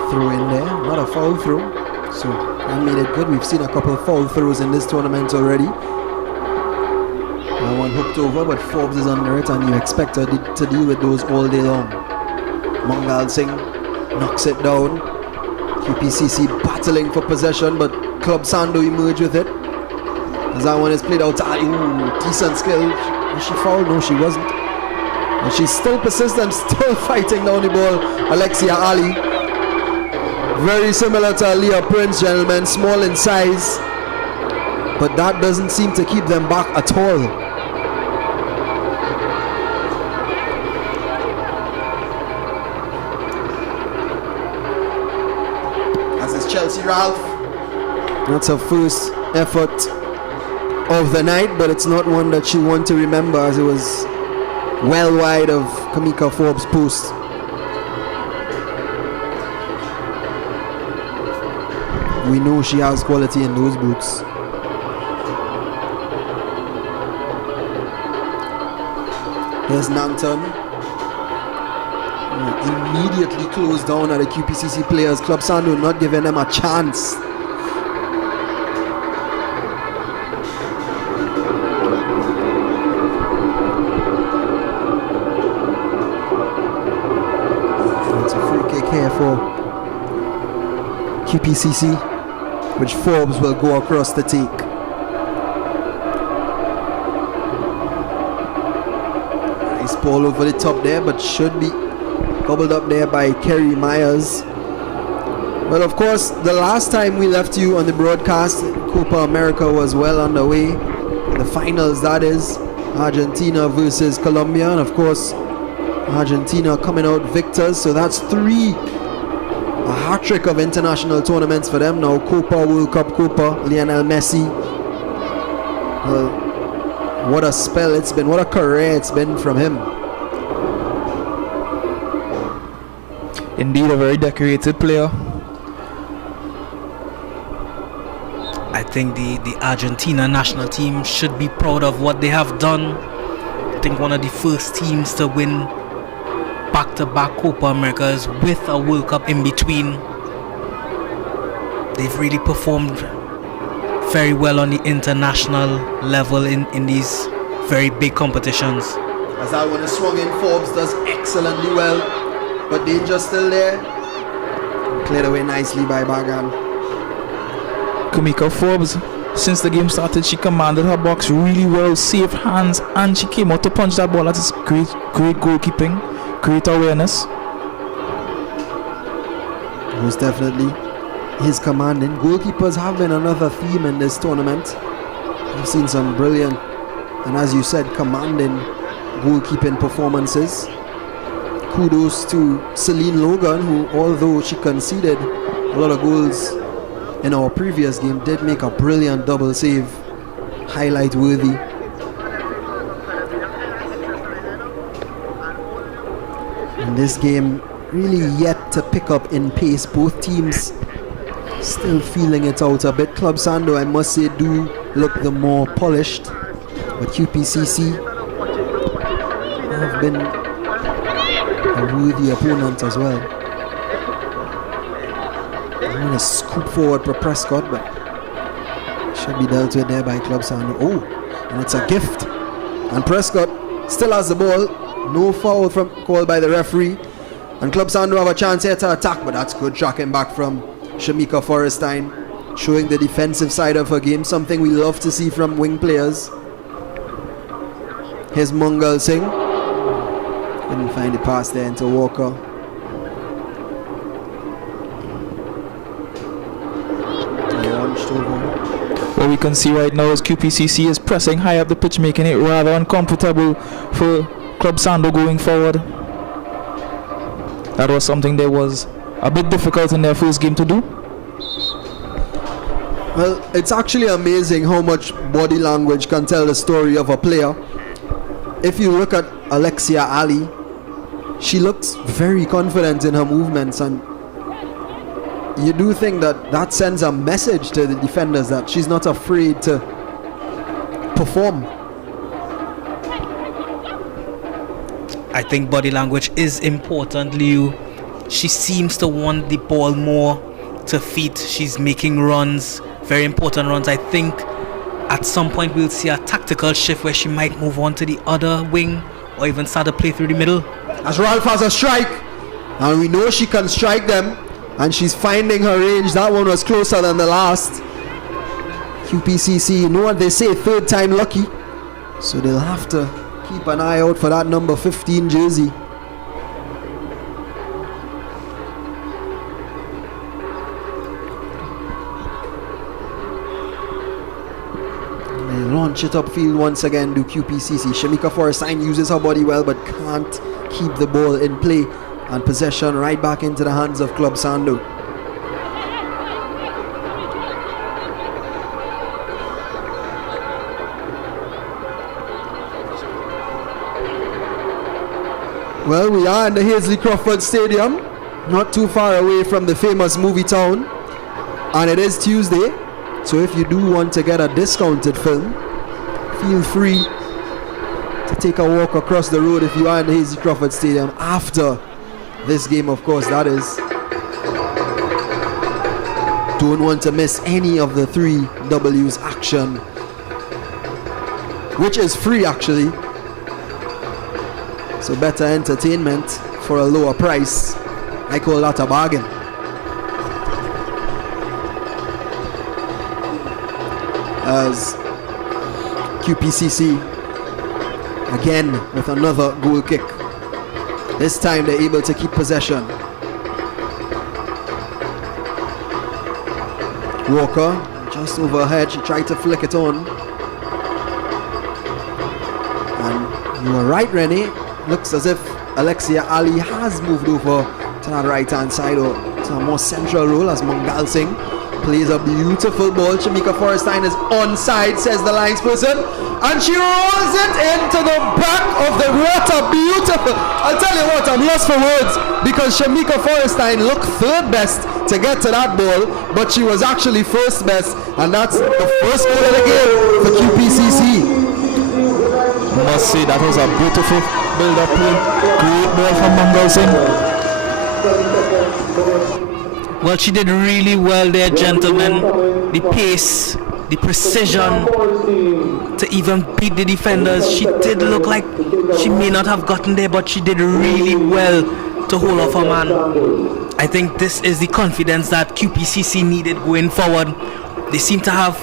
Throw in there, not a foul throw. So that made it good. We've seen a couple of foul throws in this tournament already. That one hooked over, but Forbes is under it, and you expect her to deal with those all day long. Mangal Singh knocks it down. QPCC battling for possession, but Club Sando emerge with it. As that one is played out to Ali. Ooh, decent skill. Was she fouled? No, she wasn't. But she's still persistent, still fighting down the ball. Alexia Ali. Very similar to Leah Prince, gentlemen. Small in size. But that doesn't seem to keep them back at all. As is Chelsea Ralph. That's her first effort of the night, but it's not one that she'll want to remember, as it was well wide of Kamika Forbes' post. We know she has quality in those boots. Here's Nanton. Immediately closed down at the QPCC players. Club Sando not giving them a chance. It's a free kick here for QPCC, which Forbes will go across the take. Nice ball over the top there, but should be gobbled up there by Kerry Myers. Well, of course, the last time we left you on the broadcast, Copa America was well underway. The finals, that is, Argentina versus Colombia, and of course, Argentina coming out victors. So that's three, a hat-trick of international tournaments for them now. Copa, World Cup, Copa, Lionel Messi. Well, what a spell it's been, what a career it's been from him. Indeed, a very decorated player. I think the Argentina national team should be proud of what they have done. I think one of the first teams to win back-to-back Copa Americas with a World Cup in between. They've really performed very well on the international level in these very big competitions. As that one is swung in, Forbes does excellently well, but danger still there. Cleared away nicely by Bagan. Kamika Forbes, since the game started, she commanded her box really well, safe hands, and she came out to punch that ball. That is great goalkeeping, great awareness. Most definitely. His commanding. Goalkeepers have been another theme in this tournament. I've seen some brilliant, and as you said, commanding goalkeeping performances. Kudos to Celine Logan, who, although she conceded a lot of goals in our previous game, did make a brilliant double save, highlight worthy. And this game really yet to pick up in pace. Both teams still feeling it out a bit. Club Sando, I must say, do look the more polished, but QPCC have been a worthy opponent as well. I'm going to scoop forward for Prescott, but should be dealt with there by Club Sando. Oh, and it's a gift. And Prescott still has the ball. No foul from called by the referee. And Club Sando have a chance here to attack, but that's good tracking back from Shamika Forrestine, showing the defensive side of her game, something we love to see from wing players. Here's Mangal Singh. Couldn't find the pass there into Walker. What we can see right now is QPCC is pressing high up the pitch, making it rather uncomfortable for Club Sando going forward. That was something that was a bit difficult in their first game to do. Well, it's actually amazing how much body language can tell the story of a player. If you look at Alexia Ali, she looks very confident in her movements, and you do think that that sends a message to the defenders that she's not afraid to perform. I think body language is important, Liu. She seems to want the ball more to feet. She's making runs, very important runs. I think at some point we'll see a tactical shift where she might move on to the other wing or even start to play through the middle. As Ralph has a strike, and we know she can strike them, and she's finding her range. That one was closer than the last. QPCC, you know what they say, third time lucky. So they'll have to keep an eye out for that number 15 jersey. They launch it upfield once again, do QPCC. Shamika Forrestine uses her body well, but can't keep the ball in play. And possession right back into the hands of Club Sando. Well, we are in the Hazley Crawford Stadium, not too far away from the famous movie town, and it is Tuesday, so if you do want to get a discounted film, feel free to take a walk across the road if you are in the Hazley Crawford Stadium after this game, of course, that is. Don't want to miss any of the 3W's action, which is free actually. So better entertainment for a lower price. I call that a bargain. As QPCC again with another goal kick. This time they're able to keep possession. Walker just overhead. She tried to flick it on. And you were right, Rennie. Looks as if Alexia Ali has moved over to that right hand side or to a more central role as Mangal Singh plays a beautiful ball. Shamika Forrestine is onside, says the linesperson, and she rolls it into the back of the water. Beautiful. I'll tell you what, I'm lost for words because Shamika Forrestine looked third best to get to that ball, but she was actually first best, and that's the first goal of the game for QPCC. Must say that was a beautiful build-up play. Great ball from Mangal Singh. Well, she did really well there, gentlemen. The pace, the precision to even beat the defenders. She did look like she may not have gotten there, but she did really well to hold off her man. I think this is the confidence that QPCC needed going forward. They seem to have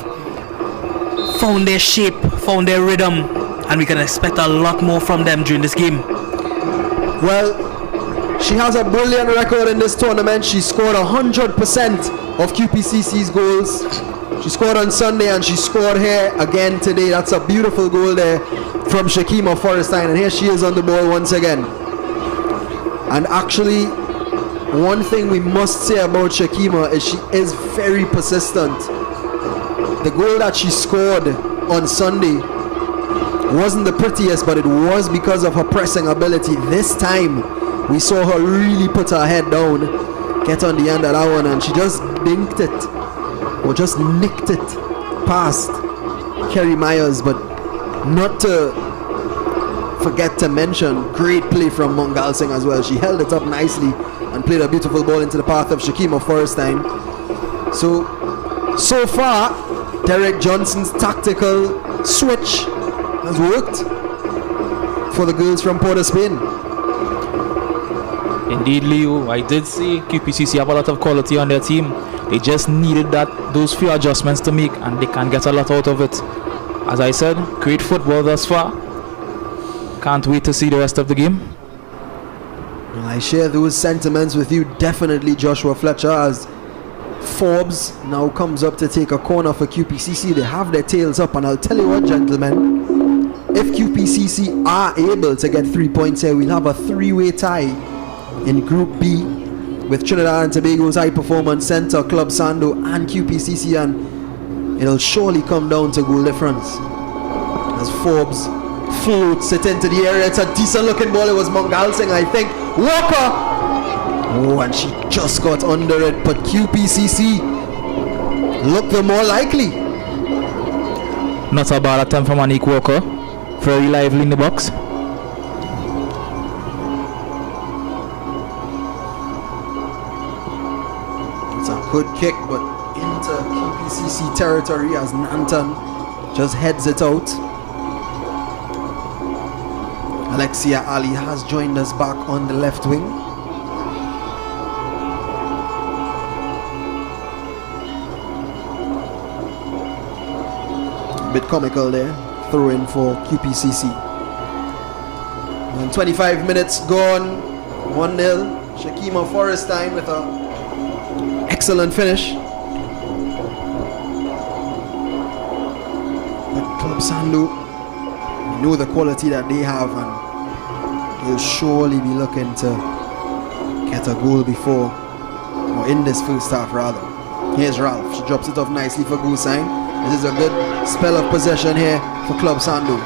found their shape, found their rhythm, and we can expect a lot more from them during this game. Well, she has a brilliant record in this tournament. She scored 100% of QPCC's goals. She scored on Sunday and she scored here again today. That's a beautiful goal there from Shakima Forrestine, and here she is on the ball once again. And actually, one thing we must say about Shakima is she is very persistent. The goal that she scored on Sunday wasn't the prettiest, but it was because of her pressing ability. This time we saw her really put her head down, get on the end of that one, and she just dinked it or just nicked it past Kerry Myers. But not to forget to mention, great play from Mangal Singh as well. She held it up nicely and played a beautiful ball into the path of Shakima Forrestine. So far Derek Johnson's tactical switch has worked for the girls from Port of Spain. Indeed, Leo, I did see QPCC have a lot of quality on their team. They just needed those few adjustments to make, and they can get a lot out of it. As I said, great football thus far. Can't wait to see the rest of the game. Well, I share those sentiments with you, definitely, Joshua Fletcher, as Forbes now comes up to take a corner for QPCC. They have their tails up, and I'll tell you what, gentlemen, if QPCC are able to get 3 points here, we'll have a three-way tie in Group B with Trinidad and Tobago's High Performance Center, Club Sando, and QPCC, and it'll surely come down to goal difference as Forbes floats it into the area. It's a decent looking ball. It was Mangal Singh, I think. Walker! Oh, and she just got under it, but QPCC looked the more likely. Not a bad attempt from Anik Walker. Very lively in the box. It's a Good kick, but into QPCC territory as Nanton just heads it out. Alexia Ali has joined us back on the left wing. A bit comical there, throw in for QPCC. And 25 minutes gone, 1-0. Shakima Forrestine with a excellent finish. But Club Sando, we know the quality that they have, and they'll surely be looking to get a goal before, or in this first half rather. Here's Ralph, she drops it off nicely for goal sign. This is a good spell of possession here for Club Sando.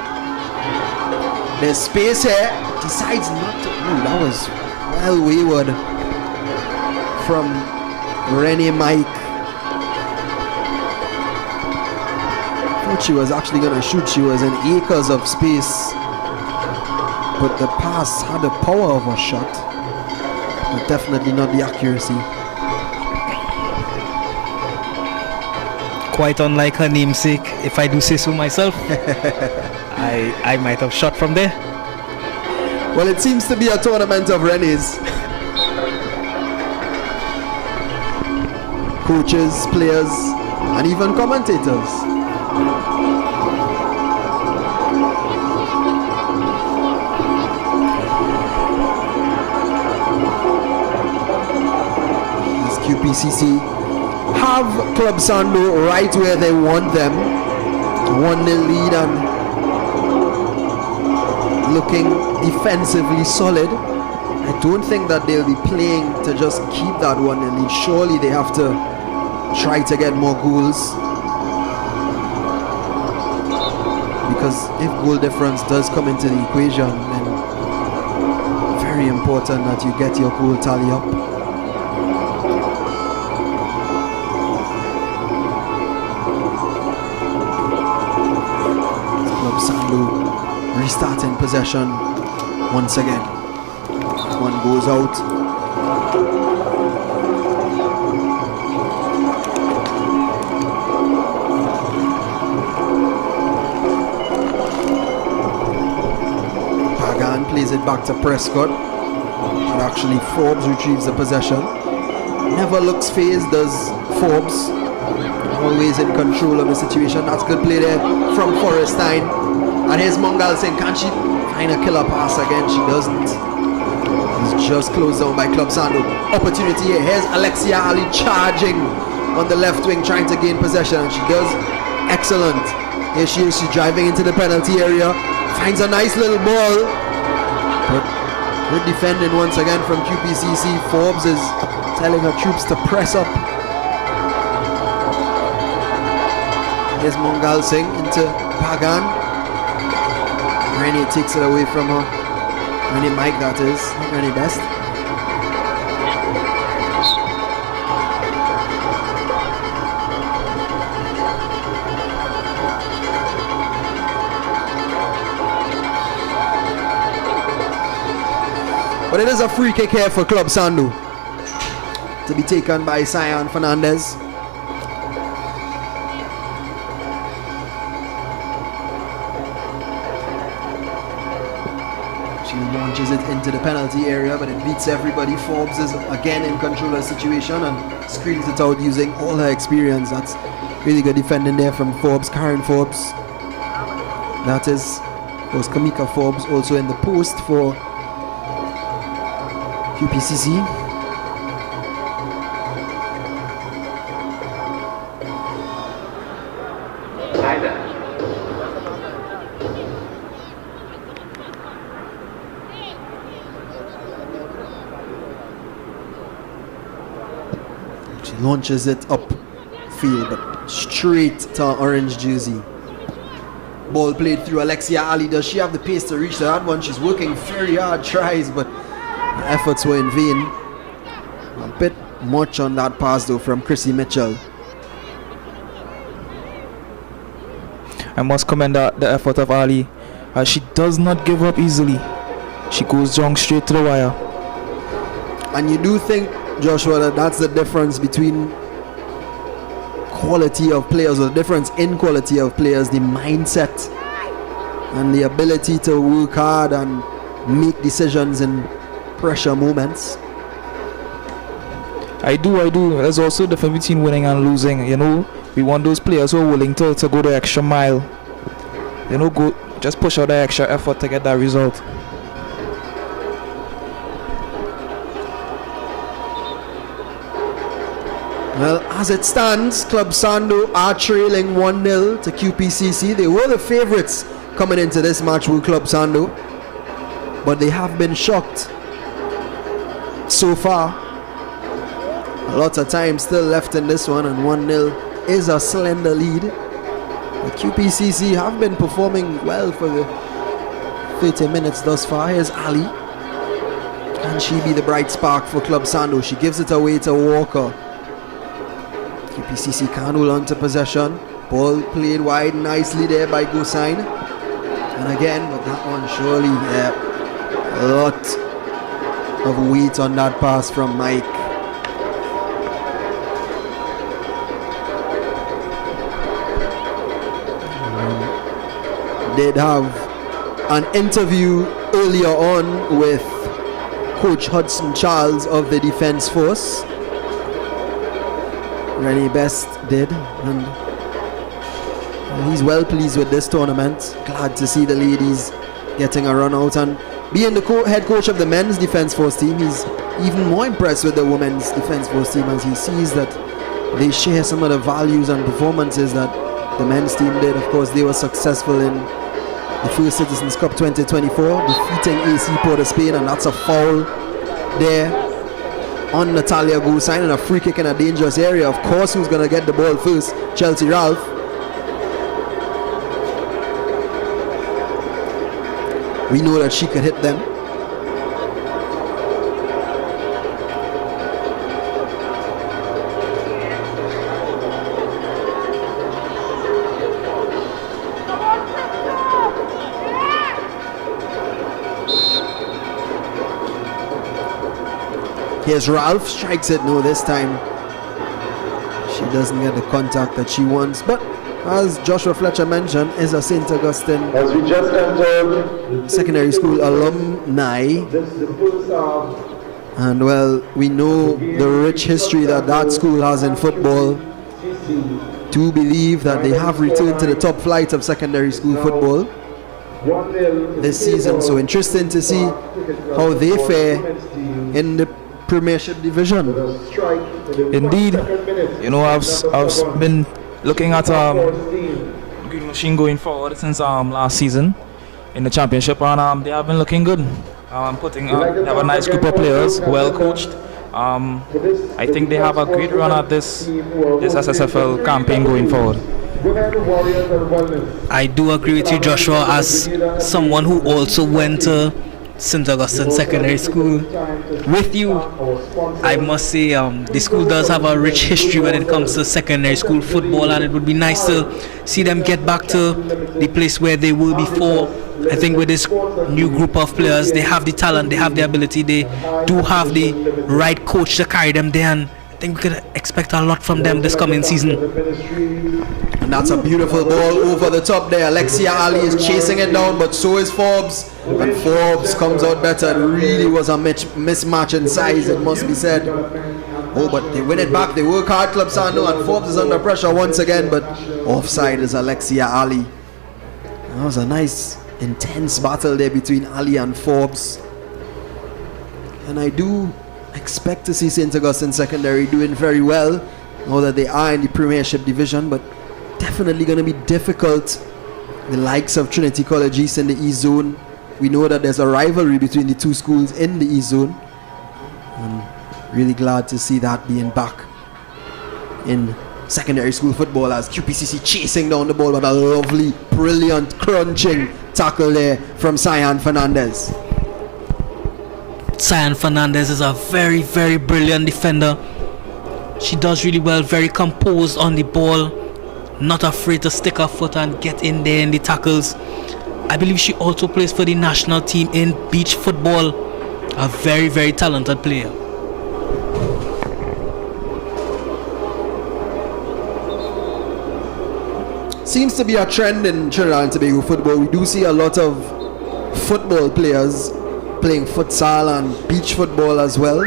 There's space here, decides not to, that was well wayward from Rennie Mike. Thought she was actually going to shoot. She was in acres of space, but the pass had the power of a shot, but definitely not the accuracy. Quite unlike her namesake, if I do say so myself. I might have shot from there. Well, it seems to be a tournament of Rennies. Coaches, players, and even commentators. This QPCC have Club Sando right where they want them. 1-0 lead and looking defensively solid. I don't think that they'll be playing to just keep that 1-0 lead. Surely they have to try to get more goals, because if goal difference does come into the equation, then very important that you get your goal tally up. Club Sando restarting possession once again. One goes out. Pagan plays it back to Prescott, but actually Forbes retrieves the possession. Never looks phased, does Forbes. Always in control of the situation. That's good play there from Forrestine. And here's Mongal saying, can she find a killer pass again? She doesn't. It's just closed down by Club Sando. Opportunity here. Here's Alexia Ali charging on the left wing, trying to gain possession, and she does excellent. Here she is, she's driving into the penalty area, finds a nice little ball, but good defending once again from QPCC. Forbes is telling her troops to press up. Here's Mongal Singh into Pagan. Rennie takes it away from her. Rennie Mike, that is, not Rennie Best. But it is a free kick here for Club Sando, to be taken by Cyan Fernandez. She launches it into the penalty area, but it beats everybody. Forbes is again in control of the situation and screens it out using all her experience. That's really good defending there from Forbes, Karen Forbes. That is, was Kamika Forbes also in the post for QPCC. She launches it up field, but straight to her orange jersey. Ball played through Alexia Ali. Does she have the pace to reach that one? She's working very hard, tries, but her efforts were in vain. A bit much on that pass though from Chrissy Mitchell. I must commend the effort of Ali. She does not give up easily. She goes down straight to the wire. And you do think, Joshua, that that's the difference between quality of players, or the difference in quality of players, the mindset and the ability to work hard and make decisions in pressure moments. I do. There's also a difference between winning and losing. You know, we want those players who are willing to go the extra mile. You know, just push out the extra effort to get that result. Well, as it stands, Club Sando are trailing 1-0 to QPCC. They were the favourites coming into this match with Club Sando, but they have been shocked so far. Lots of time still left in this one, and 1-0 is a slender lead. The QPCC have been performing well for the 30 minutes thus far. Here's Ali. Can she be the bright spark for Club Sando? She gives it away to Walker. QPCC can't hold on to possession. Ball played wide nicely there by Gosain. And again, but that one surely, a lot of weight on that pass from Mike. Did have an interview earlier on with Coach Hudson Charles of the Defence Force. Rennie Best did, and he's well pleased with this tournament. Glad to see the ladies getting a run out, and being the head coach of the men's Defence Force team, he's even more impressed with the women's Defence Force team, as he sees that they share some of the values and performances that the men's team did. Of course, they were successful in the First Citizens Cup 2024, defeating AC Port of Spain, and that's a foul there on Natalia Gosain, and a free kick in a dangerous area. Of course, who's going to get the ball first? Chelsea Ralph. We know that she could hit them. Here's Ralph, strikes it, no, this time she doesn't get the contact that she wants, but as Joshua Fletcher mentioned, is a St. Augustine As we just entered secondary school alumni, and well, we know the rich history that that school has in football. To believe that they have returned to the top flight of secondary school football this season, so interesting to see how they fare in the Premiership division. Indeed, you know, I've been looking at Green Machine going forward since last season in the championship, and they have been looking good. They have a nice group of players, well coached. I think they have a great run at this SSFL campaign going forward. I do agree with you, Joshua, as someone who also went to St. Augustine Secondary School with you. I must say the school does have a rich history when it comes to secondary school football, and it would be nice to see them get back to the place where they were before. I think with this new group of players, they have the talent, they have the ability, they do have the right coach to carry them there, and I think we could expect a lot from them this coming season. And that's a beautiful ball over the top there. Alexia Ali is chasing it down, but so is Forbes. And Forbes comes out better. It really was a mismatch in size, it must be said. Oh, but they win it back. They work hard, Club Sando, and Forbes is under pressure once again, but offside is Alexia Ali. That was a nice, intense battle there between Ali and Forbes. And I do expect to see St. Augustine Secondary doing very well now that they are in the Premiership division, but definitely going to be difficult. The likes of Trinity College East in the East Zone, we know that there's a rivalry between the two schools in the East Zone. I'm really glad to see that being back in secondary school football, as QPCC chasing down the ball with a lovely, brilliant, crunching tackle there from Cyan Fernandez. Cyan Fernandez is a very, very brilliant defender. She does really well, very composed on the ball, not afraid to stick her foot and get in there in the tackles. I believe she also plays for the national team in beach football. A very, very talented player. seems to be a trend in Trinidad and Tobago football. We do see a lot of football players playing futsal and beach football as well,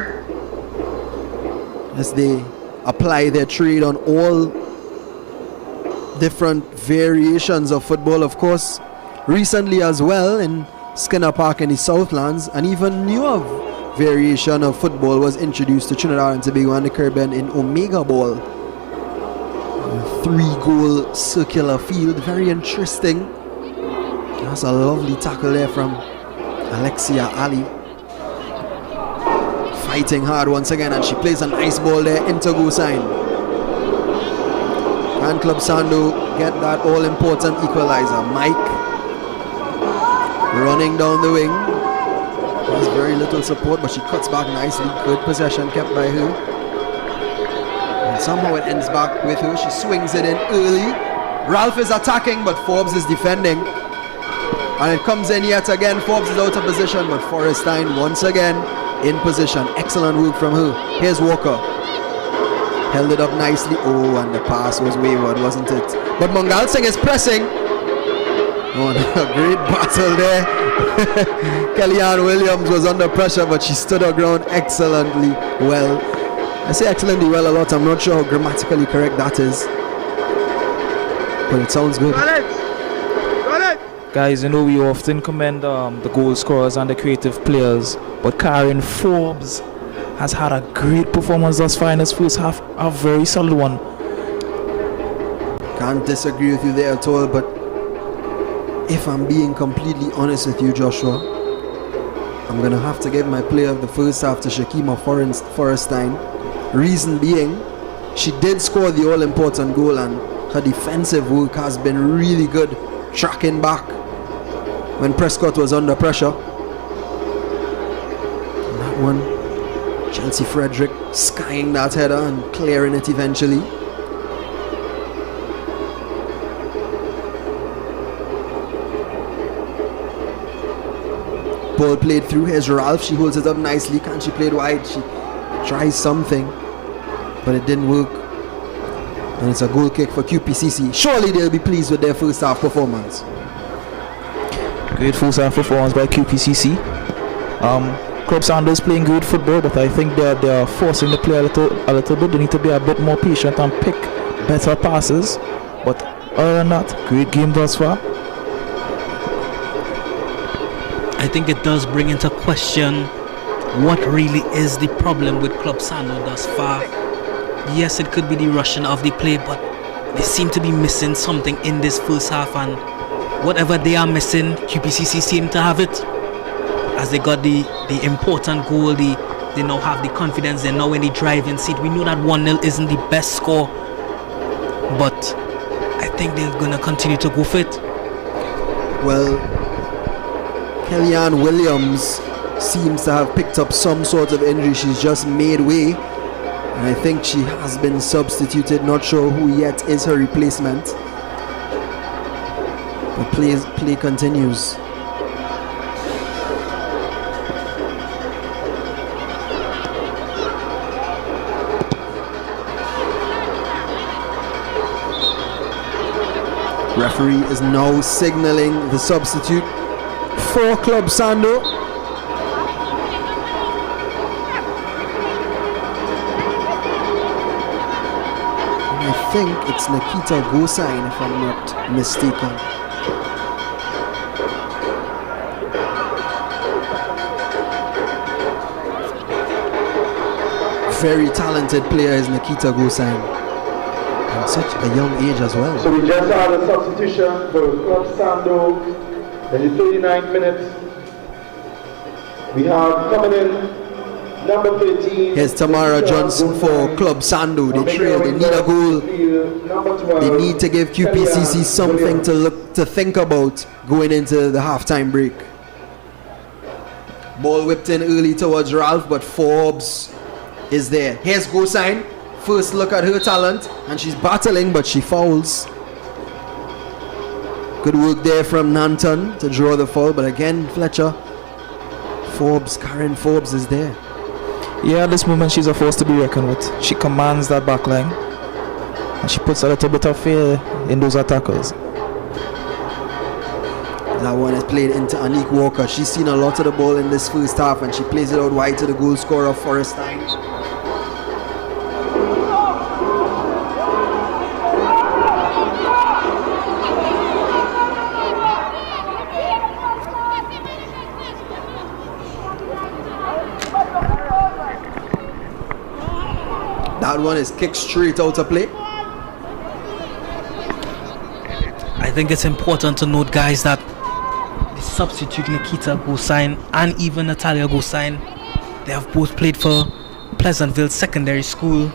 as they apply their trade on all different variations of football. Of course, recently as well in Skinner Park in the Southlands, an even newer variation of football was introduced to Trinidad and Tobago and the Caribbean in Omega Ball. A 3-goal circular field, very interesting. That's a lovely tackle there from Alexia Ali. Fighting hard once again, and she plays a nice ball there into goal sign. Can Club Sando get that all-important equalizer? Mike running down the wing. There's very little support, but she cuts back nicely. Good possession kept by her. And somehow it ends back with her. She swings it in early. Ralph is attacking, but Forbes is defending. And it comes in yet again. Forbes is out of position, but Forrestine once again in position. Excellent work from her. Here's Walker. Held it up nicely. Oh, and the pass was wayward, wasn't it? But Mungal Singh is pressing. Oh, a great battle there. Kellyanne Williams was under pressure, but she stood her ground excellently well. I say excellently well a lot. I'm not sure how grammatically correct that is, but it sounds good. Got it. Guys, you know we often commend the goal scorers and the creative players, but Karen Forbes has had a great performance thus far in his first half, a very solid one. Can't disagree with you there at all, but if I'm being completely honest with you, Joshua, I'm going to have to give my player of the first half to Shakima Forrestine. Reason being, she did score the all-important goal, and her defensive work has been really good, tracking back when Prescott was under pressure. And that one, Chelsea Frederick skying that header and clearing it eventually. Ball played through. Here's Ralph. She holds it up nicely. Can she play it wide? She tries something, but it didn't work. And it's a goal kick for QPCC. Surely they'll be pleased with their first half performance. Great first half performance by QPCC. Club Sando's playing good football, but I think they're forcing the play a little bit. They need to be a bit more patient and pick better passes. But other than that, great game thus far. I think it does bring into question what really is the problem with Club Sando thus far. Yes, it could be the rushing of the play, but they seem to be missing something in this first half, and whatever they are missing, QPCC seem to have it. As they got the important goal, they now have the confidence, they're now in the driving seat. We know that 1-0 isn't the best score, but I think they're going to continue to go for it. Well, Kellyanne Williams seems to have picked up some sort of injury. She's just made way, and I think she has been substituted. Not sure who yet is her replacement, but play continues. Referee is now signaling the substitute for Club Sando. And I think it's Nikita Gosain, if I'm not mistaken. Very talented player is Nikita Gosain. At such a young age as well. So we just had a substitution for Club Sando in the 39th minute. We have coming in number 13. Here's Tamara Johnson for Club Sando. They trail, they need a goal. They need to give QPCC something to think about going into the halftime break. Ball whipped in early towards Ralph, but Forbes is there. Here's Gosain. First look at her talent, and she's battling, but she fouls. Good work there from Nanton to draw the foul, but again, Fletcher, Karen Forbes is there. Yeah, at this moment she's a force to be reckoned with. She commands that back line. And she puts a little bit of fear in those attackers. That one is played into Anique Walker. She's seen a lot of the ball in this first half, and she plays it out wide to the goal scorer, Forrestine. That one is kicked straight out of play. I think it's important to note, guys, that the substitute Nikita Gosain and even Natalia Gosain, they have both played for Pleasantville Secondary School,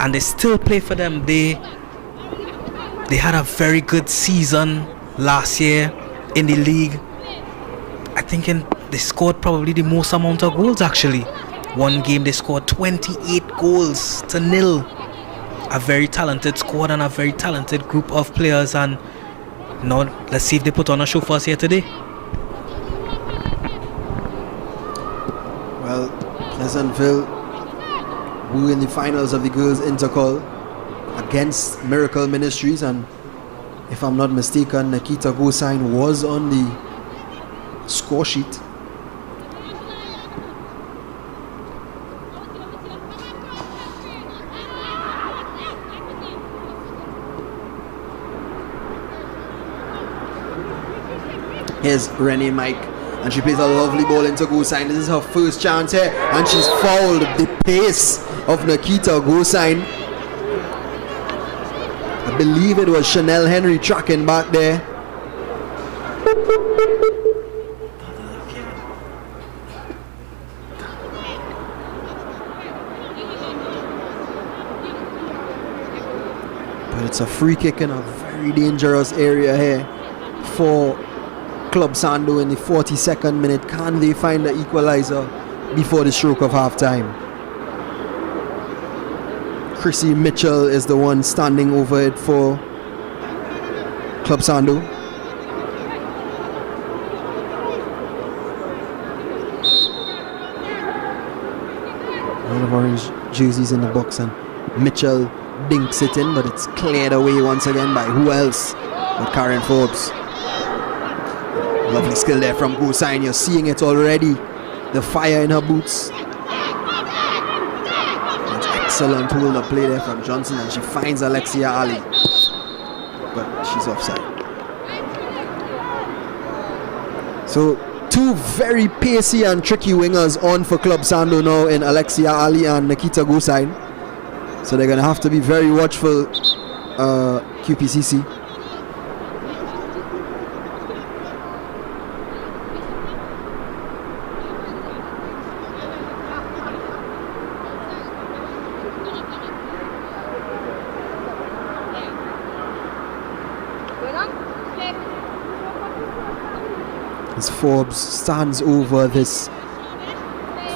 and they still play for them. They had a very good season last year in the league. I think they scored probably the most amount of goals, actually. One game they scored 28 goals to 0. A very talented squad and a very talented group of players, and now let's see if they put on a show for us here today. Well, Pleasantville were in the finals of the girls intercall against Miracle Ministries, and if I'm not mistaken, Nikita Gosain was on the score sheet. Here's Renee Mike, and she plays a lovely ball into Gosain. This is her first chance here, and she's fouled. The pace of Nikita Gosain. I believe it was Chanel Henry tracking back there. But it's a free kick in a very dangerous area here for Club Sando in the 42nd minute. Can they find the equalizer before the stroke of half time? Chrissy Mitchell is the one standing over it for Club Sando. A lot of orange jerseys in the box, and Mitchell dinks it in, but it's cleared away once again by who else but Karen Forbes. Lovely skill there from Gosain. You're seeing it already. The fire in her boots. That's excellent hold of play there from Johnson, and she finds Alexia Ali. But she's offside. So two very pacey and tricky wingers on for Club Sando now in Alexia Ali and Nikita Gosain. So they're going to have to be very watchful, QPCC. As Forbes stands over this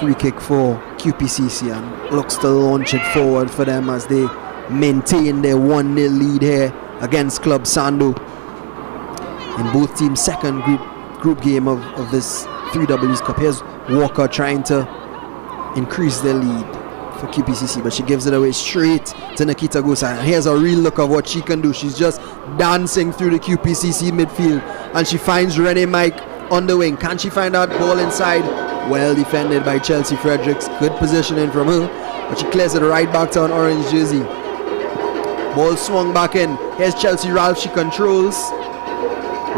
free kick for QPCC and looks to launch it forward for them as they maintain their 1-0 lead here against Club Sando in both teams' second group game of this 3Ws Cup. Here's Walker trying to increase their lead for QPCC, but she gives it away straight to Nikita Gosain. Here's a real look of what she can do. She's just dancing through the QPCC midfield, and she finds Renee Mike on the wing. Can she find that ball inside? Well defended by Chelsea Fredericks. Good positioning from her, but she clears it right back to an orange jersey. Ball swung back in. Here's Chelsea Ralph. She controls.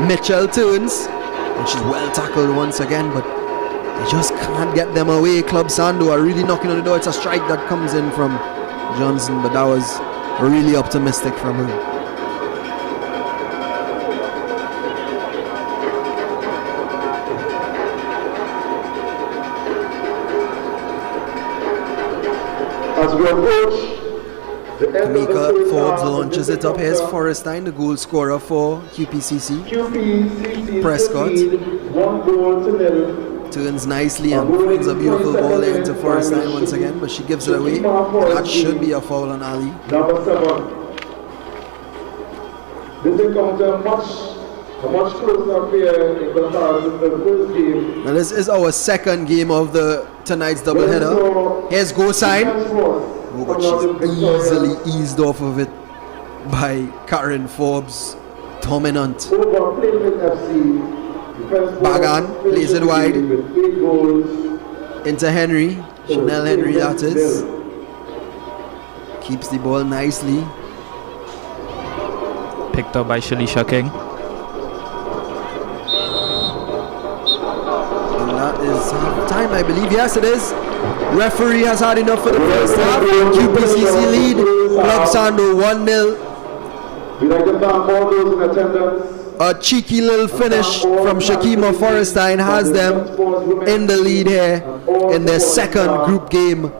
Mitchell turns, and she's well tackled once again, but they just can't get them away. Club Sando are really knocking on the door. It's a strike that comes in from Johnson, but that was really optimistic from her. As we approach the end of the Kamika first Forbes half, launches it up. Here's Forrestine, the goal scorer for QPCC. Prescott 1 goal to 0. turns nicely and finds a beautiful ball there into Forrestine once again, but she gives it away. That should be a foul on Ali. Number 7. This becomes a much closer affair in the first game. Now this is our second game of tonight's doubleheader. Here's Gosain. Oh, but she's easily eased off of it by Karen Forbes. Dominant. Over Playfit FC. Bagan plays it wide. With 8 goals. Into Henry. Chanel Henry, that is. Keeps the ball nicely. Picked up by Shalisha King. And that is half time, I believe. Yes, it is. Referee has had enough for the first half. QPCC lead. Club Sando 1-0. We'd like to thank all those in attendance. A cheeky little finish from Shakima Forrestine has them in the lead here in their second group game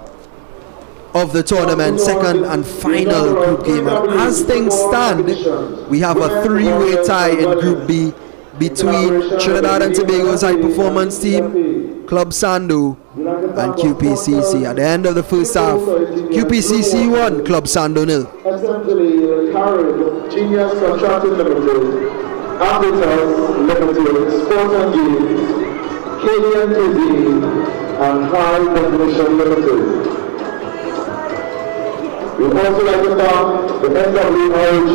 of the tournament, second and final group game. And as things stand, we have a three-way tie in Group B between Trinidad and Tobago's high performance team, Club Sando, and QPCC. At the end of the first half, QPCC 1, Club Sando 0. Essentially, carried Genius Contracting Limited, Arbiters Limited, Sport and Games, KDN Cuisine, and High Definition Limited. We would also like to thank the NWRG,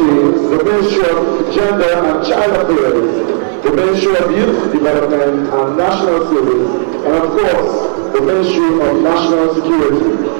the Ministry of Gender and Child Affairs, the Ministry of Youth Development and National Service, and of course, the Ministry of National Security.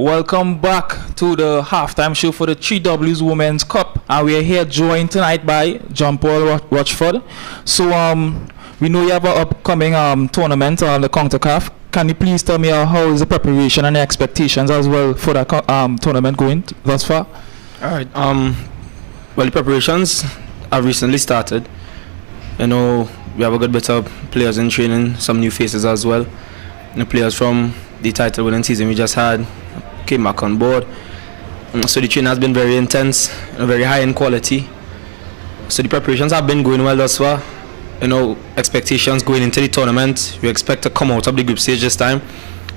Welcome back to the halftime show for the 3Ws Women's Cup, and we are here joined tonight by John Paul Rochford. So we know you have an upcoming tournament on the CONCACAF. Can you please tell me how is the preparation and the expectations as well for that tournament going thus far? All right. Well, the preparations have recently started. You know, we have a good bit of players in training, some new faces as well. The players from the title-winning season we just had came back on board. So the training has been very intense, very high in quality. So the preparations have been going well thus far. You know, expectations going into the tournament, we expect to come out of the group stage this time.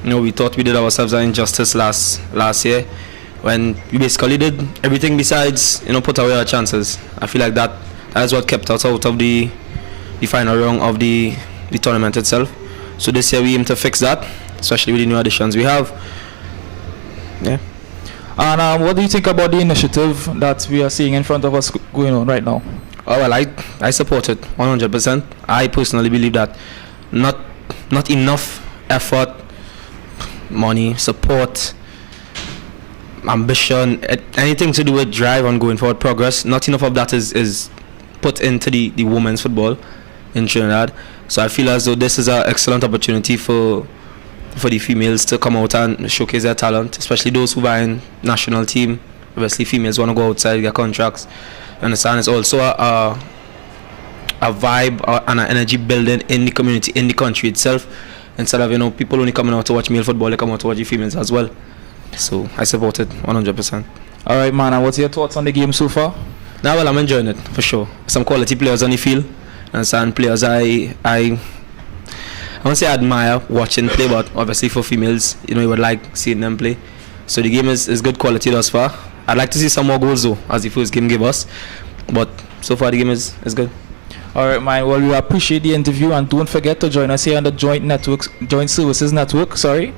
You know, we thought we did ourselves an injustice last year when we basically did everything besides, you know, put away our chances. I feel like that is what kept us out of the final round of the tournament itself. So this year we aim to fix that, especially with the new additions we have. Yeah. And what do you think about the initiative that we are seeing in front of us going on right now? Oh, well, I support it 100%. I personally believe that not enough effort, money, support, ambition, anything to do with drive on going forward progress, not enough of that is put into the women's football in Trinidad. So I feel as though this is an excellent opportunity for the females to come out and showcase their talent, especially those who are in national team. Obviously females want to go outside, get contracts. You understand? It's also a vibe and an energy building in the community, in the country itself. Instead of, you know, people only coming out to watch male football, they come out to watch the females as well. So I support it 100%. All right, man. And what's your thoughts on the game so far? Now, well, I'm enjoying it for sure. Some quality players on the field, and some players I won't say I admire watching play, but obviously for females, you know, you would like seeing them play. So the game is good quality thus far. I'd like to see some more goals though, as the first game gave us. But so far the game is good. All right, man. Well, we appreciate the interview, and don't forget to join us here on the Joint Services Network. Sorry.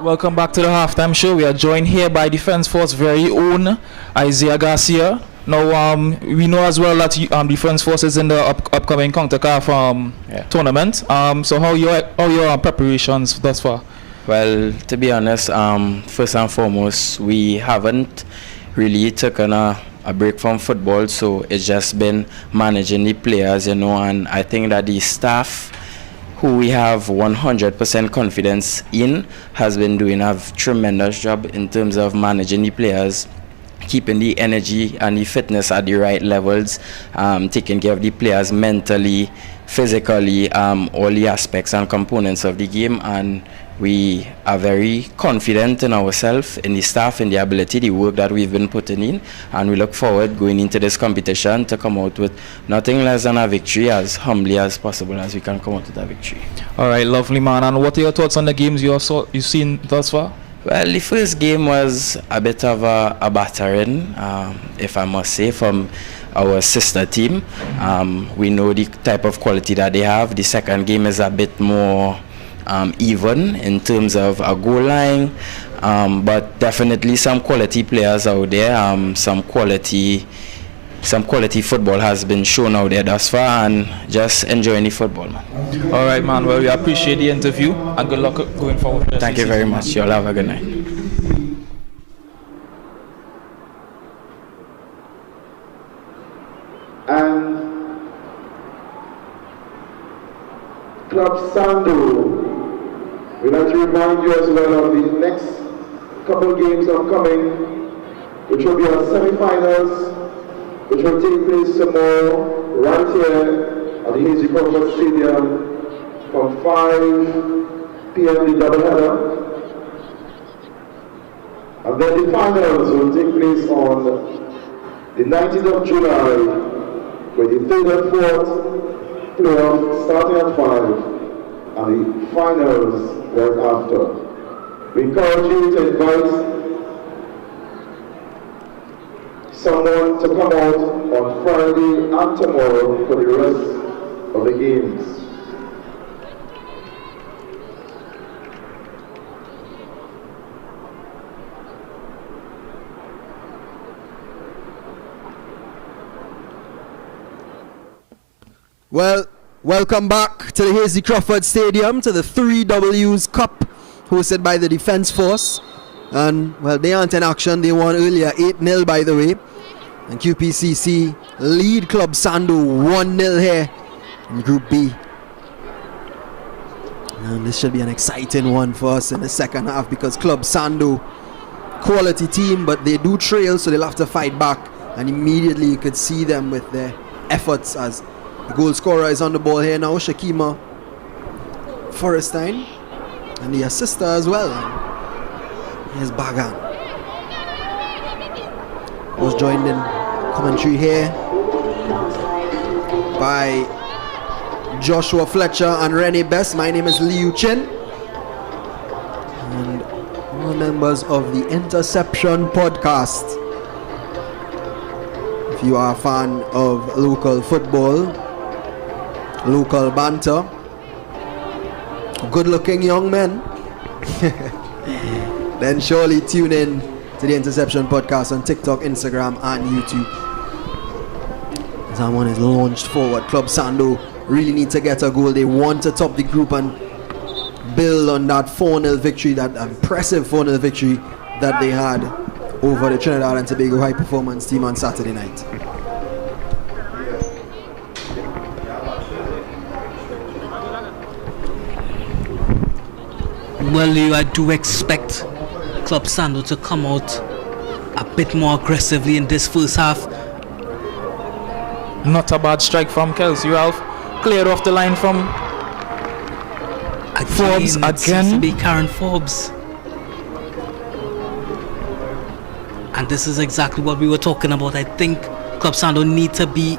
Welcome back to the halftime show. We are joined here by Defence Force very own Isaiah Garcia. Now, we know as well that Defence Force is in the upcoming CONCACAF tournament. So how your preparations thus far? Well, to be honest, first and foremost, we haven't really taken a break from football, so it's just been managing the players, you know, and I think that the staff who we have 100% confidence in has been doing a tremendous job in terms of managing the players, keeping the energy and the fitness at the right levels, taking care of the players mentally, physically, all the aspects and components of the game, and we are very confident in ourselves, in the staff, in the ability, the work that we've been putting in, and we look forward going into this competition to come out with nothing less than a victory, as humbly as possible as we can come out with a victory. All right, lovely, man. And what are your thoughts on the games you've seen thus far? Well, the first game was a bit of a battering, if I must say, from our sister team. We know the type of quality that they have. The second game is a bit more even in terms of a goal line, but definitely some quality players out there, some quality some quality football has been shown out there thus far, and just enjoying the football, man. All right, man. Well, we appreciate the interview and good luck going forward. Thank you very much. Y'all have a good night. And Club Sando, we'd like to remind you as well of the next couple of games upcoming, which will be our semi-finals, which will take place tomorrow right here at the Hazy Crawford Stadium from 5 p.m. the doubleheader. And then the finals will take place on the 19th of July, with the 3rd and 4th playoff starting at 5 and the finals right after. We encourage you to invite someone to come out on Friday and tomorrow for the rest of the games. Well, welcome back to the Hazy Crawford Stadium, to the 3Ws Cup, hosted by the Defence Force. And, well, they aren't in action. They won earlier 8-0, by the way. And QPCC lead Club Sando 1-0 here in Group B. And this should be an exciting one for us in the second half, because Club Sando, quality team, but they do trail, so they'll have to fight back. And immediately you could see them with their efforts, as the goal scorer is on the ball here now, Shakima Forrestine, and the assister as well. Here's Bagan. Was joined in commentary here by Joshua Fletcher and Renee Best. My name is Liu Chin, and all members of the Interception podcast. If you are a fan of local football, local banter, good-looking young men, then surely tune in to the Interception podcast on TikTok, Instagram, and YouTube. That one is launched forward. Club Sando really need to get a goal. They want to top the group and build on that 4-0 victory, that impressive 4-0 victory that they had over the Trinidad and Tobago high performance team on Saturday night. Well, I do expect Club Sando to come out a bit more aggressively in this first half. Not a bad strike from Kelsey Ralph. Cleared off the line from Forbes again. Seems to be Karen Forbes. And this is exactly what we were talking about. I think Club Sando need to be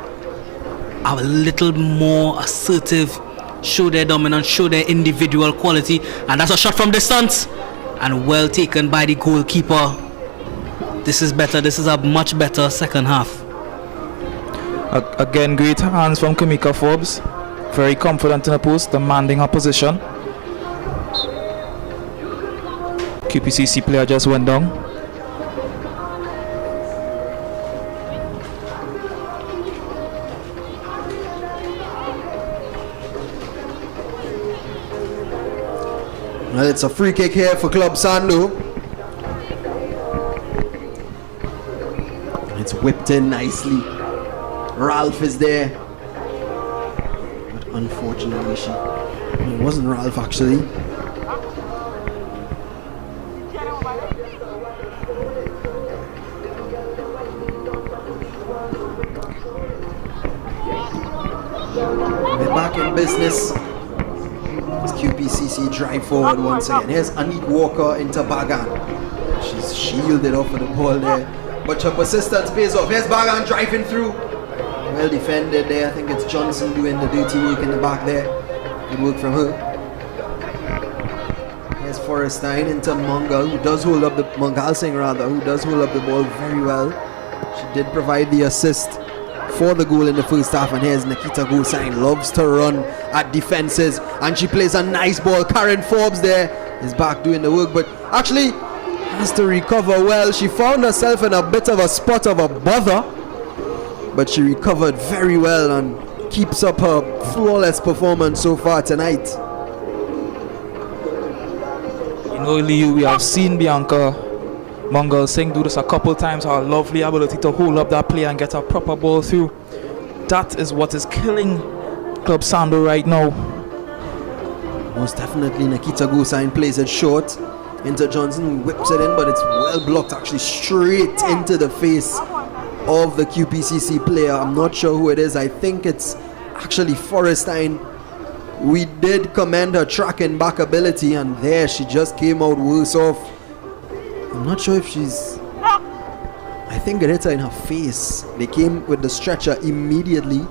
a little more assertive, show their dominance, show their individual quality. And that's a shot from distance, and well taken by the goalkeeper. This is better. This is a much better second half. Again, great hands from Kamika Forbes. Very confident in the post, demanding her position. QPCC player just went down. Well, it's a free kick here for Club Sando. It's whipped in nicely. Ralph is there. But unfortunately, it wasn't Ralph actually. We're back in business. QPCC drive forward once again. Here's Anik Walker into Bagan. She's shielded off of the ball there, but her persistence pays off. Here's Bagan driving through. Well defended there. I think it's Johnson doing the dirty work in the back there. Good work from her. Here's Forrestine into Mangal, who does hold up the who does hold up the ball very well. She did provide the assist for the goal in the first half. And here's Nikita Gulsine, loves to run at defenses, and she plays a nice ball. Karen Forbes there is back doing the work, but actually has to recover well. She found herself in a bit of a spot of a bother, but she recovered very well and keeps up her flawless performance so far tonight. You know, Liu, we have seen Bianca Mungal Singh do this a couple times, her lovely ability to hold up that play and get a proper ball through. That is what is killing Club Sando right now. Most definitely. Nikita Gosain plays it short into Johnson, whips it in, but it's well blocked, actually straight into the face of the QPCC player. I'm not sure who it is. I think it's actually Forrestine. We did commend her track and back ability, and there she just came out worse off. I'm not sure if she's... I think it hit her in her face. They came with the stretcher immediately.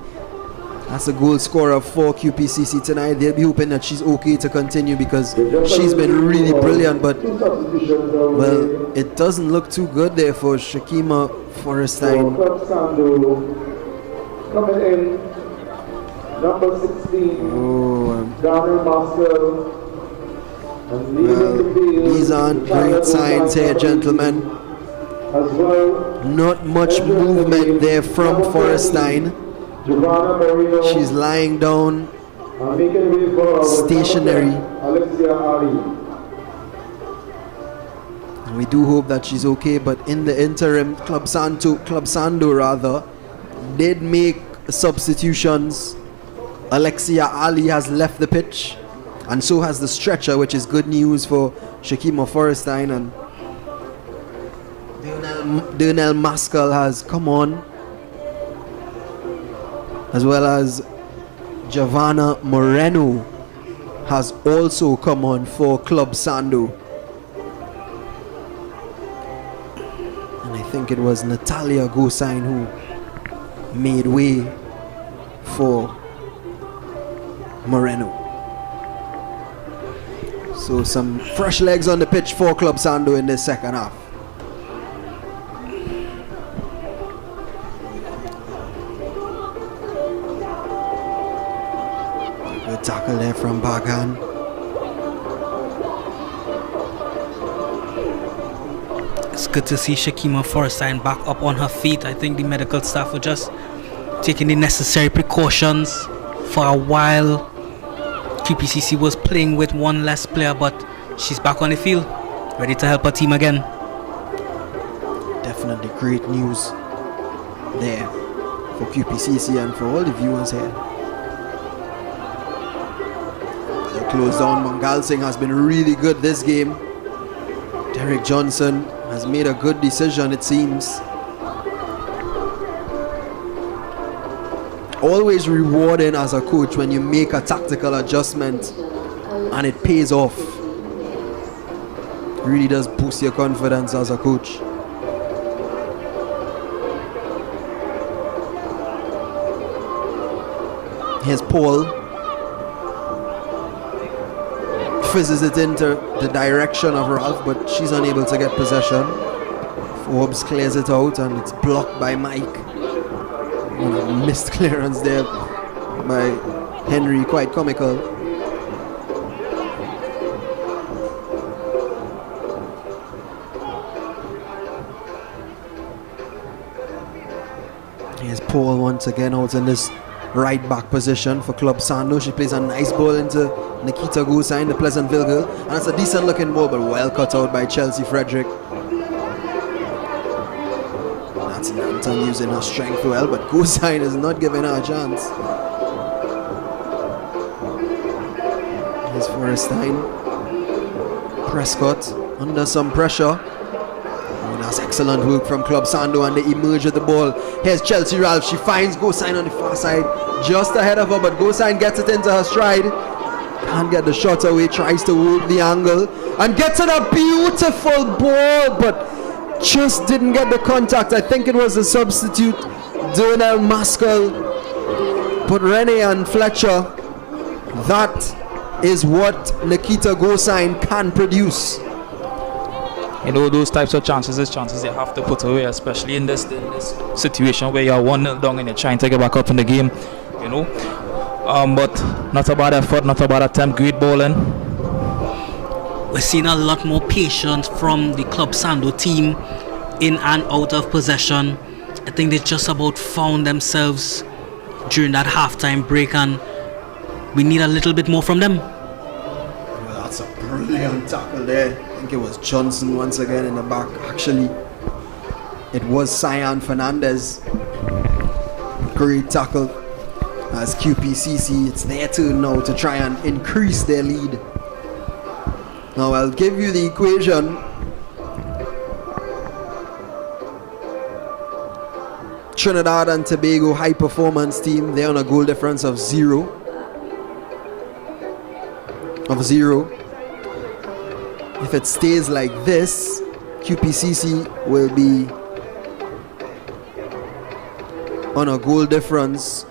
That's a goal scorer for QPCC tonight. They'll be hoping that she's okay to continue because she's been really brilliant, but well, it doesn't look too good there for Shakima Forrestine. Coming in, number 16, Daniel Master. Well, these aren't great signs here, gentlemen. Not much movement there from Forrestine. She's lying down, stationary. We do hope that she's okay, but in the interim, Club Sando did make substitutions. Alexia Ali has left the pitch, and so has the stretcher, which is good news for Shakima Forrestine, and Dernell Maskell has come on, as well as Giovanna Moreno has also come on for Club Sando. And I think it was Natalia Gosain who made way for Moreno. So some fresh legs on the pitch for Club Sando in this second half. Good tackle there from Bagan. It's good to see Shakima Forrestine back up on her feet. I think the medical staff were just taking the necessary precautions. For a while, QPCC was playing with one less player, but she's back on the field, ready to help her team again. Definitely great news there for QPCC and for all the viewers here. Well closed down. Mangal Singh has been really good this game. Derek Johnson has made a good decision, it seems. Always rewarding as a coach when you make a tactical adjustment and it pays off. It really does boost your confidence as a coach. Here's Paul. Fizzes it into the direction of Ralph, but she's unable to get possession. Forbes clears it out and it's blocked by Mike. A missed clearance there by Henry, quite comical. Here's Paul once again out in this right back position for Club Sando. She plays a nice ball into Nikita Gosain, the Pleasantville girl, and it's a decent looking ball, but well cut out by Chelsea Frederick. That's Nanton using her strength well, but Gosain is not giving her a chance. Here's Forrestine. Prescott under some pressure. Oh, that's excellent work from Club Sando, and they emerge with the ball. Here's Chelsea Ralph. She finds Gosain on the far side, just ahead of her, but Gosain gets it into her stride. Can't get the shot away, tries to work the angle, and gets it a beautiful ball, but just didn't get the contact. I think it was a substitute, Dernell Maskell. But Renee and Fletcher, that is what Nikita Gosain can produce. You know, those types of chances is chances they have to put away, especially in this situation where you're 1-0 down and you're trying to get back up in the game, you know. But not a bad effort, not a bad attempt, great bowling. We're seeing a lot more patience from the Club Sando team in and out of possession. I think they just about found themselves during that halftime break, and we need a little bit more from them. Well, that's a brilliant tackle there. I think it was Johnson once again in the back. Actually, it was Cyan Fernandez. Great tackle. As QPCC, it's their turn now to try and increase their lead. Now I'll give you the equation. Trinidad and Tobago high performance team, they're on a goal difference of 0. If it stays like this, QPCC will be on a goal difference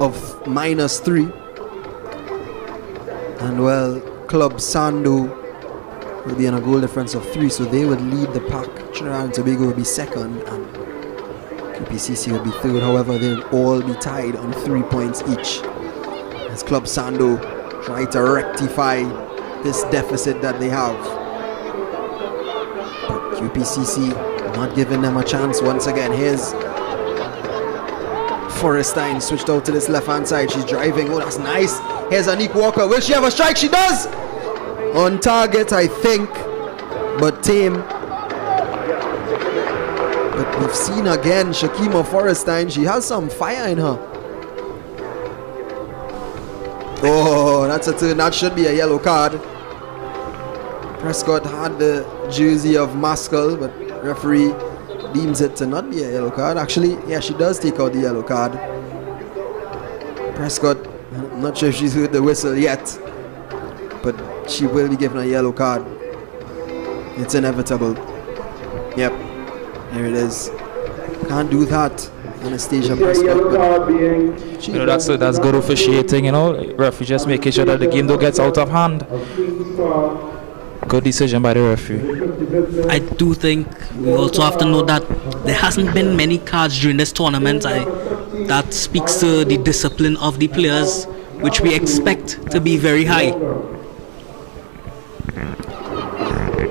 of -3. And well, Club Sando will be on a goal difference of 3, so they would lead the pack. Trinidad and Tobago will be second, and QPCC will be third. However, they'll all be tied on 3 points each, as Club Sando try to rectify this deficit that they have. But QPCC not giving them a chance once again. Here's Forrestine switched out to this left-hand side. She's driving. Oh, that's nice. Here's Anique Walker. Will she have a strike? She does! On target, I think, but tame. But we've seen again Shakima Forrestine. She has some fire in her. Oh, that's a turn. That should be a yellow card. Prescott had the jersey of Maskell, but referee deems it to not be a yellow card. Actually, yeah, she does take out the yellow card. Prescott, I'm not sure if she's heard the whistle yet, but she will be given a yellow card. It's inevitable. Yep, there it is. Can't do that. Anastasia Prescott. You know, that's good officiating, you know. Referee just making sure that the game don't get out of hand. Good decision by the referee. I do think we also have to know that there hasn't been many cards during this tournament. That speaks to the discipline of the players, which we expect to be very high.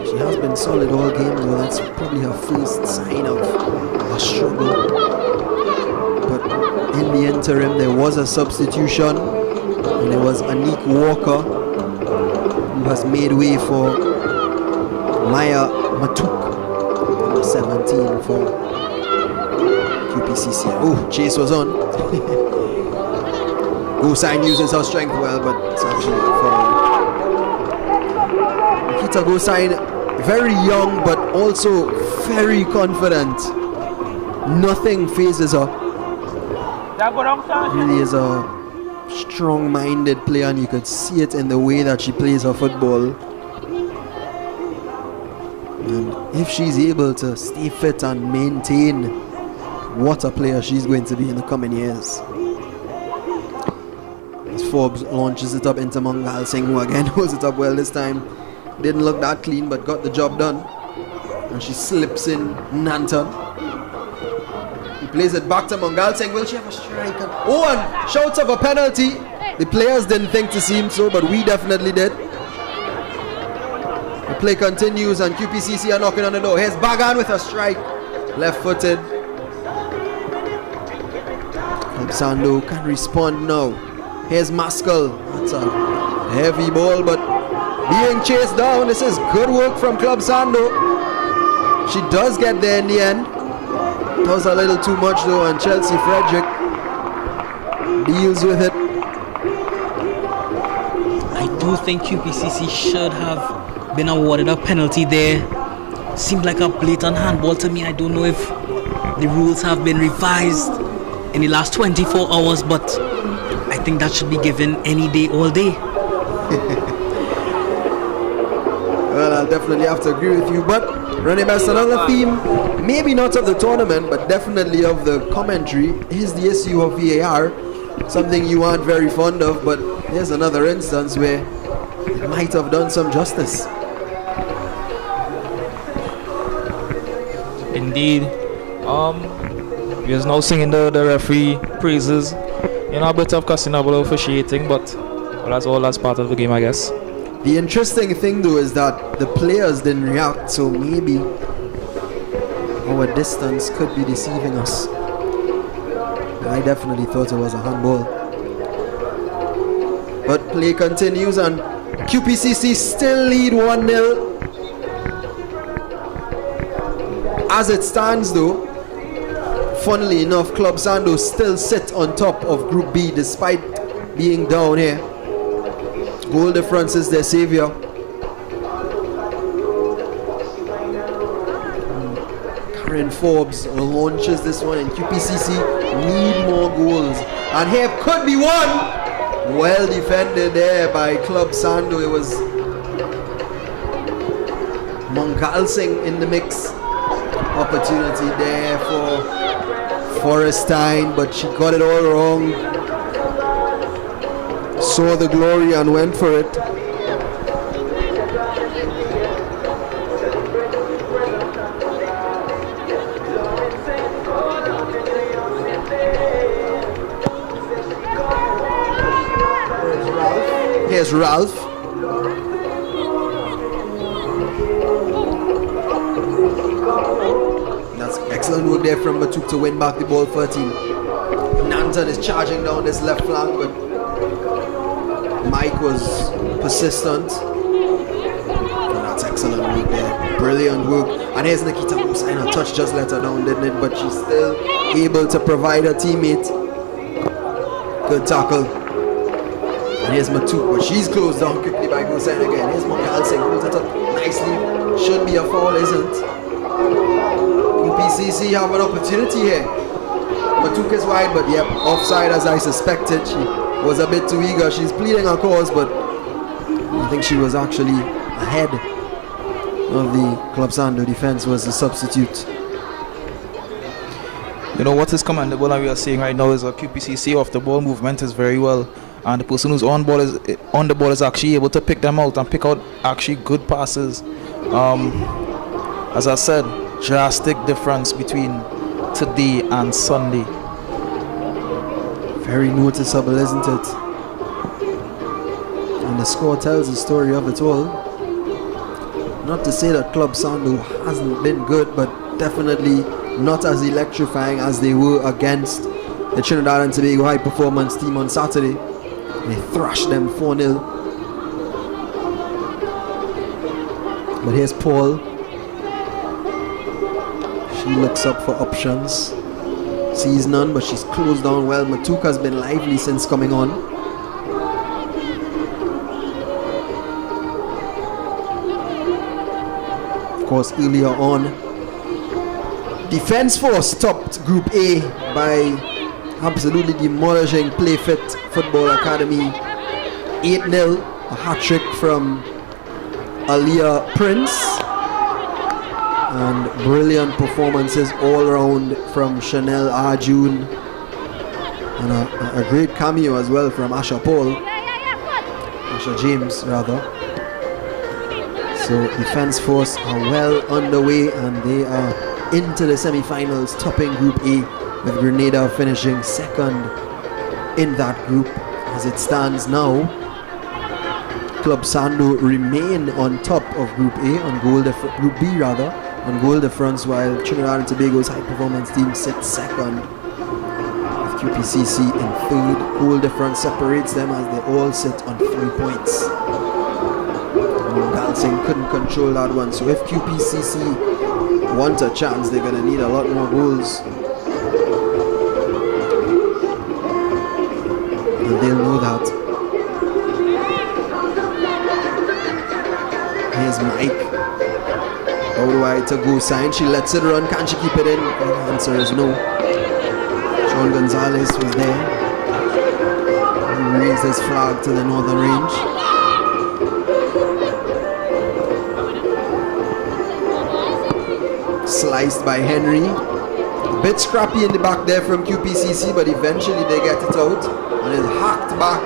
She has been solid all game, though. That's probably her first sign of a struggle. But in the interim, there was a substitution, and it was Anique Walker, who has made way for Maya Matuk, number 17 for QPCC. Oh, Chase was on. Gosain uses her strength well, but it's actually a foul. Nikita Gosain, very young, but also very confident. Nothing phases her. Really is a strong-minded player, and you could see it in the way that she plays her football. And if she's able to stay fit and maintain, what a player she's going to be in the coming years. As Forbes launches it up into Mangal Singh, who again holds it up well this time. Didn't look that clean, but got the job done. And she slips in Nanton. He plays it back to Mangal Singh. Will she have a strike? Oh, and shouts of a penalty. The players didn't think to see him so, but we definitely did. The play continues, and QPCC are knocking on the door. Here's Bagan with a strike. Left-footed. Sando can respond now. Here's Maskell. That's a heavy ball, but being chased down. This is good work from Club Sando. She does get there in the end. Does a little too much though, and Chelsea Frederick deals with it. I do think QPCC should have been awarded a penalty there. Seemed like a blatant handball to me. I don't know if the rules have been revised in the last 24 hours, but I think that should be given any day, all day. Well, I'll definitely have to agree with you, but Ronnie Best, another theme, maybe not of the tournament, but definitely of the commentary, is the issue of VAR. Something you aren't very fond of, but here's another instance where it might have done some justice. Indeed. We are now singing the referee praises. You know, a bit of cussing about officiating, but well, that's part of the game, I guess. The interesting thing though is that the players didn't react, so maybe our distance could be deceiving us. I definitely thought it was a handball. But play continues and QPCC still lead 1-0. As it stands though, funnily enough, Club Sando still sit on top of Group B despite being down here. Goal difference is their savior. Karen Forbes launches this one, and QPCC need more goals. And here could be one. Well defended there by Club Sando. It was Mongal Singh in the mix. Opportunity there for Forrestine, but she got it all wrong. Saw the glory and went for it. Here's Ralph. That's excellent work there from Matuk to win back the ball for a team. Nanton is charging down this left flank, but Mike was persistent. And that's excellent work there. Brilliant work. And here's Nikita Hussain. Her touch just let her down, didn't it? But she's still able to provide her teammate. Good tackle. And here's Matuk, but she's closed down quickly by Hussain again. Here's Mongal Singh, holds it up nicely. Should be a foul, isn't? UPCC have an opportunity here. Matuk is wide, but yep, offside as I suspected. She was a bit too eager. She's pleading her cause, but I think she was actually ahead of the Club Sando defense, was the substitute. You know what is commendable, and we are seeing right now, is a QPCC off the ball movement is very well, and the person who's on the ball is actually able to pick them out and pick out actually good passes. As I said, drastic difference between today and Sunday. Very noticeable, isn't it? And the score tells the story of it all. Not to say that Club Sando hasn't been good, but definitely not as electrifying as they were against the Trinidad and Tobago high performance team on Saturday. They thrashed them 4-0. But here's Paul. She looks up for options. Sees none, but she's closed down well. Matuka's been lively since coming on. Of course, earlier on, Defense Force topped Group A by absolutely demolishing Playfit Football Academy 8-0. A hat-trick from Aliyah Prince. And brilliant performances all around from Chanel Arjun. And a great cameo as well from Asha Paul. Asha James, rather. So Defense Force are well underway, and they are into the semi-finals, topping Group A, with Grenada finishing second in that group. As it stands now, Club Sando remain on top of Group A, Group B rather, on goal difference, while Trinidad and Tobago's high performance team sits second, with QPCC in third. Goal difference separates them as they all sit on 3 points. Mongal Singh couldn't control that one, so if QPCC want a chance, they're going to need a lot more goals. And they'll know that. Here's Mike. Out wide to go sign. She lets it run. Can she keep it in? The answer is no. Sean Gonzalez was there. He raised his flag to the northern range. Sliced by Henry. A bit scrappy in the back there from QPCC, but eventually they get it out. And it's hacked back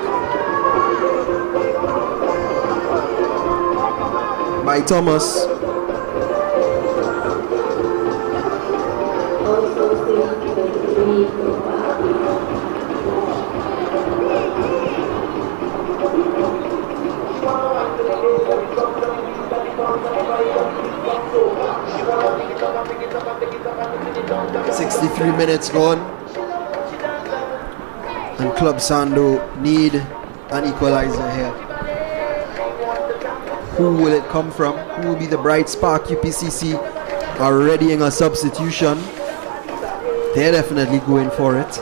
by Thomas. minutes gone. And Club Sando need an equalizer here. Who will it come from? Who will be the bright spark? UPCC are readying a substitution. They're definitely going for it.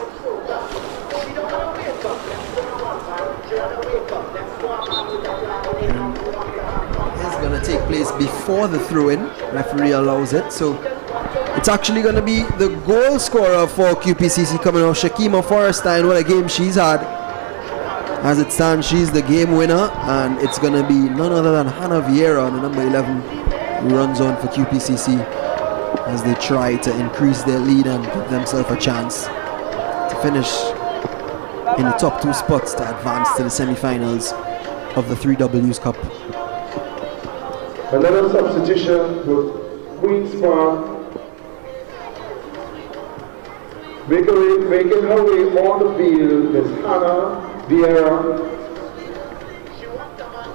It's going to take place before the throw-in. Referee allows it. So it's actually going to be the goal scorer for QPCC coming off, Shakima Forrester, what a game she's had. As it stands, she's the game winner, and it's going to be none other than Hannah Vieira, the number 11, who runs on for QPCC as they try to increase their lead and give themselves a chance to finish in the top 2 spots to advance to the semi-finals of the 3Ws Cup. Another substitution with Queen's Park. Making her way on the field is Hannah Vieira.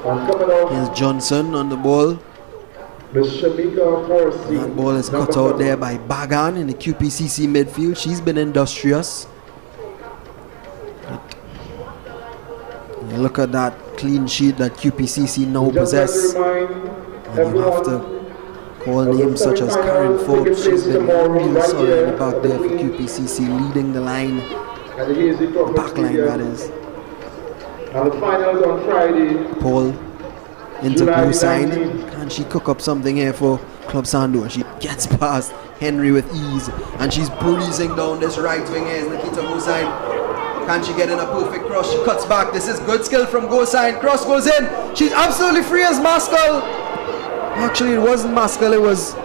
And coming out, here's Johnson on the ball. Miss Shamika Morrissey. That ball is cut out there by Bagan in the QPCC midfield. She's been industrious. You look at that clean sheet that QPCC now possess. And you have to call names such as Karen Forbes. She's been real solid in the back there for QPCC, leading the line, back line that is. And the finals on Friday. Paul into blue sign. Can she cook up something here for Club Sando? And she gets past Henry with ease. And she's breezing down this right wing here. Is Nikita Gosign. Can she get in a perfect cross? She cuts back. This is good skill from Gosign. Cross goes in. She's absolutely free as Maskell. Actually, it wasn't Maskell. It was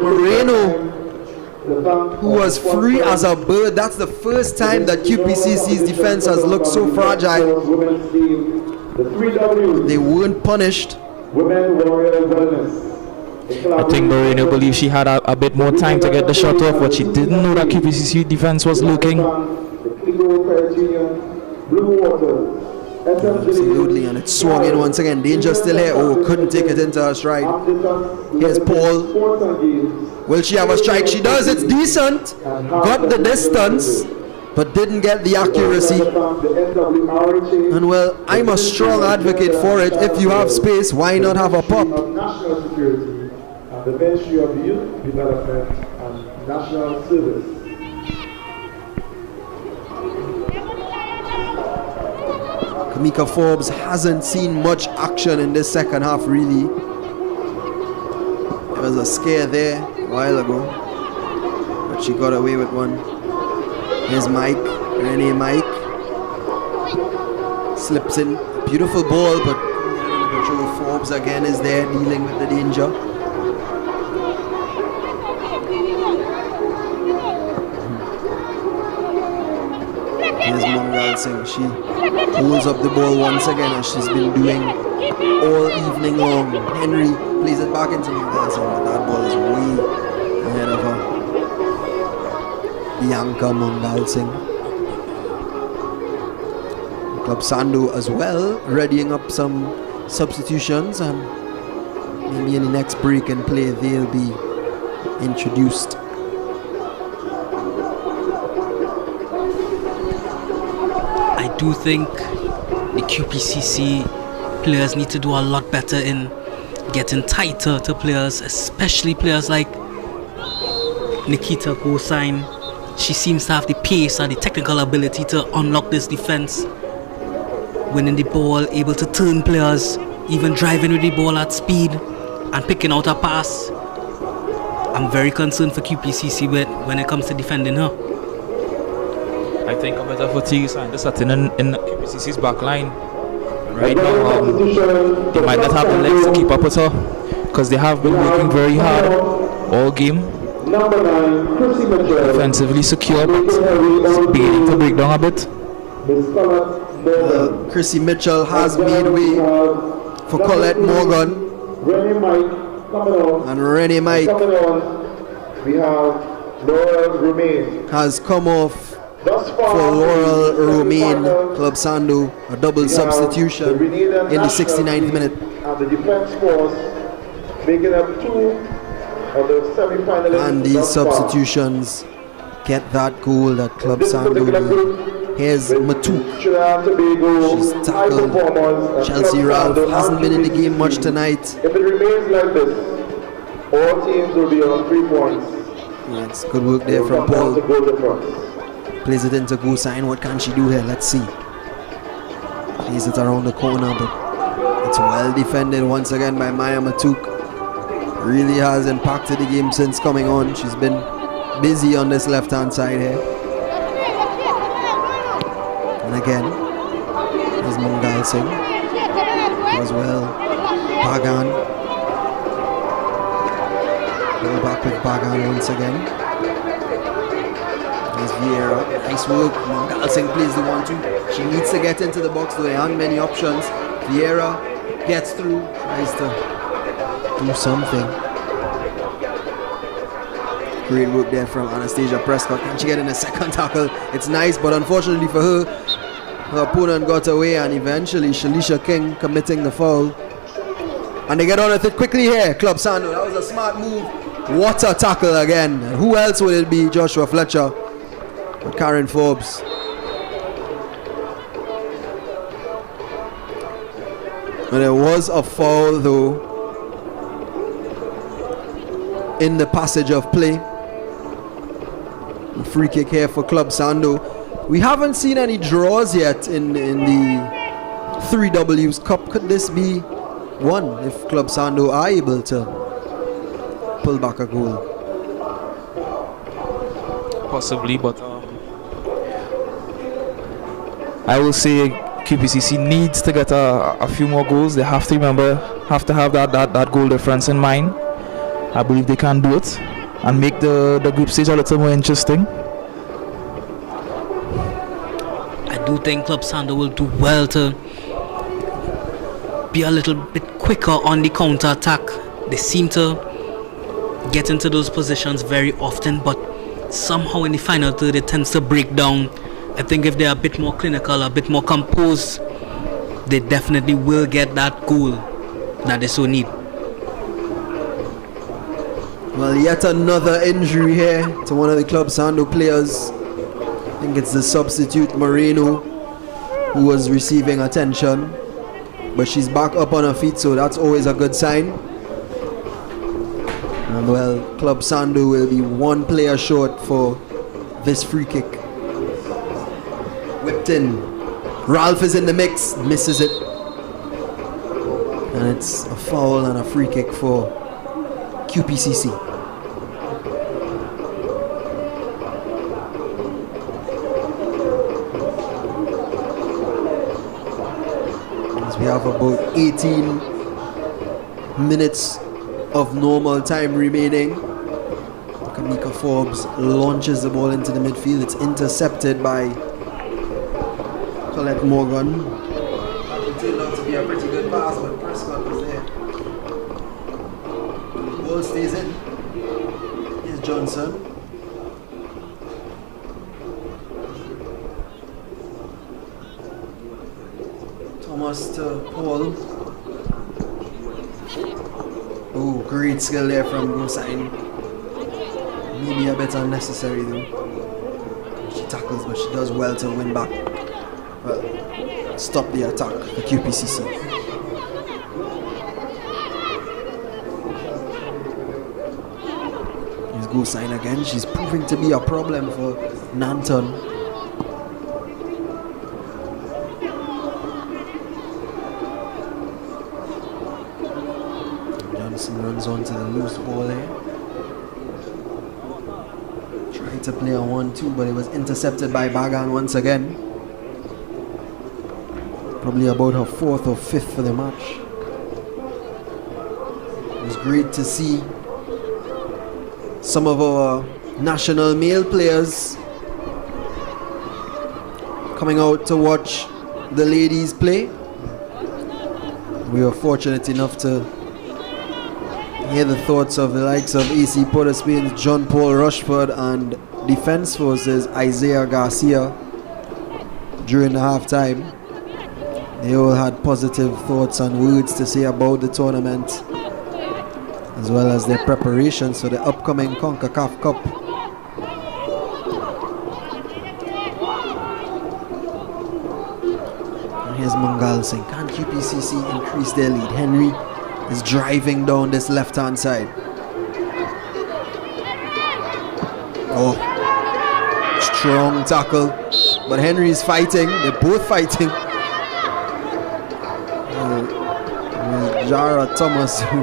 Moreno, who was free as a bird. That's the first time that QPCC's defense has looked so fragile. They weren't punished. I think Moreno believes she had a bit more time to get the shot off, but she didn't know that QPCC defense was looking. Absolutely, and it swung in once again. Danger still here. Oh, couldn't take it into her stride. Here's Paul. Will she have a strike? She does. It's decent. Got the distance, but didn't get the accuracy. And well, I'm a strong advocate for it. If you have space, why not have a pop? National security and the Ministry of Youth Development and National Service. Kamika Forbes hasn't seen much action in this second half, really. There was a scare there a while ago, but she got away with one. Here's Mike, Renee Mike. Slips in, beautiful ball, but control. Forbes again is there dealing with the danger. Here's Mangal Singh. She pulls up the ball once again, as she's been doing all evening long. Henry plays it back into Mangal Singh, but that ball is way ahead of her. Bianca Mangal Singh. Club Sando as well, readying up some substitutions, and maybe in the next break and play they'll be introduced. I do think the QPCC players need to do a lot better in getting tighter to players, especially players like Nikita Gosign. She seems to have the pace and the technical ability to unlock this defense. Winning the ball, able to turn players, even driving with the ball at speed and picking out a pass. I'm very concerned for QPCC when it comes to defending her. I think a bit of fatigue is setting in QPCC's back line. Right now, they might not have the legs to keep up with her, because they have been working very hard all game. Defensively secure, but it's beginning to break down a bit. Chrissy Mitchell has made way for Colette Morgan and Renee Mike we have Laura Romain has come off for Laurel Romain. Club Sando, a double substitution in the 69th minute. And the defense force making up 2 of the semi-finalists. And these substitutions get that goal that Club Sando do. Here's Matuk. She's tackled. Chelsea Ralph hasn't been in the game much tonight. If it remains like this, all teams will be on 3 points. Yeah, it's good work there from Paul. Plays it into goal sign. What can she do here? Let's see. Plays it around the corner, but it's well defended once again by Maya Matuk. Really has impacted the game since coming on. She's been busy on this left-hand side here. And again, there's Mungal Singh as well. Bagan. Go back with Bagan once again. There's Vieira. Nice work. Mungal Singh plays the 1-2. She needs to get into the box, though there aren't many options. Vieira gets through, tries to do something. Great work there from Anastasia Prescott. Can she get in a second tackle? It's nice, but unfortunately for her, her opponent got away, and eventually Shalisha King committing the foul. And they get on with it quickly here, Club Sando. That was a smart move. What a tackle again. And who else would it be? Joshua Fletcher or Karen Forbes. And there was a foul though in the passage of play. A free kick here for Club Sando. We haven't seen any draws yet in the 3Ws Cup. Could this be one if Club Sando are able to pull back a goal? Possibly, but I will say QPCC needs to get a few more goals. They have to have that goal difference in mind. I believe they can do it and make the group stage a little more interesting. I do think Club Sando will do well to be a little bit quicker on the counter-attack. They seem to get into those positions very often, but somehow in the final third it tends to break down. I think if they're a bit more clinical, a bit more composed, they definitely will get that goal that they so need. Well, yet another injury here to one of the Club Sando players. I think it's the substitute Moreno who was receiving attention, but she's back up on her feet, so that's always a good sign. And well, Club Sando will be one player short for this free kick. Whipped in. Ralph is in the mix, misses it. And it's a foul and a free kick for QPCC. As we have about 18 minutes of normal time remaining. Kamika Forbes launches the ball into the midfield. It's intercepted by Colette Morgan. It turned out to be a pretty good pass, but Prescott was there. The ball stays in. Here's Johnson. Thomas to Paul. Oh, great skill there from Gosain. Maybe a bit unnecessary though. She tackles, but she does well to win back. Well, stop the attack for QPCC. Here's Gosain again. She's proving to be a problem for Nanton. Johnson runs on to the loose ball here. Tried to play a 1-2, but it was intercepted by Bagan once again. Probably about her 4th or 5th for the match. It was great to see some of our national male players coming out to watch the ladies play. We were fortunate enough to hear the thoughts of the likes of AC Port of Spain's John Paul Rushford and Defense Forces Isaiah Garcia during the halftime. They all had positive thoughts and words to say about the tournament, as well as their preparations for the upcoming CONCACAF Cup. And here's Mangal Singh. Can QPCC increase their lead? Henry is driving down this left-hand side. Oh, strong tackle, but Henry is fighting. They're both fighting. Jara Thomas, who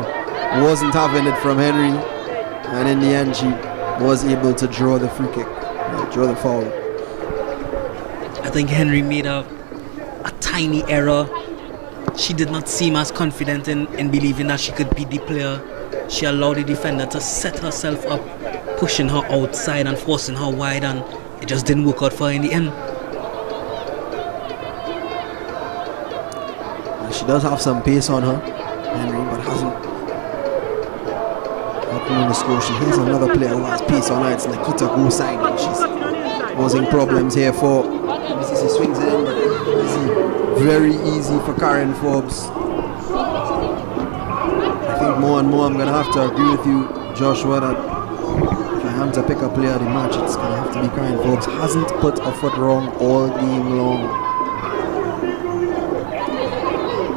wasn't having it from Henry, and in the end she was able to draw the free kick, draw the foul. I think Henry made a tiny error. She did not seem as confident in believing that she could beat the player. She allowed the defender to set herself up, pushing her outside and forcing her wide, and it just didn't work out for her in the end. She does have some pace on her, Henry, but hasn't gotten the score. She has another player who has pace on her. It's Nikita Gosine, and she's causing problems here for BCC. Swings it in, but easy, very easy for Karen Forbes. I think more and more I'm going to have to agree with you, Joshua, that if I am to pick a player of the match, it's going to have to be Karen Forbes. Hasn't put a foot wrong all game long.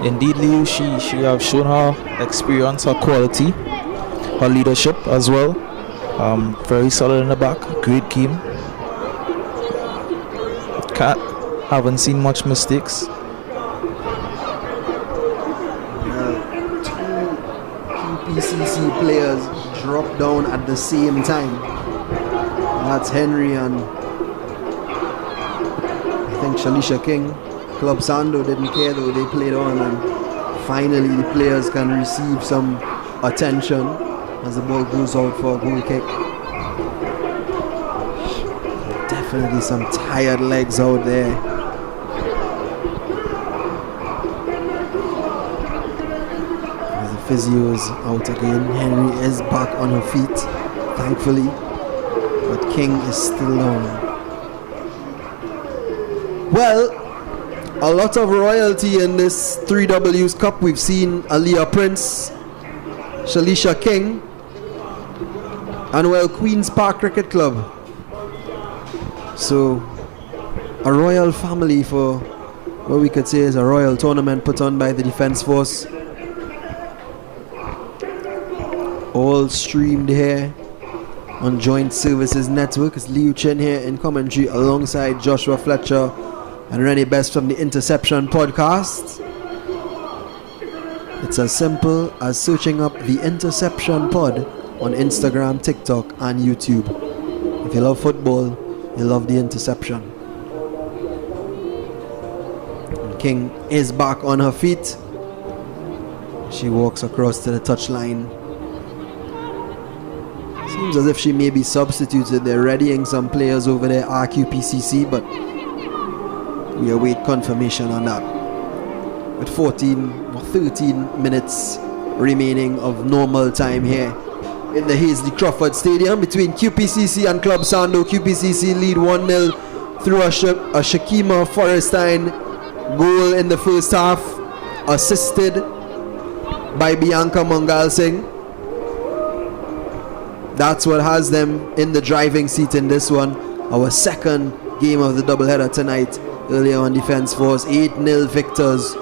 Indeed, Leo, she have shown her experience, her quality, her leadership as well. Very solid in the back, great game. Haven't seen much mistakes. Two QPCC players dropped down at the same time. That's Henry and I think Shalisha King. Club Sando didn't care though, they played on, and finally the players can receive some attention as the ball goes out for a goal kick. Definitely some tired legs out there. As the physio is out again, Henry is back on her feet, thankfully, but King is still on. Well, a lot of royalty in this 3Ws Cup. We've seen Aaliyah Prince, Shalisha King, and well, Queen's Park Cricket Club. So, a royal family for what we could say is a royal tournament put on by the Defence Force. All streamed here on Joint Services Network. It's Liu Chen here in commentary alongside Joshua Fletcher and Rennie Best from the Interception podcast. It's as simple as searching up the Interception Pod on Instagram, TikTok, and YouTube. If you love football, you love the Interception. And King is back on her feet. She walks across to the touchline. Seems as if she may be substituted. They're readying some players over there, RQPCC, but we await confirmation on that. With 14 or 13 minutes remaining of normal time here in the Hazley Crawford Stadium between QPCC and Club Sando. QPCC lead 1-0 through a Shakima Forrestine goal in the first half, assisted by Bianca Mangal Singh. That's what has them in the driving seat in this one. Our second game of the doubleheader tonight. Earlier on Defence Force, 8-0 victors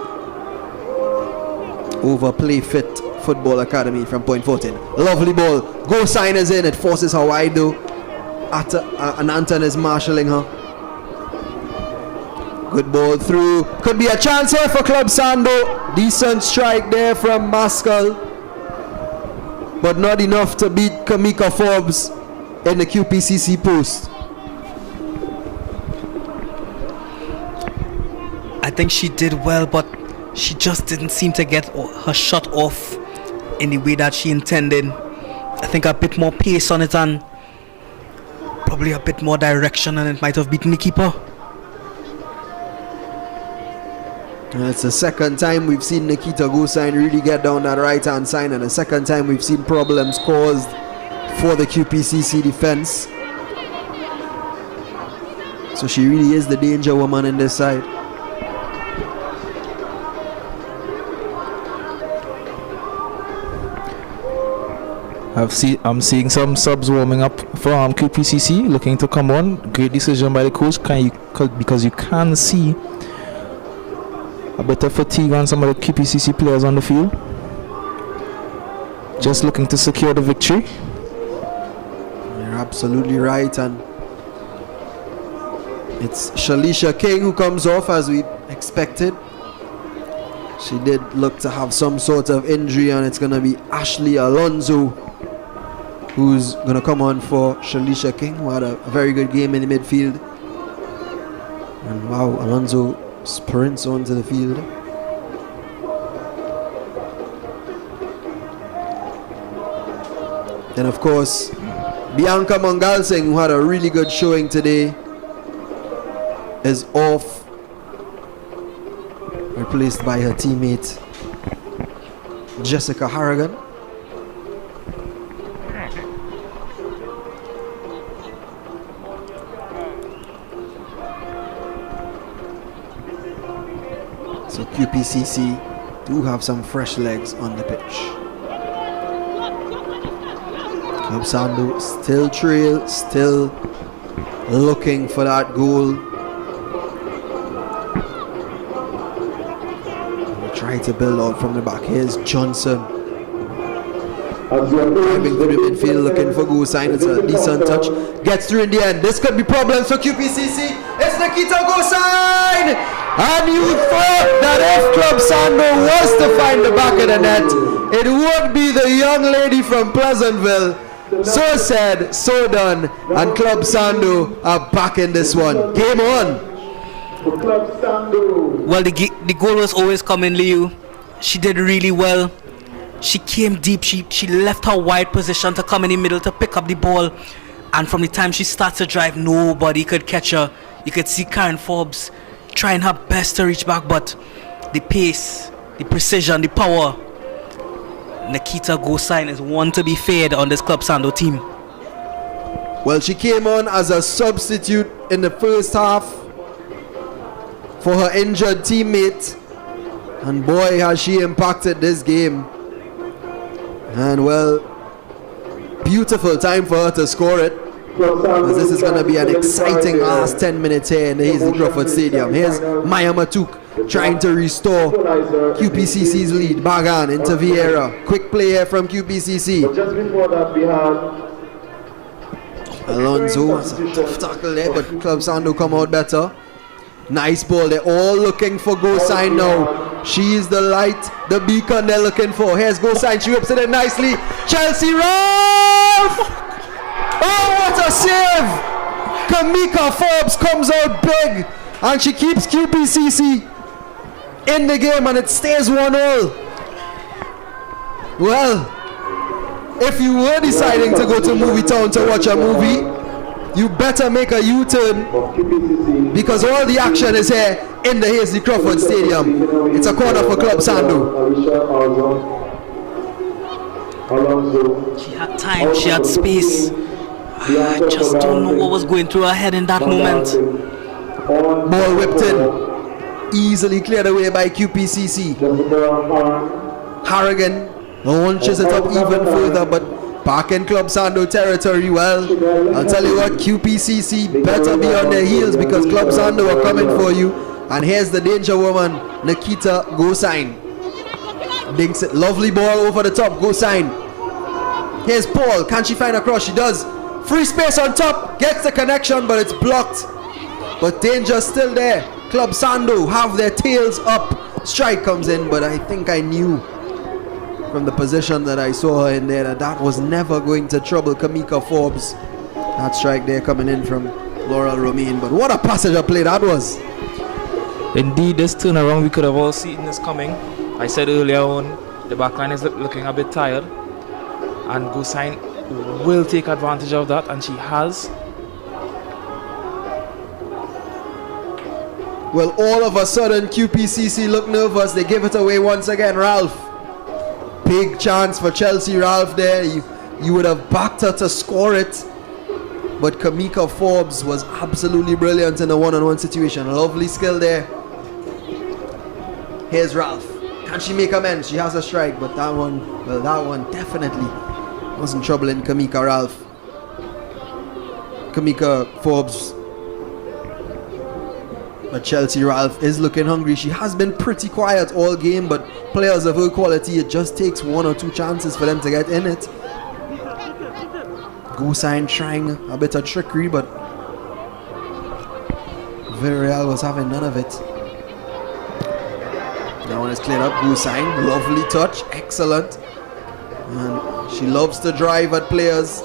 over Play Fit Football Academy from Point 14. Lovely ball. Go Signers in. It forces her wide though. And Anton is marshalling her. Good ball through. Could be a chance here for Club Sando. Decent strike there from Maskell, but not enough to beat Kamika Forbes in the QPCC post. I think she did well, but she just didn't seem to get her shot off in the way that she intended. I think a bit more pace on it and probably a bit more direction, and it might have beaten the keeper. And it's the second time we've seen Nikita Gosine really get down that right hand side, and the second time we've seen problems caused for the QPCC defense. So she really is the danger woman in this side. I'm seeing some subs warming up from QPCC, looking to come on. Great decision by the coach, because you can see a bit of fatigue on some of the QPCC players on the field. Just looking to secure the victory. You're absolutely right, and it's Shalisha King who comes off as we expected. She did look to have some sort of injury, and it's going to be Ashley Alonso who's going to come on for Shalisha King, who had a very good game in the midfield. And wow, Alonso sprints onto the field. Then of course, Bianca Mangalsing, who had a really good showing today, is off, replaced by her teammate Jessica Harrigan. So QPCC do have some fresh legs on the pitch. Club Sando still looking for that goal. Try to build out from the back. Here's Johnson. Driving through the midfield looking for goal sign. It's a decent touch. Gets through in the end. This could be problems for QPCC. It's Nikita goal sign! And you thought that if Club Sando was to find the back of the net, it would be the young lady from Pleasantville. So said, so done. And Club Sando are back in this one. Game on. Well, the goal was always coming, Liu. She did really well. She came deep. She left her wide position to come in the middle to pick up the ball. And from the time she started to drive, nobody could catch her. You could see Karen Forbes trying her best to reach back, but the pace, the precision, the power. Nikita goal sign is one to be feared on this Club Sando team. Well, she came on as a substitute in the first half for her injured teammate, and boy has she impacted this game. And well, beautiful time for her to score it, as this is going to be an exciting last 10 minutes here in the Hazy Crawford Stadium. Here's Maya Matuk trying to restore QPCC's lead. Bagan into Vieira. Quick play here from QPCC. Just before that, we had Alonso has a tough tackle there, but Club Sando come out better. Nice ball. They're all looking for goal sign now. She is the light, the beacon they're looking for. Here's goal sign. She whips it in nicely. Chelsea Ralph! Oh, what a save! Kamika Forbes comes out big, and she keeps QPCC in the game, and it stays 1-0. Well, if you were deciding to go to Movie Town to watch a movie, you better make a U-turn, because all the action is here in the Hazy Crawford Stadium. It's a corner for Club Sando. She had time, she had space. I just don't know what was going through her head in that moment. Ball whipped in. Easily cleared away by QPCC. Harrigan launches it up even further, but back in Club Sando territory. Well, I'll tell you what, QPCC better be on their heels, because Club Sando are coming for you. And here's the danger woman, Nikita Gosign. Dinks it, lovely ball over the top, Gosign. Here's Paul, can she find a cross? She does. Free space on top, gets the connection, but it's blocked. But danger still there. Club Sando have their tails up. Strike comes in, but I think I knew from the position that I saw her in there that was never going to trouble Kamika Forbes. That strike there coming in from Laurel Romaine. But what a passage of play that was. Indeed, this turnaround, we could have all seen this coming. I said earlier on, the backline is looking a bit tired, and Gosign will take advantage of that, and she has. Well, all of a sudden, QPCC look nervous. They give it away once again. Ralph. Big chance for Chelsea Ralph there. You would have backed her to score it. But Kamika Forbes was absolutely brilliant in the one-on-one situation. Lovely skill there. Here's Ralph. Can she make amends? She has a strike, but that one definitely wasn't troubling Kamika Forbes. But Chelsea Ralph is looking hungry. She has been pretty quiet all game, but players of her quality, it just takes 1 or 2 chances for them to get in it. Gosign trying a bit of trickery, but Villarreal was having none of it. That one is cleared up. Gosign, lovely touch, excellent. And she loves to drive at players.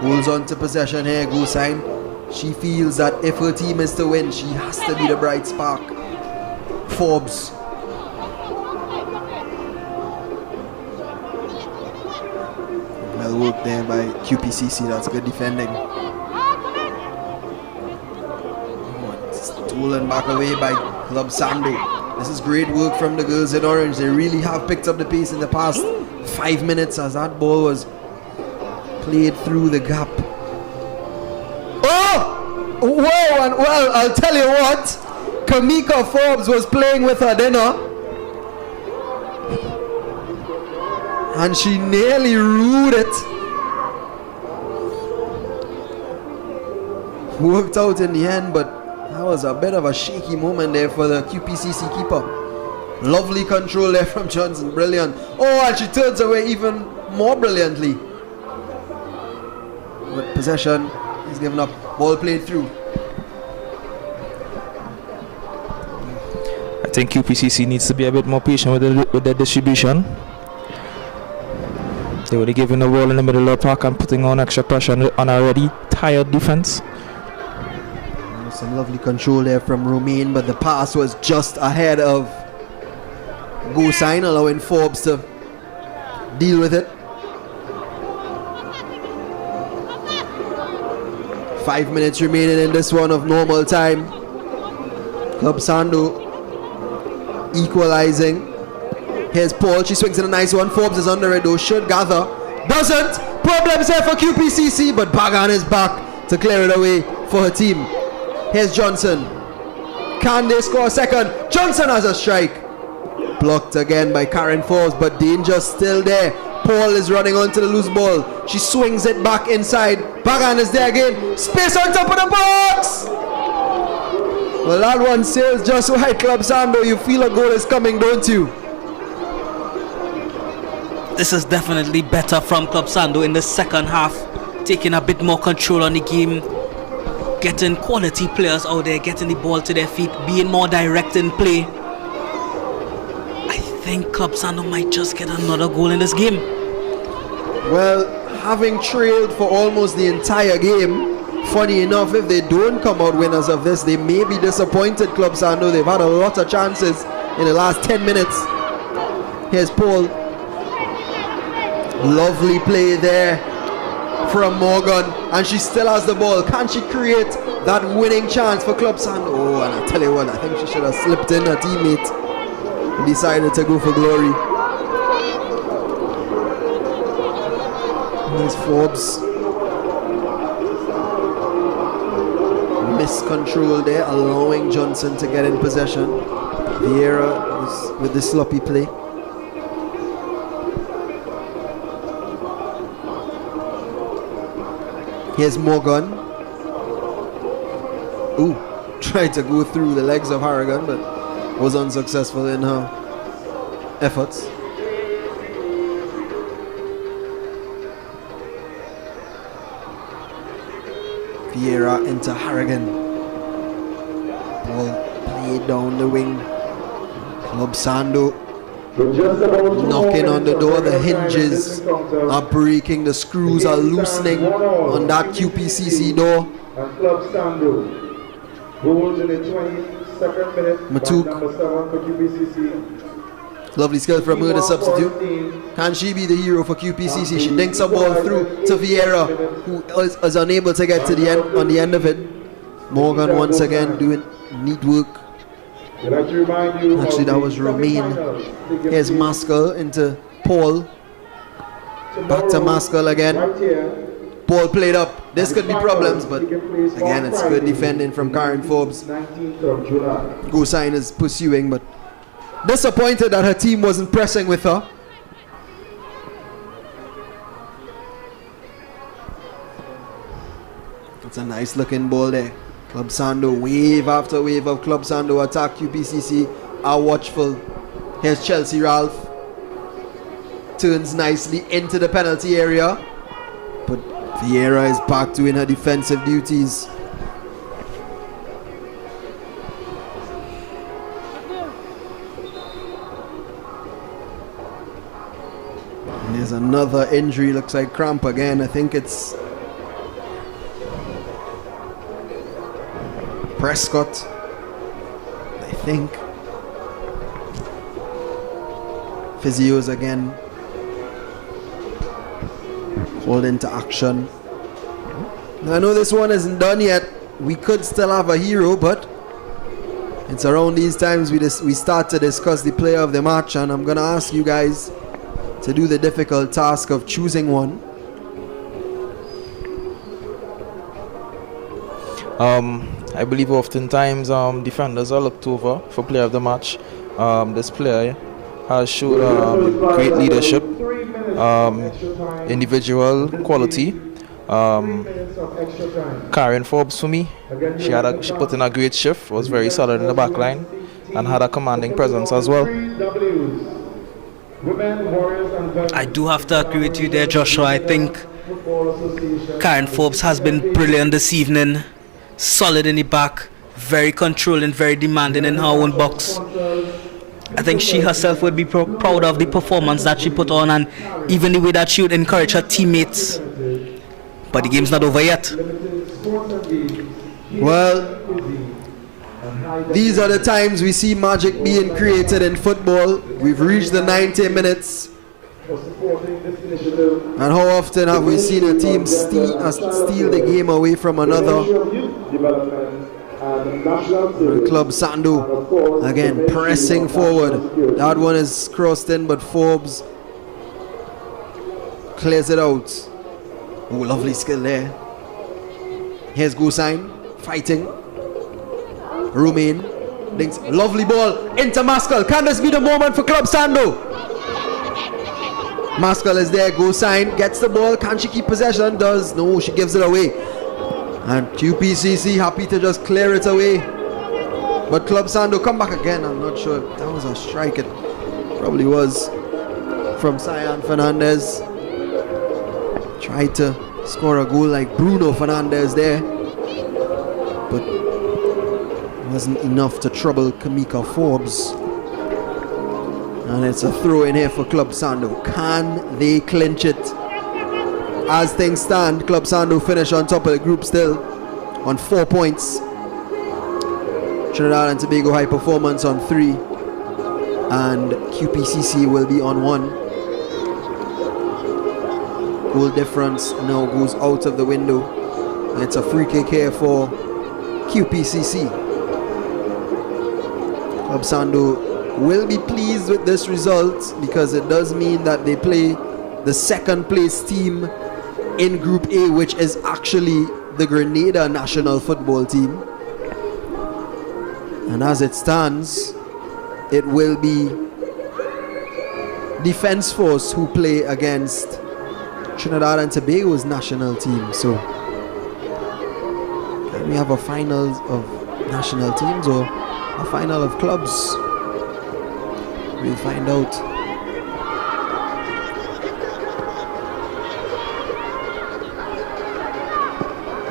Holds on to possession here, Gosign. She feels that if her team is to win, she has to be the bright spark. Forbes. Well worked there by QPCC. That's good defending. Stolen back away by Club Sando. This is great work from the girls in orange. They really have picked up the pace in the past 5 minutes as that ball was played through the gap. Oh! Whoa, and well, I'll tell you what, Kamika Forbes was playing with her dinner and she nearly ruled it. Worked out in the end, but that was a bit of a shaky moment there for the QPCC keeper. Lovely control there from Johnson, brilliant. Oh, and she turns away even more brilliantly. But possession is given up. Ball played through. I think QPCC needs to be a bit more patient with the distribution. They were giving the ball in the middle of the park and putting on extra pressure on a already tired defense. Some lovely control there from Romain, but the pass was just ahead of Gosign, allowing Forbes to deal with it. 5 minutes remaining in this one of normal time. Club Sando equalizing. Here's Paul, she swings in a nice one. Forbes is under it though, should gather. Doesn't! Problems here for QPCC, but Bagan is back to clear it away for her team. Here's Johnson. Can they score a second? Johnson has a strike. Blocked again by Karen Forbes, but danger still there. Paul is running onto the loose ball. She swings it back inside. Bagan is there again. Space on top of the box! Well, that one sails just right, Club Sando. You feel a goal is coming, don't you? This is definitely better from Club Sando in the second half. Taking a bit more control on the game. Getting quality players out there, getting the ball to their feet, being more direct in play. I think Club Sando might just get another goal in this game. Well, having trailed for almost the entire game, funny enough, if they don't come out winners of this, they may be disappointed, Club Sando. They've had a lot of chances in the last 10 minutes. Here's Paul. Lovely play there from Morgan, and she still has the ball. Can she create that winning chance for Club Sando? Oh, and I tell you what, I think she should have slipped in her teammate and decided to go for glory. There's Forbes. Miscontrol there, allowing Johnson to get in possession. Vieira was with the sloppy play. Here's Morgan. Ooh, tried to go through the legs of Harrigan, but was unsuccessful in her efforts. Vieira into Harrigan. Ball played down the wing. Club Sando knocking on the door. The hinges are breaking. The screws are loosening on that QPCC door. And Club Sando goals in the 22nd minute. Matuk. Number 7 for QPCC. Lovely skill from her, the substitute. Can she be the hero for QPCC? She dinks a ball through to Vieira, who is unable to get to the end on the end of it. Morgan once again doing neat work. Actually, that was Romain. Here's Maskell into Paul. Back to Maskell again. Paul played up. This could be problems, but again, it's good defending from Karen Forbes. Gosign is pursuing, but disappointed that her team wasn't pressing with her. It's a nice looking ball there. Club Sando, wave after wave of Club Sando attack. QPCC are watchful. Here's Chelsea Ralph. Turns nicely into the penalty area. But Vieira is back doing her defensive duties. And there's another injury, looks like cramp again. I think it's Prescott, I think. Physios again called into action. Now, I know this one isn't done yet. We could still have a hero, but it's around these times we start to discuss the player of the match, and I'm gonna ask you guys to do the difficult task of choosing one. I believe oftentimes defenders are looked over for player of the match. This player has showed great leadership, individual quality. Karen Forbes for me. She put in a great shift, was very solid in the back line, and had a commanding presence as well. I do have to agree with you there, Joshua. I think Karen Forbes has been brilliant this evening. Solid in the back, very controlling, very demanding in her own box. I think she herself would be proud of the performance that she put on, and even the way that she would encourage her teammates. But the game's not over yet. Well, these are the times we see magic being created in football. We've reached the 90 minutes. And how often have we seen a team steal the game away from another? Club Sando again pressing forward. That one is crossed in, but Forbes clears it out. Oh, lovely skill there. Here's Gosign fighting. Romain links, lovely ball into Maskell. Can this be the moment for Club Sando? Maskell is there. Gosign gets the ball. Can she keep possession? Does. No, she gives it away. And QPCC happy to just clear it away. But Club Sando come back again. I'm not sure if that was a strike. It probably was from Cyan Fernandez. Tried to score a goal like Bruno Fernandez there, but wasn't enough to trouble Kamika Forbes. And it's a throw in here for Club Sando. Can they clinch it? As things stand, Club Sando finish on top of the group still on 4 points. Trinidad and Tobago High Performance on 3, and QPCC will be on 1. Goal difference now goes out of the window. And it's a free kick here for QPCC. Club Sando will be pleased with this result because it does mean that they play the second place team in Group A, which is actually the Grenada national football team. And as it stands, it will be Defence Force who play against Trinidad and Tobago's national team. So can we have a final of national teams or a final of clubs? We'll find out.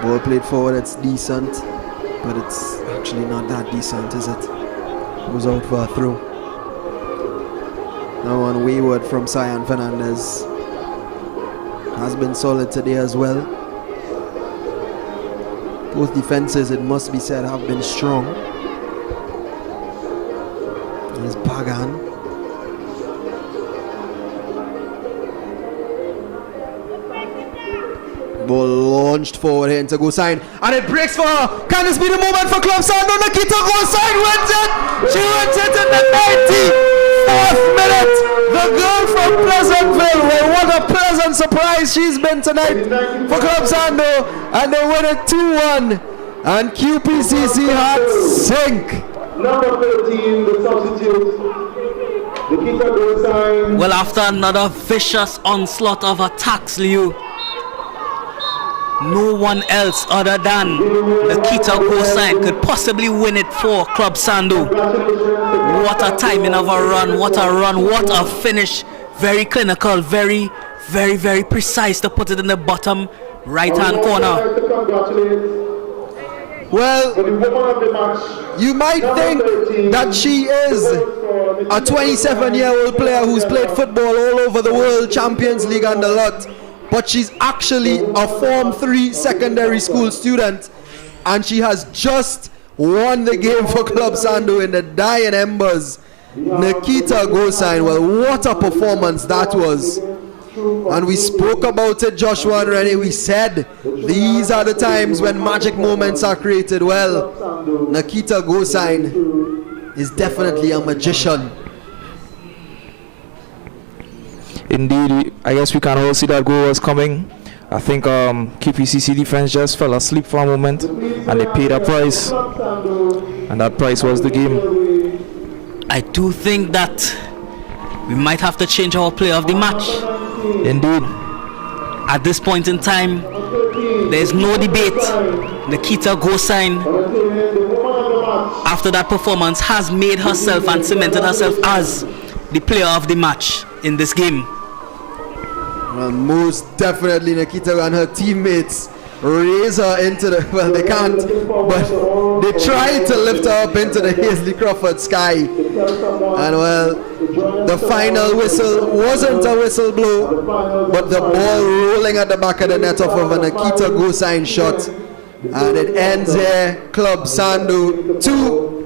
Ball played forward, it's decent, but it's actually not that decent, is it? Goes out for a throw. Now on wayward from Cyan Fernandez. Has been solid today as well. Both defenses, it must be said, have been strong. There's Bagan. Ball launched forward here into Gosign, and it breaks for her. Can this be the moment for Club Sando? Nikita Gosign wins it! She wins it in the 94th minute! The girl from Pleasantville, well, what a pleasant surprise she's been tonight for Club Sando, and they win it 2-1, and QPCC hearts sink. Number 13, the substitute, Nikita Gosign. Well, after another vicious onslaught of attacks, Liu, no one else other than Nikita Gosine could possibly win it for Club Sando. What a timing of a run, what a finish. Very clinical, very, very, very precise to put it in the bottom right-hand corner. Well, you might think that she is a 27-year-old player who's played football all over the world, Champions League and a lot, but she's actually a Form 3 secondary school student, and she has just won the game for Club Sando in the dying embers. Nikita Gosine, well, what a performance that was. And we spoke about it, Joshua and Rennie. We said these are the times when magic moments are created. Well, Nikita Gosine is definitely a magician. Indeed, I guess we can all see that goal was coming. I think KPCC defense just fell asleep for a moment and they paid a price, and that price was the game. I do think that we might have to change our player of the match. Indeed. At this point in time, there's no debate. Nikita Gosine, after that performance, has made herself and cemented herself as the player of the match in this game. Well, most definitely Nikita and her teammates raise her into the, well, they can't, but they try to lift her up into the Hazley Crawford sky. And well, the final whistle wasn't a whistle blow, but the ball rolling at the back of the net off of a Nikita Gosine shot. And it ends here. Club Sando 2,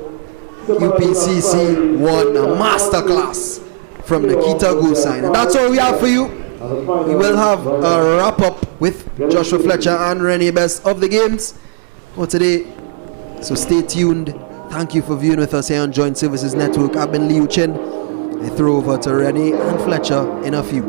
UPCC 1. A masterclass from Nikita Gosine. And that's all we have for you. We will have a wrap up with Joshua Fletcher and Rennie Best of the games for today. So stay tuned. Thank you for viewing with us here on Joint Services Network. I've been Liu Chin. I throw over to Rennie and Fletcher in a few.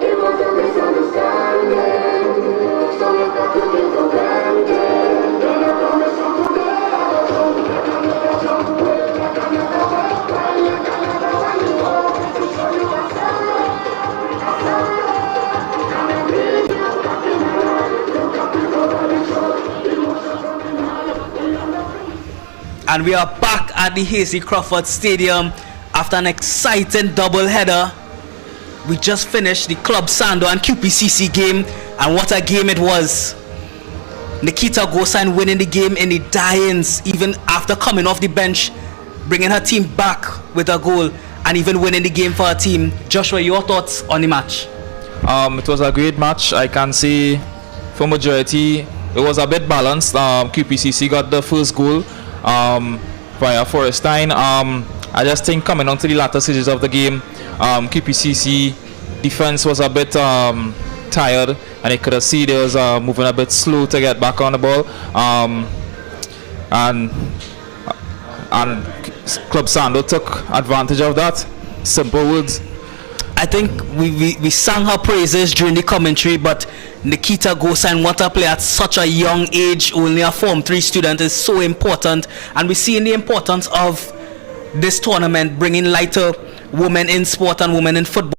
It was a misunderstanding, so you got to give for granted. Then I promise not to And we are back at the Hasey Crawford Stadium after an exciting double-header. We just finished the Club Sando and QPCC game, and what a game it was. Nikita Gosan winning the game in the die-ins, even after coming off the bench, bringing her team back with a goal, and even winning the game for her team. Joshua, your thoughts on the match? It was a great match. I can say for majority it was a bit balanced. QPCC got the first goal via Forrestine. I just think coming on to the latter stages of the game, QPCC defense was a bit tired, and you could have seen they was moving a bit slow to get back on the ball. And Club Sando took advantage of that. Simple words. I think we sang her praises during the commentary, but Nikita Gosan, what a player at such a young age, only a Form 3 student, is so important. And we're seeing the importance of this tournament, bringing lighter women in sport and women in football.